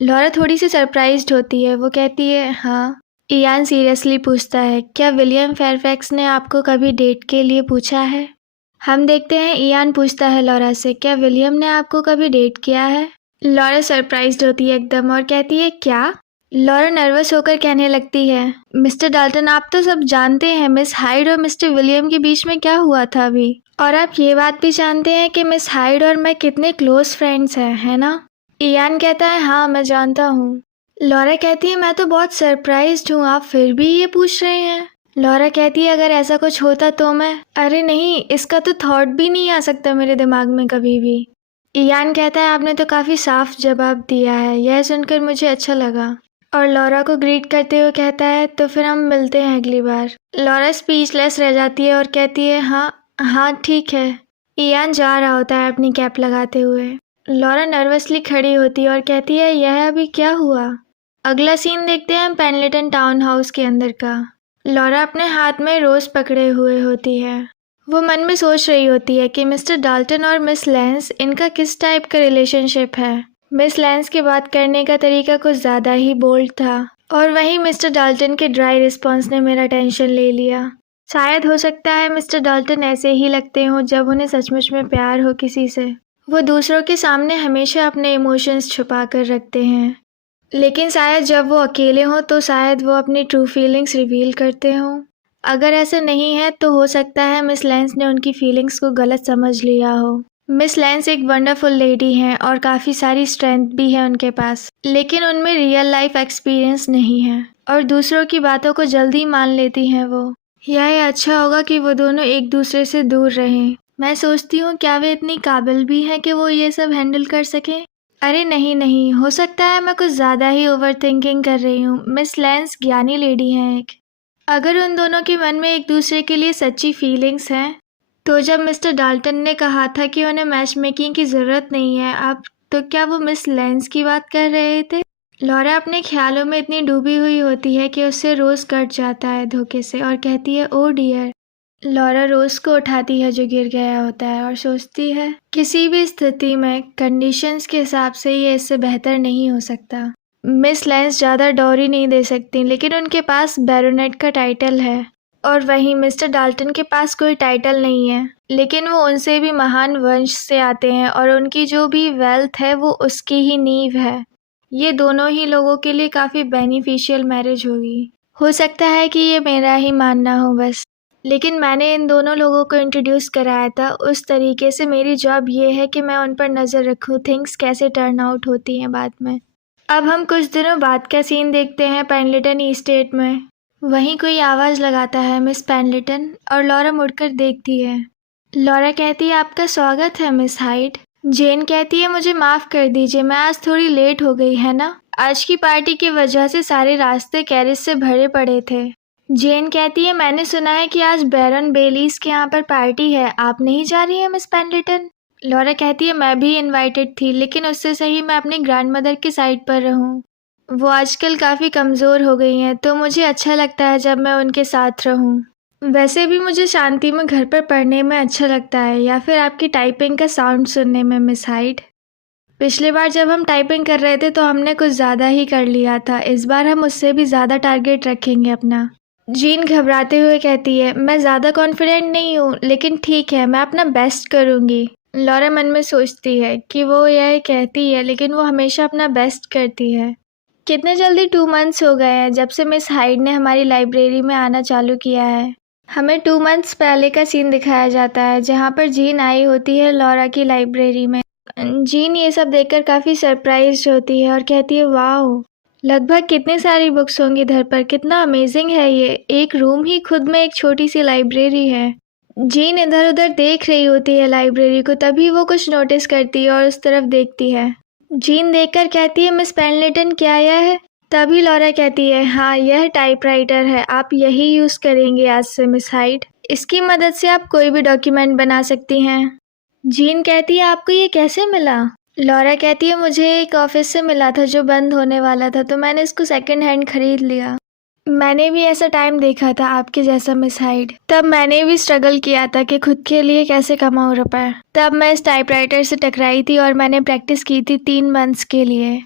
लॉरा थोड़ी सी सरप्राइज्ड होती है, वो कहती है हाँ। इयान सीरियसली पूछता है क्या विलियम फेयरफैक्स ने आपको कभी डेट के लिए पूछा है? हम देखते हैं इयान पूछता है लॉरा से क्या विलियम ने आपको कभी डेट किया है? लॉरा सरप्राइज्ड होती है एकदम और कहती है क्या? लॉरा नर्वस होकर कहने लगती है मिस्टर डाल्टन आप तो सब जानते हैं मिस हाइड और मिस्टर विलियम के बीच में क्या हुआ था अभी, और आप ये बात भी जानते हैं कि मिस हाइड और मैं कितने क्लोज फ्रेंड्स हैं, है ना? इयान कहता है हाँ मैं जानता हूँ। लॉरा कहती है मैं तो बहुत सरप्राइज्ड हूँ, आप फिर भी ये पूछ रहे हैं। लॉरा कहती है अगर ऐसा कुछ होता तो मैं, अरे नहीं, इसका तो थॉट भी नहीं आ सकता मेरे दिमाग में कभी भी। इयान कहता है आपने तो काफ़ी साफ जवाब दिया है, यह सुनकर मुझे अच्छा लगा। और लॉरा को ग्रीट करते हुए कहता है तो फिर हम मिलते हैं अगली बार। लॉरा स्पीचलेस रह जाती है और कहती है हाँ ठीक है। इयान जा रहा होता है अपनी कैप लगाते हुए। लॉरा नर्वसली खड़ी होती है और कहती है यह अभी क्या हुआ? अगला सीन देखते हैं हम पेंडलेटन टाउन हाउस के अंदर का। लॉरा अपने हाथ में रोज़ पकड़े हुए होती है। वो मन में सोच रही होती है कि मिस्टर डाल्टन और मिस लेंस, इनका किस टाइप का रिलेशनशिप है। मिस लेंस के बात करने का तरीका कुछ ज़्यादा ही बोल्ड था, और वहीं मिस्टर डाल्टन के ड्राई रिस्पॉन्स ने मेरा टेंशन ले लिया। शायद हो सकता है मिस्टर डाल्टन ऐसे ही लगते हों जब उन्हें सचमुच में प्यार हो किसी से। वो दूसरों के सामने हमेशा अपने इमोशंस छुपा कर रखते हैं, लेकिन शायद जब वो अकेले हों तो शायद वो अपनी ट्रू फीलिंग्स रिवील करते हों। अगर ऐसा नहीं है तो हो सकता है मिस लेंस ने उनकी फीलिंग्स को गलत समझ लिया हो। मिस लेंस एक वंडरफुल लेडी हैं और काफ़ी सारी स्ट्रेंथ भी है उनके पास, लेकिन उनमें रियल लाइफ एक्सपीरियंस नहीं है और दूसरों की बातों को जल्दी मान लेती हैं वो। यह अच्छा होगा कि वो दोनों एक दूसरे से दूर रहें। मैं सोचती हूँ क्या वे इतनी काबिल भी हैं कि वो ये सब हैंडल कर सकें। अरे नहीं नहीं, हो सकता है मैं कुछ ज़्यादा ही ओवर थिंकिंग कर रही हूँ। मिस लेंस ज्ञानी लेडी हैं एक। अगर उन दोनों के मन में एक दूसरे के लिए सच्ची फीलिंग्स हैं, तो जब मिस्टर डाल्टन ने कहा था कि उन्हें मैच मेकिंग की ज़रूरत नहीं है अब, तो क्या वो मिस लेंस की बात कर रहे थे? लॉरा अपने ख्यालों में इतनी डूबी हुई होती है कि उससे रोज़ कट जाता है धोखे से और कहती है ओ डियर। लॉरा रोज़ को उठाती है जो गिर गया होता है और सोचती है किसी भी स्थिति में कंडीशंस के हिसाब से ये इससे बेहतर नहीं हो सकता। मिस लेंस ज़्यादा डॉरी नहीं दे सकती, लेकिन उनके पास बैरोनेट का टाइटल है और वहीं मिस्टर डाल्टन के पास कोई टाइटल नहीं है, लेकिन वो उनसे भी महान वंश से आते हैं और उनकी जो भी वेल्थ है वो उसकी ही नींव है। ये दोनों ही लोगों के लिए काफ़ी बेनिफिशियल मैरिज होगी। हो सकता है कि ये मेरा ही मानना हो बस, लेकिन मैंने इन दोनों लोगों को इंट्रोड्यूस कराया था उस तरीके से। मेरी जॉब ये है कि मैं उन पर नज़र रखूँ, थिंग्स कैसे टर्न आउट होती हैं बाद में। अब हम कुछ दिनों बाद का सीन देखते हैं पेंडलेटन ईस्टेट में। वहीं कोई आवाज़ लगाता है मिस पेंडलेटन और लॉरा मुड़कर देखती है। लॉरा कहती है आपका स्वागत है मिस हाइड। जेन कहती है मुझे माफ़ कर दीजिए, मैं आज थोड़ी लेट हो गई है ना। आज की पार्टी की वजह से सारे रास्ते कैरेज से भरे पड़े थे। जेन कहती है मैंने सुना है कि आज बैरन बेलीज के यहाँ पर पार्टी है, आप नहीं जा रही हैं मिस पेंडलेटन? लॉरा कहती है मैं भी इनवाइटेड थी, लेकिन उससे सही मैं अपनी ग्रैंडमदर की साइड पर रहूं। वो आजकल काफ़ी कमज़ोर हो गई हैं, तो मुझे अच्छा लगता है जब मैं उनके साथ रहूं। वैसे भी मुझे शांति में घर पर पढ़ने में अच्छा लगता है, या फिर आपकी टाइपिंग का साउंड सुनने में मिस हाइड। पिछले बार जब हम टाइपिंग कर रहे थे तो हमने कुछ ज़्यादा ही कर लिया था, इस बार हम उससे भी ज़्यादा टारगेट रखेंगे अपना। जीन घबराते हुए कहती है मैं ज़्यादा कॉन्फिडेंट नहीं हूँ, लेकिन ठीक है मैं अपना बेस्ट करूँगी। लॉरा मन में सोचती है कि वो यह कहती है, लेकिन वो हमेशा अपना बेस्ट करती है। कितने जल्दी 2 मंथ्स हो गए हैं जब से मिस हाइड ने हमारी लाइब्रेरी में आना चालू किया है। हमें 2 मंथ्स पहले का सीन दिखाया जाता है जहाँ पर जीन आई होती है लॉरा की लाइब्रेरी में। जीन ये सब देखकर काफ़ी सरप्राइज होती है और कहती है वाओ, लगभग कितनी सारी बुक्स होंगी इधर पर, कितना अमेजिंग है ये। एक रूम ही खुद में एक छोटी सी लाइब्रेरी है। जीन इधर उधर देख रही होती है लाइब्रेरी को, तभी वो कुछ नोटिस करती है और उस तरफ देखती है। जीन देखकर कहती है मिस पेंडलेटन क्या यह है? तभी लॉरा कहती है हाँ यह टाइपराइटर है, आप यही यूज़ करेंगे आज से मिस हाइड। इसकी मदद से आप कोई भी डॉक्यूमेंट बना सकती हैं। जीन कहती है आपको ये कैसे मिला? लॉरा कहती है मुझे एक ऑफिस से मिला था जो बंद होने वाला था, तो मैंने इसको सेकंड हैंड खरीद लिया। मैंने भी ऐसा टाइम देखा था आपके जैसा मिस हाइड। तब मैंने भी स्ट्रगल किया था कि खुद के लिए कैसे कमाऊँ रुपए। तब मैं इस टाइपराइटर से टकराई थी और मैंने प्रैक्टिस की थी 3 मंथ्स के लिए,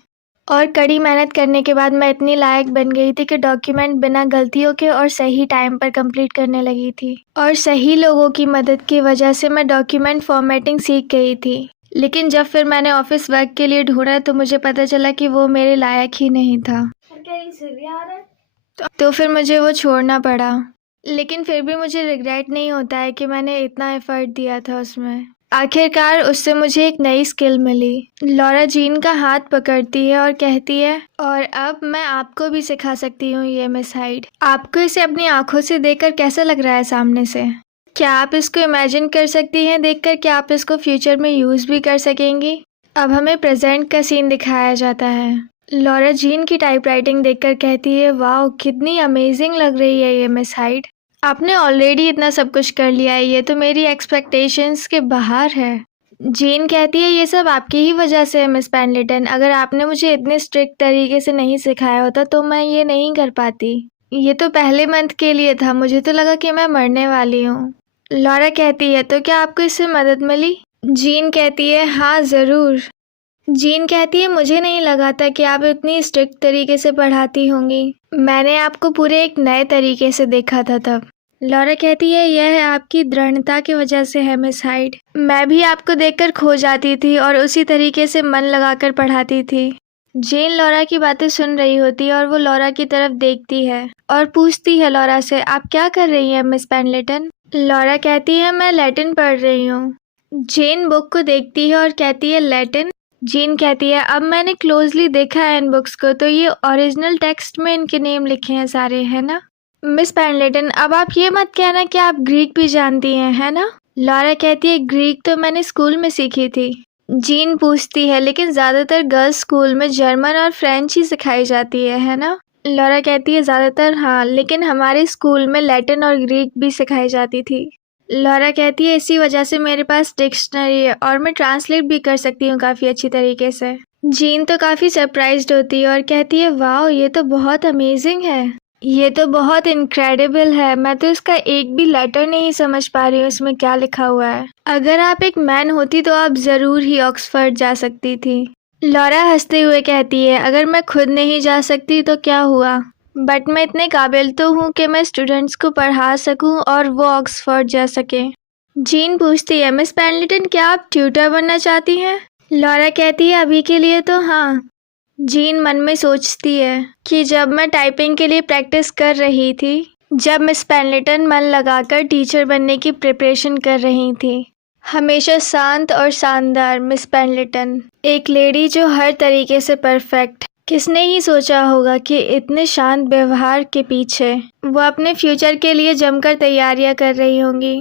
और कड़ी मेहनत करने के बाद मैं इतनी लायक बन गई थी कि डॉक्यूमेंट बिना गलतियों के और सही टाइम पर कंप्लीट करने लगी थी। और सही लोगों की मदद की वजह से मैं डॉक्यूमेंट फॉर्मेटिंग सीख गई थी। लेकिन जब फिर मैंने ऑफिस वर्क के लिए ढूंढा तो मुझे पता चला कि वो मेरे लायक ही नहीं था, तो फिर मुझे वो छोड़ना पड़ा। लेकिन फिर भी मुझे रिग्रेट नहीं होता है कि मैंने इतना एफर्ट दिया था उसमें। आखिरकार उससे मुझे एक नई स्किल मिली। लॉरा जीन का हाथ पकड़ती है और कहती है और अब मैं आपको भी सिखा सकती हूँ ये मिस हाइड। आपको इसे अपनी आंखों से देखकर कैसा लग रहा है सामने से? क्या आप इसको इमेजिन कर सकती हैं देखकर कि आप इसको फ्यूचर में यूज़ भी कर सकेंगी? अब हमें प्रेजेंट का सीन दिखाया जाता है। लॉरा जीन की टाइपराइटिंग देखकर कहती है वाओ कितनी अमेजिंग लग रही है ये मिस हाइड। आपने ऑलरेडी इतना सब कुछ कर लिया है, ये तो मेरी एक्सपेक्टेशंस के बाहर है। जीन कहती है ये सब आपकी ही वजह से है मिस पेंडलेटन, अगर आपने मुझे इतने स्ट्रिक्ट तरीके से नहीं सिखाया होता तो मैं ये नहीं कर पाती। ये तो पहले मंथ के लिए था, मुझे तो लगा कि मैं मरने वाली हूँ। लॉरा कहती है तो क्या आपको इससे मदद मिली? जीन कहती है हाँ ज़रूर। जीन कहती है मुझे नहीं लगा था कि आप इतनी स्ट्रिक्ट तरीके से पढ़ाती होंगी, मैंने आपको पूरे एक नए तरीके से देखा था तब। लॉरा कहती है यह आपकी दृढ़ता की वजह से है मिस हाइड, मैं भी आपको देखकर खो जाती थी और उसी तरीके से मन लगाकर पढ़ाती थी। जेन लॉरा की बातें सुन रही होती है और वो लॉरा की तरफ देखती है और पूछती है लॉरा से आप क्या कर रही हैं मिस पेंडलेटन? लॉरा कहती है मैं लैटिन पढ़ रही हूँ। जेन बुक को देखती है और कहती है लैटिन? जीन कहती है अब मैंने क्लोजली देखा है इन बुक्स को, तो ये ओरिजिनल टेक्स्ट में इनके नेम लिखे हैं सारे, है ना? मिस पेंडलेटन अब आप ये मत कहना कि आप ग्रीक भी जानती हैं, है ना? लॉरा कहती है ग्रीक तो मैंने स्कूल में सीखी थी। जीन पूछती है लेकिन ज़्यादातर गर्ल्स स्कूल में जर्मन और फ्रेंच ही सिखाई जाती है ना? लॉरा कहती है ज़्यादातर हाँ, लेकिन हमारे स्कूल में लैटिन और ग्रीक भी सिखाई जाती थी। लॉरा कहती है इसी वजह से मेरे पास डिक्शनरी है और मैं ट्रांसलेट भी कर सकती हूँ काफ़ी अच्छी तरीके से। जीन तो काफ़ी सरप्राइज्ड होती है और कहती है वाओ ये तो बहुत अमेजिंग है, ये तो बहुत इनक्रेडिबल है, मैं तो इसका एक भी लेटर नहीं समझ पा रही हूँ इसमें क्या लिखा हुआ है। अगर आप एक मैन होती तो आप ज़रूर ही ऑक्सफर्ड जा सकती थी। लॉरा हंसते हुए कहती है अगर मैं खुद नहीं जा सकती तो क्या हुआ, बट मैं इतने काबिल तो हूँ कि मैं स्टूडेंट्स को पढ़ा सकूँ और वो ऑक्सफर्ड जा सके। जीन पूछती है मिस पेंडलेटन क्या आप ट्यूटर बनना चाहती हैं? लॉरा कहती है अभी के लिए तो हाँ। जीन मन में सोचती है कि जब मैं टाइपिंग के लिए प्रैक्टिस कर रही थी, जब मिस पेंडलेटन मन लगाकर टीचर बनने की प्रिपरेशन कर रही थी, हमेशा शांत और शानदार मिस पेंडलेटन, एक लेडी जो हर तरीके से परफेक्ट। किसने ही सोचा होगा कि इतने शांत व्यवहार के पीछे वो अपने फ्यूचर के लिए जमकर तैयारियां कर रही होंगी।